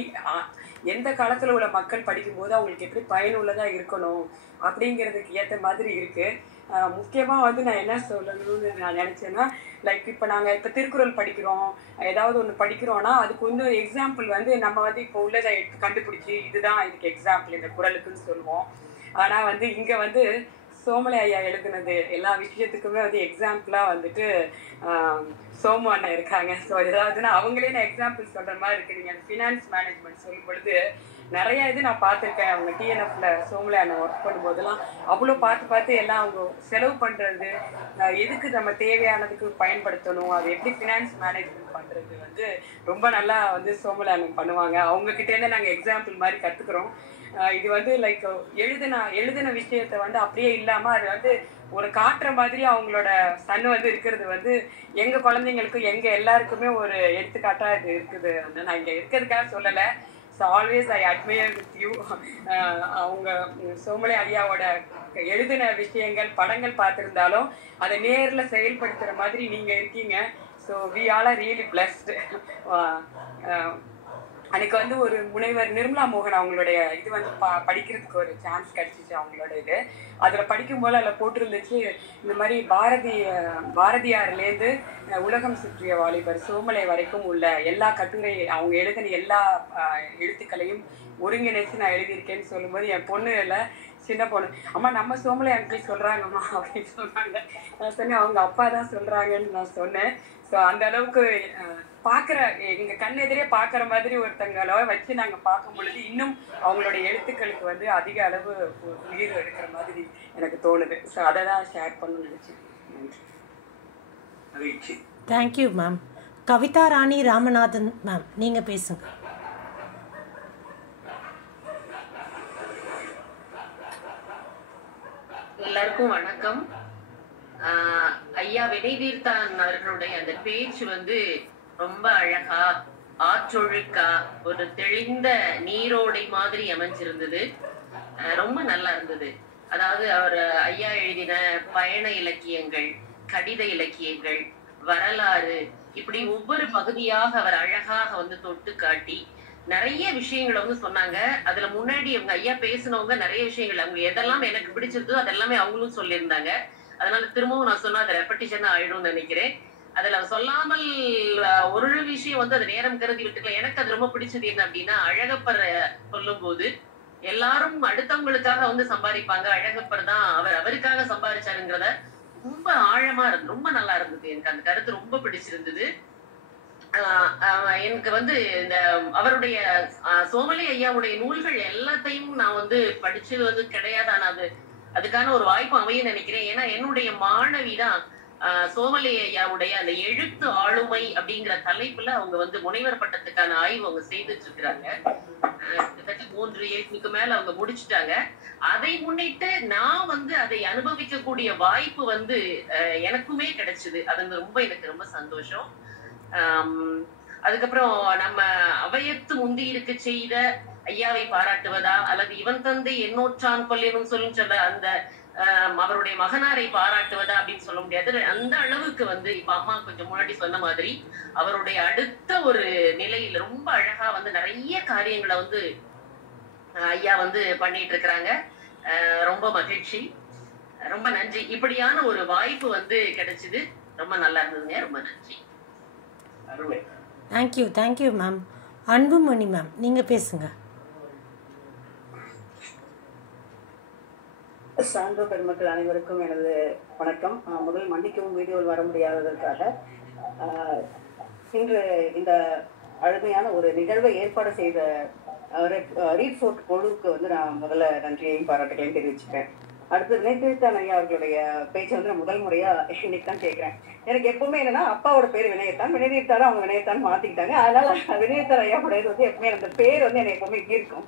எந்த காலத்தில் உள்ள மக்கள் படிக்கும்போது அவங்களுக்கு எப்படி பயனுள்ளதாக இருக்கணும் அப்படிங்கிறதுக்கு ஏற்ற மாதிரி இருக்குது. முக்கியமாக வந்து நான் என்ன சொல்லணும்னு நான் நினச்சேன்னா, லைக் இப்போ நாங்கள் இப்போ திருக்குறள் படிக்கிறோம், ஏதாவது ஒன்று படிக்கிறோன்னா அதுக்கு வந்து எக்ஸாம்பிள் வந்து நம்ம வந்து இப்போ உள்ளதை எடுத்து கண்டுபிடிச்சி இதுதான் இதுக்கு எக்ஸாம்பிள் இந்த குறளுக்குன்னு சொல்லுவோம். ஆனா வந்து இங்க வந்து சோமலை ஐயா எழுதுனது எல்லா விஷயத்துக்குமே வந்து எக்ஸாம்பிளா வந்துட்டு சோமு அண்ணன் இருக்காங்க. ஸோ ஏதாவதுன்னா அவங்களே நான் எக்ஸாம்பிள் சொல்ற மாதிரி இருக்கு. நீங்க ஃபினான்ஸ் மேனேஜ்மெண்ட் சொல்லும் பொழுது நிறைய இது நான் பார்த்துருக்கேன். அவங்க டிஎன்எஃப்ல சோமலை அண்ணன் ஒர்க் பண்ணும்போதெல்லாம் அவ்வளோ பார்த்து எல்லாம் அவங்க செலவு பண்றது, எதுக்கு நம்ம தேவையானதுக்கு பயன்படுத்தணும், அது எப்படி ஃபினான்ஸ் மேனேஜ்மெண்ட் பண்றது வந்து ரொம்ப நல்லா வந்து சோமலை அண்ணன் பண்ணுவாங்க. அவங்க கிட்ட இருந்து நாங்கள் எக்ஸாம்பிள் மாதிரி கத்துக்கிறோம். இது வந்து லைக் எழுதின விஷயத்த வந்து அப்படியே இல்லாம அது வந்து ஒரு காட்டுற மாதிரி அவங்களோட சன் வந்து இருக்கிறது வந்து எங்க குழந்தைங்களுக்கும் எங்க எல்லாருக்குமே ஒரு எடுத்துக்காட்டா இது இருக்குது. நான் இங்க இருக்கிறதுக்காக சொல்லல. So always I admire with you. அவங்க சோமலை ஐயாவோட எழுதின விஷயங்கள் படங்கள் பார்த்துருந்தாலும் அதை நேர்ல செயல்படுத்துற மாதிரி நீங்க இருக்கீங்க. So we all are really blessed. அன்னைக்கு வந்து ஒரு முனைவர் நிர்மலா மோகன் அவங்களுடைய இது வந்து படிக்கிறதுக்கு ஒரு சான்ஸ் கிடைச்சிச்சு. அவங்களோட இது அதுல படிக்கும் போது அதுல போட்டிருந்துச்சு இந்த மாதிரி பாரதியார்லேருந்து உலகம் சுற்றிய வாலிபர் சோமலை வரைக்கும் உள்ள எல்லா கட்டுரை அவங்க எழுதின எல்லா எழுத்துக்களையும் ஒருங்கிணைச்சு நான் எழுதியிருக்கேன்னு சொல்லும்போது என் பொண்ணு இல்லை சின்ன பொண்ணு, அம்மா நம்ம சோமலை அங்கிள் சொல்றாங்கம்மா அப்படின்னு சொன்னாங்க. நான் சொன்னேன் அவங்க அப்பா தான் சொல்றாங்கன்னு நான் சொன்னேன். ஸோ அந்த அளவுக்கு பாக்குற எங்க கண் எதிரே பாக்குற மாதிரி ஒருத்தங்களை வச்சு நாங்க பார்க்கும் பொழுது இன்னும் அவங்களோட எழுத்துக்களுக்கு வந்து அதிக அளவு உயிர் எடுக்கிற மாதிரி எனக்கு தோணுது. ஸோ அதை தான் ஷேர் பண்ணணும்னு நினைச்சேன். Thank you ma'am. Kavitha Rani Ramanathan ma'am, நீங்க பேசுங்க. எல்லாருக்கும் வணக்கம். ஐயா வினைதீர்த்தான் அவர்களுடைய அந்த பேச்சு வந்து ரொம்ப அழகா ஆற்றொழுக்கா ஒரு தெளிந்த நீரோடை மாதிரி அமைஞ்சிருந்தது. ரொம்ப நல்லா இருந்தது. அதாவது அவர் ஐயா எழுதின பயண இலக்கியங்கள், கடித இலக்கியங்கள், வரலாறு, இப்படி ஒவ்வொரு பகுதியாக அவர் அழகாக வந்து தொட்டு காட்டி நிறைய விஷயங்களை வந்து சொன்னாங்க. அதுல முன்னாடி அவங்க ஐயா பேசினவங்க நிறைய விஷயங்கள் அவங்க எதெல்லாம் எனக்கு பிடிச்சிருந்தோ அதெல்லாமே அவங்களும் சொல்லியிருந்தாங்க. அதனால திரும்பவும் நான் சொன்னா அது ரெப்படிஷனா ஆயிடும்னு நினைக்கிறேன். அதுல சொல்லாமல் ஒரு விஷயம் வந்து அது நேரம் கருதி விட்டுக்கலாம். எனக்கு அது ரொம்ப பிடிச்சது என்ன அப்படின்னா, அழகப்பர் சொல்லும் போது எல்லாரும் அடுத்தவங்களுக்காக வந்து சம்பாதிப்பாங்க, அழகப்பர் தான் அவருக்காக சம்பாதிச்சாருங்கிறத ரொம்ப ஆழமா இருந்து ரொம்ப நல்லா இருந்தது. எனக்கு அந்த கருத்து ரொம்ப பிடிச்சிருந்தது. எனக்கு வந்து இந்த அவருடைய சோமலை ஐயாவுடைய நூல்கள் எல்லாத்தையும் நான் வந்து படிச்சது வந்து கிடையாது. ஆனா அதுக்கான ஒரு வாய்ப்பு அமையும் நினைக்கிறேன். ஏன்னா என்னுடைய மாணவிதான் சோமலை ஐயாவுடைய அந்த எழுத்து ஆளுமை அப்படிங்கிற தலைப்புல அவங்க வந்து முனைவர் பட்டத்துக்கான ஆய்வு அவங்க செய்துட்டு இருக்கிறாங்க. கிட்டத்தட்ட 3 ஏழுக்கு மேல அவங்க முடிச்சுட்டாங்க. அதை முன்னிட்டு நான் வந்து அதை அனுபவிக்கக்கூடிய வாய்ப்பு வந்து எனக்குமே கிடைச்சது. அது ரொம்ப எனக்கு ரொம்ப சந்தோஷம். அதுக்கப்புறம் நம்ம அவையத்து முந்தி இருக்க செய்த ஐயாவை பாராட்டுவதா அல்லது இவன் தந்தை என்னோற்றான் கொல்லினும் சொல்ல அந்த அவருடைய மகனாரை பாராட்டுவதா அப்படின்னு சொல்ல முடியாது. அந்த அளவுக்கு வந்து இப்ப அம்மா கொஞ்சம் முன்னாடி சொன்ன மாதிரி அவருடைய அடுத்த ஒரு நிலையில ரொம்ப அழகா வந்து நிறைய காரியங்களை வந்து ஐயா வந்து பண்ணிட்டு இருக்கிறாங்க. ரொம்ப மகிழ்ச்சி, ரொம்ப நன்றி. இப்படியான ஒரு வாய்ப்பு வந்து கிடைச்சது. ரொம்ப நல்லா இருந்ததுங்க. ரொம்ப நன்றி. Thank you ma'am. அன்புமணி மேம், நீங்க பேசுங்க. சான்றோ பெருமக்கள் அனைவருக்கும் எனது வணக்கம். முதல் மன்னிக்கவும் வீடியோவில் வர முடியாததற்காக. இன்று இந்த அருமையான ஒரு நிகழ்வை ஏற்பாடு செய்த ரீட் ஃபோர்ட் குழுவுக்கு வந்து நான் முதல்ல நன்றியையும் பாராட்டுகளையும் தெரிவிச்சுக்கிறேன். அடுத்து வினயதீர்த்தான் ஐயா அவர்களுடைய பேச்சை வந்து நான் முதல் முறையா இன்னைக்கு தான் கேட்கிறேன். எனக்கு எப்பவுமே என்னன்னா அப்பாவோட பேர் வினயத்தான், வினயதீர்த்தாலும் அவங்க வினயத்தான் மாத்திக்கிட்டாங்க. அதனால வினயத்தான் ஐயாவுடையது வந்து எப்பவுமே அந்த பேர் வந்து எனக்கு எப்பவுமே இருக்கும்.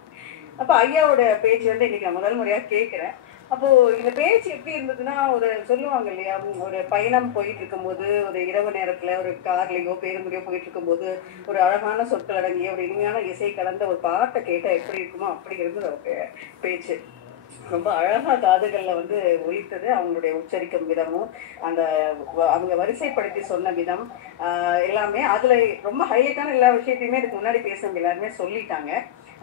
அப்ப ஐயாவோட பேச்சு வந்து இன்னைக்கு நான் முதல் முறையா கேட்கிறேன். அப்போ இந்த பேச்சு எப்படி இருந்ததுன்னா, ஒரு சொல்லுவாங்க இல்லையா, ஒரு பயணம் போயிட்டு இருக்கும்போது ஒரு இரவு நேரத்துல ஒரு கார்லயோ பேருந்துலையோ போயிட்டு இருக்கும்போது ஒரு அழகான சொற்கள் அடங்கிய ஒரு இனிமையான இசை கலந்த ஒரு பாட்டை கேட்டா எப்படி இருக்குமோ அப்படி இருந்தது அவருடைய பேச்சு. ரொம்ப அழகா காதுகள்ல வந்து ஒலித்தது. அவங்களுடைய உச்சரிக்கும் விதமும் அந்த அவங்க வரிசைப்படுத்தி சொன்ன விதம் எல்லாமே அதுல ரொம்ப ஹைலைட்டான எல்லா விஷயத்தையுமே இதுக்கு முன்னாடி பேசுறவங்க எல்லாருமே சொல்லிட்டாங்க.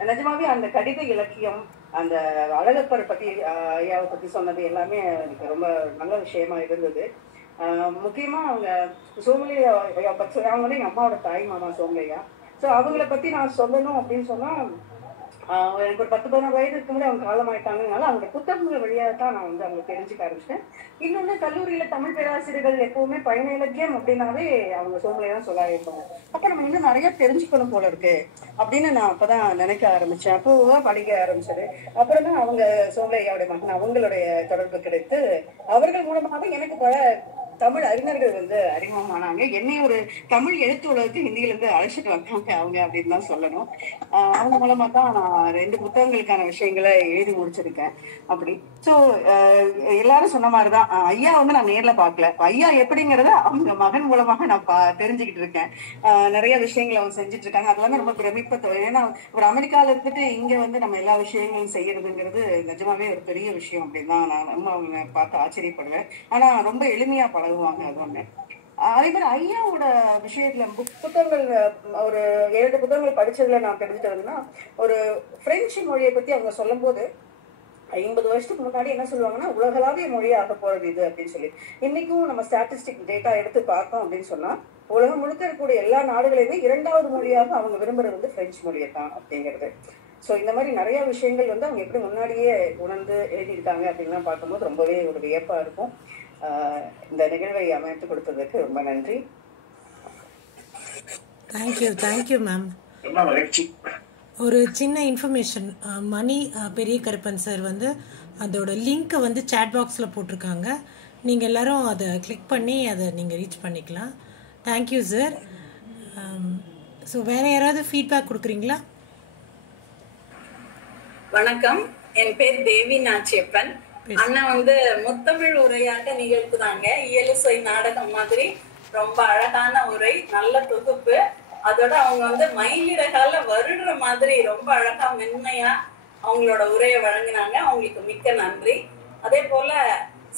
நிஜமாவே அந்த கடித இலக்கியம், அந்த அழகப்பர் பத்தி ஐயாவை பத்தி சொன்னது எல்லாமே எனக்கு ரொம்ப நல்ல விஷயமா இருந்தது. முக்கியமா அவங்க சோமலை அவங்க வந்து எங்க அம்மாவோட தாய் மாமா சோமலையா. ஸோ அவங்கள பத்தி நான் சொல்லணும் அப்படின்னு சொன்னா, எனக்கு ஒரு 10-15 வயதுக்கு முன்னாடி அவங்க காலமாயிட்டாங்கனால அவங்க புத்தகங்கள் வழியாக தான் நான் வந்து அவங்க தெரிஞ்சுக்க ஆரம்பிச்சிட்டேன். இன்னொன்னு கல்லூரியில தமிழ் பேராசிரியர்கள் எப்பவுமே பயண இலக்கியம் அப்படின்னாவே அவங்க சோமலை தான் சொல்ல ஆரம்பிப்பாங்க. அப்ப நம்ம இன்னும் நிறைய தெரிஞ்சுக்கணும் போல இருக்கு அப்படின்னு நான் அப்பதான் நினைக்க ஆரம்பிச்சேன். அப்போதான் படிக்க ஆரம்பிச்சது. அப்புறம் தான் அவங்க சோமலையாவுடைய மகன் அவங்களுடைய தொடர்பு கிடைத்து அவர்கள் மூலமாக எனக்கு பல தமிழ் அறிஞர்கள் வந்து அறிமுகமானாங்க. என்னை ஒரு தமிழ் எழுத்து உலகத்துக்கு ஹிந்தியில இருந்து அழைச்சிட்டு வந்தாங்க அவங்க அப்படின்னு தான் சொல்லணும். அவங்க மூலமா தான் நான் 2 புத்தகங்களுக்கான விஷயங்களை எழுதி முடிச்சிருக்கேன். அப்படி ஸோ எல்லாரும் சொன்ன மாதிரிதான் ஐயா வந்து நான் நேர்ல பார்க்கல. ஐயா எப்படிங்கிறத அவங்க மகன் மூலமாக நான் தெரிஞ்சுக்கிட்டு இருக்கேன். நிறைய விஷயங்களை அவங்க செஞ்சுட்டு இருக்காங்க. அதெல்லாம் ரொம்ப பிரமிப்ப. ஏன்னா ஒரு அமெரிக்கால இருந்துட்டு இங்க வந்து நம்ம எல்லா விஷயங்களும் செய்யறதுங்கிறது நிஜமாவே ஒரு பெரிய விஷயம் அப்படின்னு தான் நான் ரொம்ப அவங்க பார்த்து ஆச்சரியப்படுவேன். ஆனா ரொம்ப எளிமையா பழகுவாங்க. அது ஒண்ணு. அதே மாதிரி ஐயாவோட விஷயத்துல புத்தகங்கள் ஒரு 7 புத்தகங்கள் படிச்சதுல நான் தெரிஞ்சுட்டதுன்னா ஒரு பிரெஞ்சு மொழியை பத்தி அவங்க சொல்லும் போது 50 வருஷத்துக்கு முன்னாடி என்ன சொல்லுவாங்கன்னா உலகளாவிய மொழியாக போறது இது அப்படின்னு சொல்லி. இன்னைக்கும் நம்ம ஸ்டாட்டிஸ்டிக் டேட்டா எடுத்து பார்த்தோம் அப்படின்னு சொன்னா உலகம் முழுக்க இருக்கக்கூடிய எல்லா நாடுகளையுமே 2வது மொழியாக அவங்க விரும்புறது வந்து பிரெஞ்சு மொழியை தான் அப்படிங்கிறது. ஸோ இந்த மாதிரி நிறைய விஷயங்கள் வந்து அவங்க எப்படி முன்னாடியே உணர்ந்து எழுதியிருக்காங்க அப்படின்லாம் பார்க்கும்போது ரொம்பவே ஒரு வியப்பா இருக்கும். இந்த நிகழ்வை அமைத்து கொடுத்ததுக்கு ரொம்ப நன்றி. Thank you ma'am. ஒரு சின்ன இன்ஃபர்மேஷன், மணி பெரிய கருப்பன் சார் வந்து அதோட லிங்க்கை வந்து சேட் பாக்ஸில் போட்டிருக்காங்க. நீங்கள் எல்லாரும் அதை கிளிக் பண்ணி அதை நீங்கள் ரீச் பண்ணிக்கலாம். Thank you sir. ஸோ வேறு யாராவது ஃபீட்பேக் கொடுக்குறீங்களா? வணக்கம், என் பேர் தேவி நாச்சியப்பன். அண்ணா வந்து முத்தமிழ் உரையாக நிகழ்த்துறாங்க. இயலுசை நாடகம் மாதிரி ரொம்ப அழகான உரை, நல்ல தொகுப்பு. அதோட அவங்க வந்து மயிலிறகால வருடுற மாதிரி ரொம்ப அழகா மென்மையா அவங்களோட உரையை வழங்கினாங்க. அவங்களுக்கு மிக்க நன்றி. அதே போல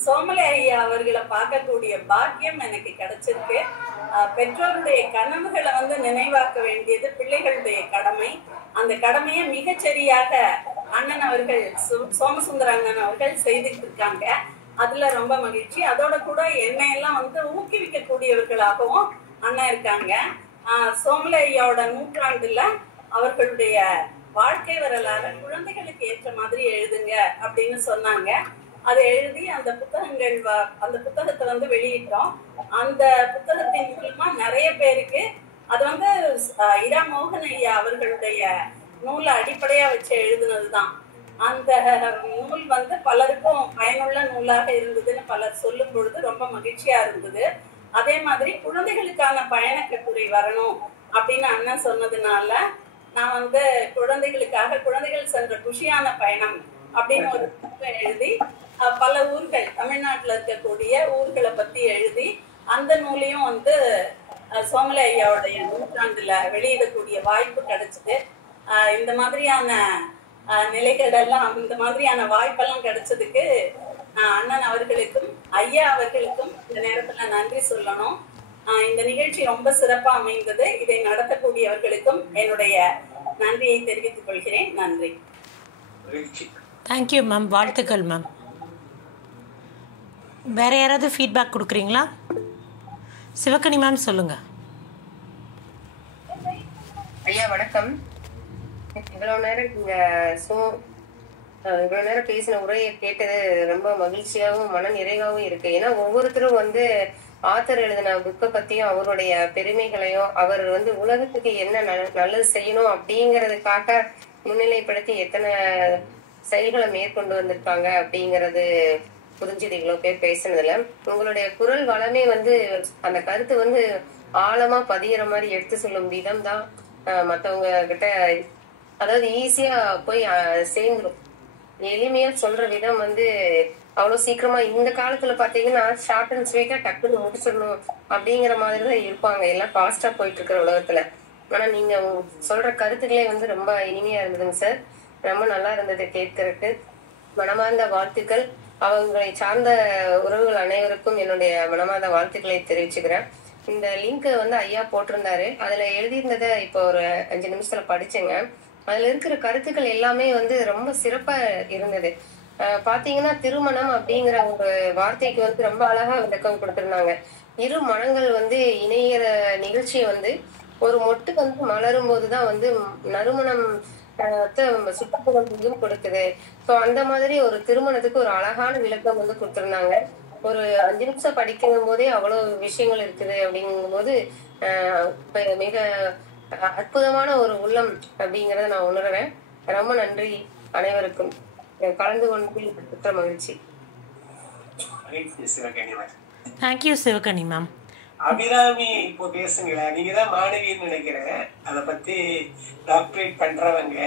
சோமலை ஐயா அவர்களை பார்க்கக்கூடிய பாக்கியம் எனக்கு கிடைச்சிருக்கு. பெற்றோருடைய கனவுகளை வந்து நினைவாக்க வேண்டியது பிள்ளைகளுடைய கடமை. அந்த கடமையை மிகச்சரியாக அண்ணன் அவர்கள் சோமசுந்தர அண்ணன் அவர்கள் செய்துட்டு இருக்காங்க. அதுல ரொம்ப மகிழ்ச்சி. அதோட கூட என்னையெல்லாம் வந்து ஊக்குவிக்க கூடியவர்களாகவும் அண்ணன் இருக்காங்க. சோமலை ஐயாவோட 100ஆண்டுல அவர்களுடைய வாழ்க்கை வரலாறு குழந்தைகளுக்கு ஏற்ற மாதிரி எழுதுங்க அப்படின்னு சொன்னாங்க. அதை எழுதி அந்த புத்தகத்தை வந்து வெளியிட்டோம். அந்த புத்தகத்தின் மூலமா நிறைய பேருக்கு அது வந்து இரா மோகன் ஐயா அவர்களுடைய நூலை அடிப்படையா வச்சு எழுதுனதுதான். அந்த நூல் வந்து பலருக்கும் பயனுள்ள நூலாக இருந்ததுன்னு பலர் சொல்லும் பொழுது ரொம்ப மகிழ்ச்சியா இருந்தது. அதே மாதிரி குழந்தைகளுக்கான பயண கட்டுரை வரணும் அப்படின்னு அண்ணன் சொன்னதுனால நான் வந்து குழந்தைகளுக்காக குழந்தைகள் சென்ற குஷியான பயணம் அப்படின்னு ஒரு புத்தகம் எழுதி பல ஊர்கள், தமிழ்நாட்டுல இருக்கக்கூடிய ஊர்களை பத்தி எழுதி அந்த நூலையும் வந்து சோமலை ஐயாவுடைய 100ஆண்டுல வெளியிடக்கூடிய வாய்ப்பு கிடைச்சது. இந்த மாதிரியான நிலைகளெல்லாம், இந்த மாதிரியான வாய்ப்பெல்லாம் கிடைச்சதுக்கு அண்ணன் அவர்களுக்கும் ஐயா அவர்களுக்கும் இந்த நேரத்துல நன்றி சொல்லணும். இந்த நிகழ்ச்சி ரொம்ப சிறப்பா அமைந்தது. இதை நடத்தக்கூடியவர்களுக்கும் என்னுடைய நன்றியை தெரிவித்துக் கொள்கிறேன். நன்றி. Thank you ma'am. வாழ்த்துக்கள் மேம். வேற யாராவது ஃபீட்பேக் கொடுக்குறீங்களா? சிவகனி மேம் சொல்லுங்க. ஐயா வணக்கம். இவ்வளவு நேரம் பேசின உரையை கேட்டது ரொம்ப மகிழ்ச்சியாகவும் மன நிறைவாகவும் இருக்கு. ஏன்னா ஒவ்வொருத்தரும் வந்து ஆத்தர் எழுதின புக்கை பத்தியும் அவருடைய பெருமைகளையும் அவர் வந்து உலகத்துக்கு என்ன நல்லது செய்யணும் அப்படிங்கறதுக்காக முன்னிலைப்படுத்தி எத்தனை செயல்களை மேற்கொண்டு வந்திருக்காங்க அப்படிங்கறது புரிஞ்சுது இவ்வளவு பேர் பேசுனதுல. உங்களுடைய குரல் வளமே வந்து அந்த கருத்து வந்து ஆழமா பதியற மாதிரி எடுத்து சொல்லும் விதம் தான் மத்தவங்க கிட்ட அதாவது ஈஸியா போய் சேர்ந்துடும். எளிமையா சொல்ற விதம் வந்து அவ்வளவு சீக்கிரமா இந்த காலத்துல பாத்தீங்கன்னா ஷார்ட் அண்ட் ஸ்வீட்டா டக்குன்னு முடிச்சிடணும் அப்படிங்கிற மாதிரிதான் இருப்பாங்க எல்லாம் ஃபாஸ்டா போயிட்டு இருக்கிற உலகத்துல. ஆனா நீங்க சொல்ற கருத்துக்களே வந்து ரொம்ப இனிமையா இருந்ததுங்க சார். ரொம்ப நல்லா இருந்தது கேட்கறதுக்கு. மனமார்ந்த வாழ்த்துக்கள். அவங்களை சார்ந்த உறவுகள் அனைவருக்கும் என்னுடைய மனமார்ந்த வாழ்த்துக்களை தெரிவிச்சுக்கிறேன். இந்த லிங்க் வந்து ஐயா போட்டிருந்தாரு. அதுல எழுதியிருந்ததை இப்போ ஒரு 5 நிமிஷத்துல படிச்சேங்க. அதுல இருக்கிற கருத்துக்கள் எல்லாமே வந்து ரொம்ப சிறப்பா இருந்தது. பாத்தீங்கன்னா திருமணம் அப்படிங்கிற ஒரு வார்த்தைக்கு வந்து ரொம்ப அழகா விளக்கம் கொடுத்திருந்தாங்க. இரு மனங்கள் வந்து இணையிற நிகழ்ச்சியை வந்து ஒரு மொட்டு வந்து மலரும் போதுதான் வந்து நறுமணம் சுற்றுப்புறம் கொடுக்குது. ஸோ அந்த மாதிரி ஒரு திருமணத்துக்கு ஒரு அழகான விளக்கம் வந்து கொடுத்துருந்தாங்க. ஒரு 5 நிமிஷம் படிக்கும் போதே அவ்வளவு விஷயங்கள் இருக்குது அப்படிங்கும் போது மிக அற்புதமான ஒரு உள்ளம் அப்படிங்கறத நான் உணர்றேன். ரொம்ப நன்றி அனைவருக்கும். கலந்து கொண்டு மகிழ்ச்சி. Thank you சிவகனி ma'am. அபிராமி இப்போ பேசுங்களா? நீங்க தான் மாணவின்னு நினைக்கிறேன். அதை பத்தி டாக்டரேட் பண்றவங்க.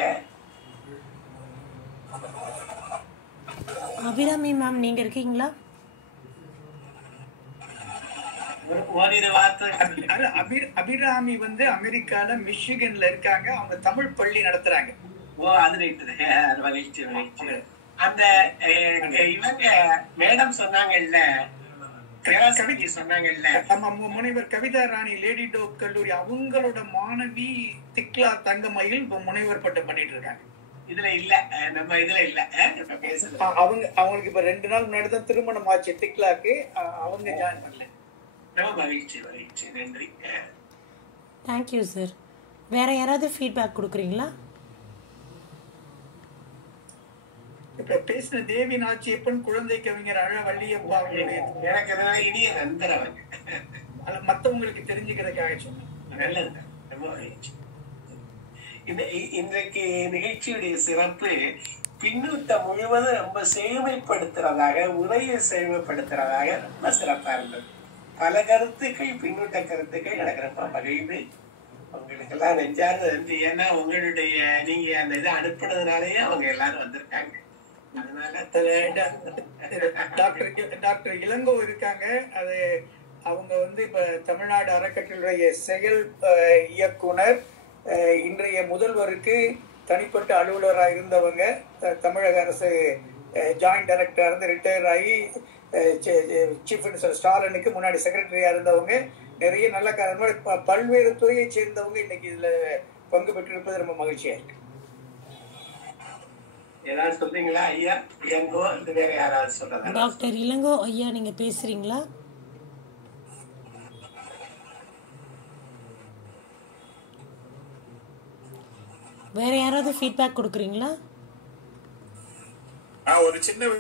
அபிராமி மேம் நீங்க இருக்கீங்களா? அபிராமி வந்து அமெரிக்கால மிஷிகன்ல இருக்காங்க. அவங்க தமிழ் பள்ளி நடத்துறாங்க. ஓ, அது ரைட்டு. மகிழ்ச்சி மகிழ்ச்சி. அந்த இவங்க மேடம் சொன்னாங்கல்ல, முனைவர் கவிதா ராணி லேடி டோப் கல்லூரி அவங்களோட மாணவி திக்லா தங்கமயில் இப்ப முனைவர் பட்டம் பண்ணிட்டு இருக்காங்க. இதுல இல்ல, நம்ம இதுல இல்ல. அவங்களுக்கு இப்ப 2 நாள் முன்னாடி தான் திருமணம் ஆச்சு திக்லாக்கு. அவங்க ஜாயின் பண்ணல. ரொம்ப மகிழ்ச்சி மகிழ்ச்சி. நன்றி. Thank you sir. வேற யாராவது ஃபீட்பேக் கொடுக்குறீங்களா? இப்ப பேசின தேவி நாச்சியப்பன், குழந்தை கவிஞர் வள்ளியப்பா அவங்களுடைய எனக்கு இனிய நண்பர் அவங்க. மத்தவங்களுக்கு தெரிஞ்சுக்கிறதுக்காக சொன்னேன். நல்லது. ரொம்ப மகிழ்ச்சி. இன்றைக்கு நிகழ்ச்சியுடைய சிறப்பு பின்னூட்டம் முழுவதும் ரொம்ப செழுமைப்படுத்துறதாக, உரையை செழுமைப்படுத்துறதாக ரொம்ப சிறப்பா இருந்தது. பல கருத்துக்கள், பின்னூட்ட கருத்துக்கள் எனக்கு ரொம்ப மகிழ்வு. உங்களுக்கு எல்லாம் நெஞ்சார்ந்த நன்றி. ஏன்னா உங்களுடைய நீங்க அந்த இதை அனுப்புனதுனாலயே அவங்க எல்லாரும் வந்திருக்காங்க. டாக்டர் இளங்கோ இருக்காங்க. அது அவங்க வந்து இப்ப தமிழ்நாடு அறக்கட்டளையுடைய செயல் இயக்குனர், இன்றைய முதல்வருக்கு தனிப்பட்ட அலுவலராக இருந்தவங்க, தமிழக அரசு ஜாயிண்ட் டைரக்டரா இருந்து ரிட்டையர் ஆகி சீஃப் மினிஸ்டர் ஸ்டாலினுக்கு முன்னாடி செக்ரட்டரியா இருந்தவங்க. நிறைய நல்ல காரணம் பல்வேறு துறையை சேர்ந்தவங்க இன்னைக்கு இதுல பங்கு பெற்றிருப்பது ரொம்ப மகிழ்ச்சியா இருக்கு. ஏதாவது சொல்றீங்களா ஐயா? இளங்கோ இது வேற யாராவது சொல்றாங்க? டாக்டர் இளங்கோ ஐயா நீங்க பேசுறீங்களா? வேற யாராவது ஃபீட்பேக் கொடுக்குறீங்களா? ஒரு சின்ன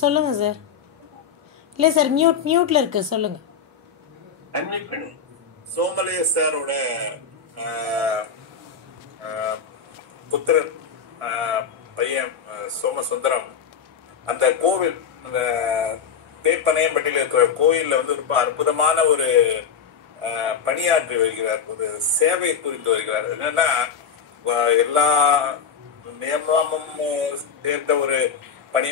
சொல்லுங்க சார். இல்ல சார், மியூட்ல இருக்கு, சொல்லுங்க. சோமலைய சாரோட புத்திரன் பையன் சோமசுந்தரம் அந்த கோவில், அந்த தேப்பனையம்பட்டியில் இருக்கிற கோயில்ல வந்து ரொம்ப அற்புதமான ஒரு பணியாற்றி வருகிறார், ஒரு சேவை புரிந்து வருகிறார். என்னன்னா எல்லா நியமமும் சேர்ந்த ஒரு பணி,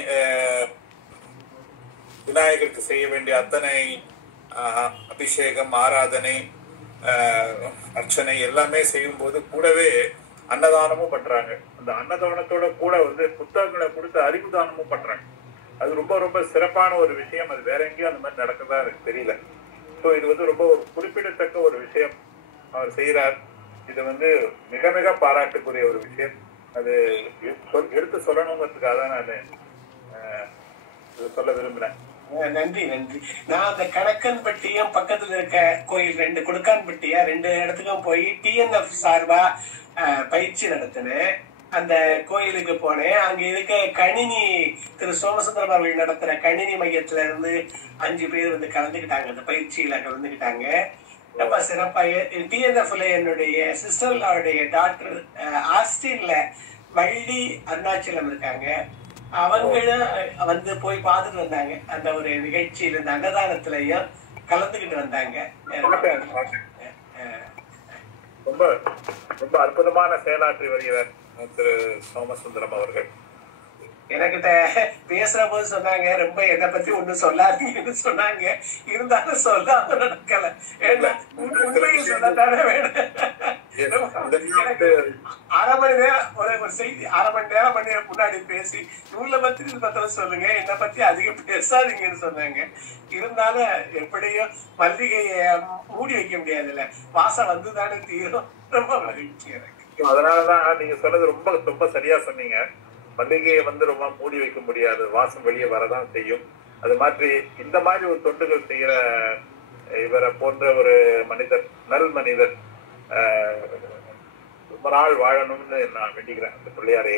விநாயகருக்கு செய்ய வேண்டிய அத்தனை அபிஷேகம், ஆராதனை, அர்ச்சனை எல்லாமே செய்யும் போது கூடவே அன்னதானமும் பண்றாங்க. அந்த அன்னதானத்தோட கூட வந்து புத்தகங்களை கொடுத்து அறிவுதானமும் பண்றாங்க. அது ரொம்ப ரொம்ப சிறப்பான ஒரு விஷயம். அது வேற எங்கேயும் அந்த மாதிரி நடக்கதான் எனக்கு தெரியல. ஸோ இது வந்து ரொம்ப ஒரு குறிப்பிடத்தக்க ஒரு விஷயம் அவர் செய்யறார். இது வந்து மிக மிக பாராட்டுக்குரிய ஒரு விஷயம். அது எடுத்து சொல்லணுங்கிறதுக்காக தான் நான் சொல்ல விரும்புறேன். நன்றி நன்றி. நான் அந்த கணக்கன்பட்டியும் பக்கத்துல இருக்க கோயில் 2 கொடுக்கான்பட்டியா 2 இடத்துக்கும் போய் டிஎன்எஃப் சார்பா பயிற்சி நடத்தினேன். அந்த கோயிலுக்கு போனேன். அங்க இருக்க கணினி திரு சோமசுந்தரம் அவர்கள் நடத்துற கணினி மையத்துல இருந்து 5 பேர் வந்து கலந்துக்கிட்டாங்க. அந்த பயிற்சியில கலந்துக்கிட்டாங்க. ரொம்ப சிறப்பா. டிஎன்எஃப்ல என்னுடைய சிஸ்டர் அவருடைய டாக்டர் ஆஸ்டின்ல வள்ளி அருணாச்சலம் இருக்காங்க. அவங்களும் வந்து போய் பார்த்துட்டு வந்தாங்க. அந்த ஒரு நிகழ்ச்சியில இந்த அன்னதானத்திலையும் கலந்துகிட்டு வந்தாங்க. ரொம்ப ரொம்ப அற்புதமான செயலாற்றி வருகிறார் திரு சோமசுந்தரம் அவர்கள். எனக்கிட்ட பேசுற போது சொன்னாங்க, ரொம்ப என்னை பத்தி ஒண்ணும் சொல்லாதீங்கன்னு சொன்னாங்க. இருந்தாலும் சொல்லாம நடக்கல. உண்மையை சொல்லத்தானே வேணும். அரை மணி நேரம் ஒரு செய்தி 1/2 மணி நேரம் முன்னாடி பேசி நூலை பத்தி பத்திரம் சொல்லுங்க, என்னை பத்தி அதிகம் பேசாதீங்கன்னு சொன்னாங்க. இருந்தாலும் எப்படியும் மல்லிகையை மூடி வைக்க முடியாதுல்ல, வாசம் வந்துதானே தீரும். ரொம்ப மகிழ்ச்சி எனக்கு. அதனாலதான் நீங்க சொன்னது ரொம்ப ரொம்ப சரியா சொன்னீங்க. மல்லிகையை வந்து ரொம்ப மூடி வைக்க முடியாது, வாசம் வெளியே வரதான் செய்யும். அது மாதிரி இந்த மாதிரி ஒரு தொண்டுகள் செய்யற இவரை போன்ற ஒரு மனிதர், நல் மனிதர், ரொம்ப நாள் வாழணும்னு நான் வேண்டிக்கிறேன் அந்த பிள்ளையாரே.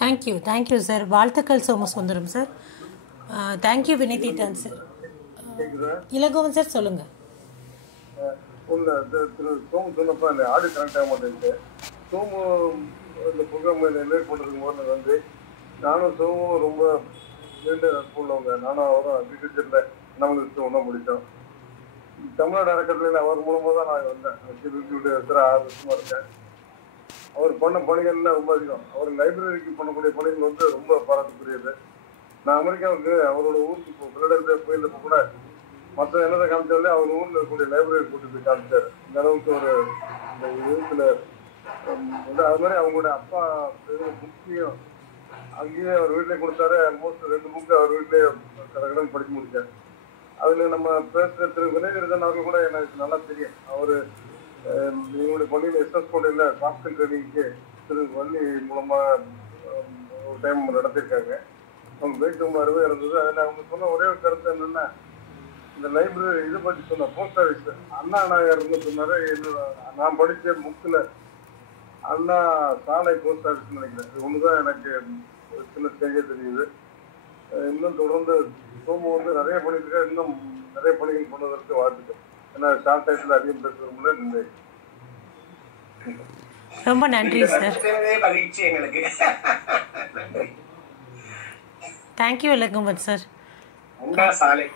Thank you sir. வாழ்த்துக்கள் Somasundaram sir. Thank you Vinay Theettan sir. Ilangovan sir சொல்லுங்கள். திரு சோமு சொன்னப்ப அந்த ஆடு கனெக்ட் ஆக மாட்டேங்குது. சோமு இந்த ப்ரோக்ராம் இன்வைட் பண்ணுறதுக்கு முதல்ல வந்து நானும் சோமும் ரொம்ப நீண்ட நட்பு உள்ளவங்க. நானும் அவரும் அக்ரிகல்ச்சரில் நம்மளுக்கு ஒன்றா முடித்தோம். தமிழ்நாடு அறக்கட்டளையில் அவர் மூலமாக தான் நான் வந்தேன். இருக்கிற 6 வருஷமாக இருக்கேன். அவர் பண்ண பணிகள்லாம் ரொம்ப அதிகம். அவர் லைப்ரரிக்கு பண்ணக்கூடிய பணிகள் வந்து ரொம்ப பாராட்டுக்குரியது. நான் அமெரிக்காவுக்கு அவரோட ஊருக்கு இப்போ பிலடெல்பியா போயிருந்தப்போ கூட மற்ற என்னதை காமிச்சாலே அவர் ஊரில் இருக்கக்கூடிய லைப்ரரி கூட்டு போய் காமிச்சார். இந்த அளவுக்கு ஒரு இந்த இதுல அது மாதிரி அவங்களோட அப்பா புக்கையும் அங்கேயே அவர் வீட்டிலே கொடுத்தாரு. ஆல்மோஸ்ட் 2 புக்கு அவர் வீட்டிலேயே கடற்கடன் படிச்சு முடிச்சார். அதில் நம்ம பேசுகிற திரு வினயதீர்த்தன் அவர்கள் கூட எனக்கு நல்லா தெரியும். அவர் இவங்களுடைய பள்ளியில் எஸ்எஸ் கோட்டையில் சாப்டன் ட்ரைனிங்க்கு திரு வள்ளி மூலமாக ஒரு டைம் நடத்தியிருக்காங்க. அவங்க பேச்சு ரொம்ப அருமையாக இருந்தது. அதில் அவங்க சொன்ன ஒரே ஒரு கருத்து என்னென்னா, இந்த லைப்ரரி இதை பற்றி சொன்ன போஸ்ட் ஆஃபீஸ் அண்ணா நாயர்னு சொன்னார். நான் படித்த புக்கில் அண்ணா சாலை போஸ்ட் ஆஃபீஸ்ன்னு நினைக்கிறேன். இது ஒன்று தான் எனக்கு ஒரு சின்ன ஸ்டேஜே தெரியுது. இன்னும் தொடர்ந்து சோமு வந்து நிறைய பண்ணியிருக்கேன். இன்னும் நிறைய பணிகள் பண்ணுவதற்கு வாழ்த்துக்கள். ஏன்னா ஷார்ட் டைத்தில் அதிகம் பேசுகிறோம்ல. இந்த ரொம்ப நன்றி சார். மகிழ்ச்சி எங்களுக்கு. Thank you Ilangovan sir. சாலை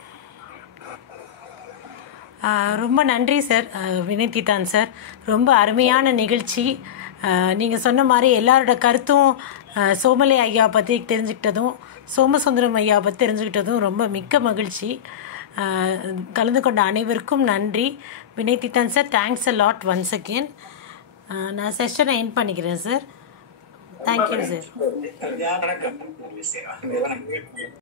ரொம்ப நன்றி சார். வினய் தீட்டான் சார், ரொம்ப அருமையான நிகழ்ச்சி. நீங்கள் சொன்ன மாதிரி எல்லாரோட கருத்தும் சோமலை ஐயா பற்றி தெரிஞ்சுக்கிட்டதும் சோமசுந்தரம் ஐயா பற்றி தெரிஞ்சுக்கிட்டதும் ரொம்ப மிக்க மகிழ்ச்சி. கலந்து கொண்ட அனைவருக்கும் நன்றி. Vinay Theettan sir, thanks a lot once again. நான் செஷனை எண்ட் பண்ணிக்கிறேன் சார். Thank you sir.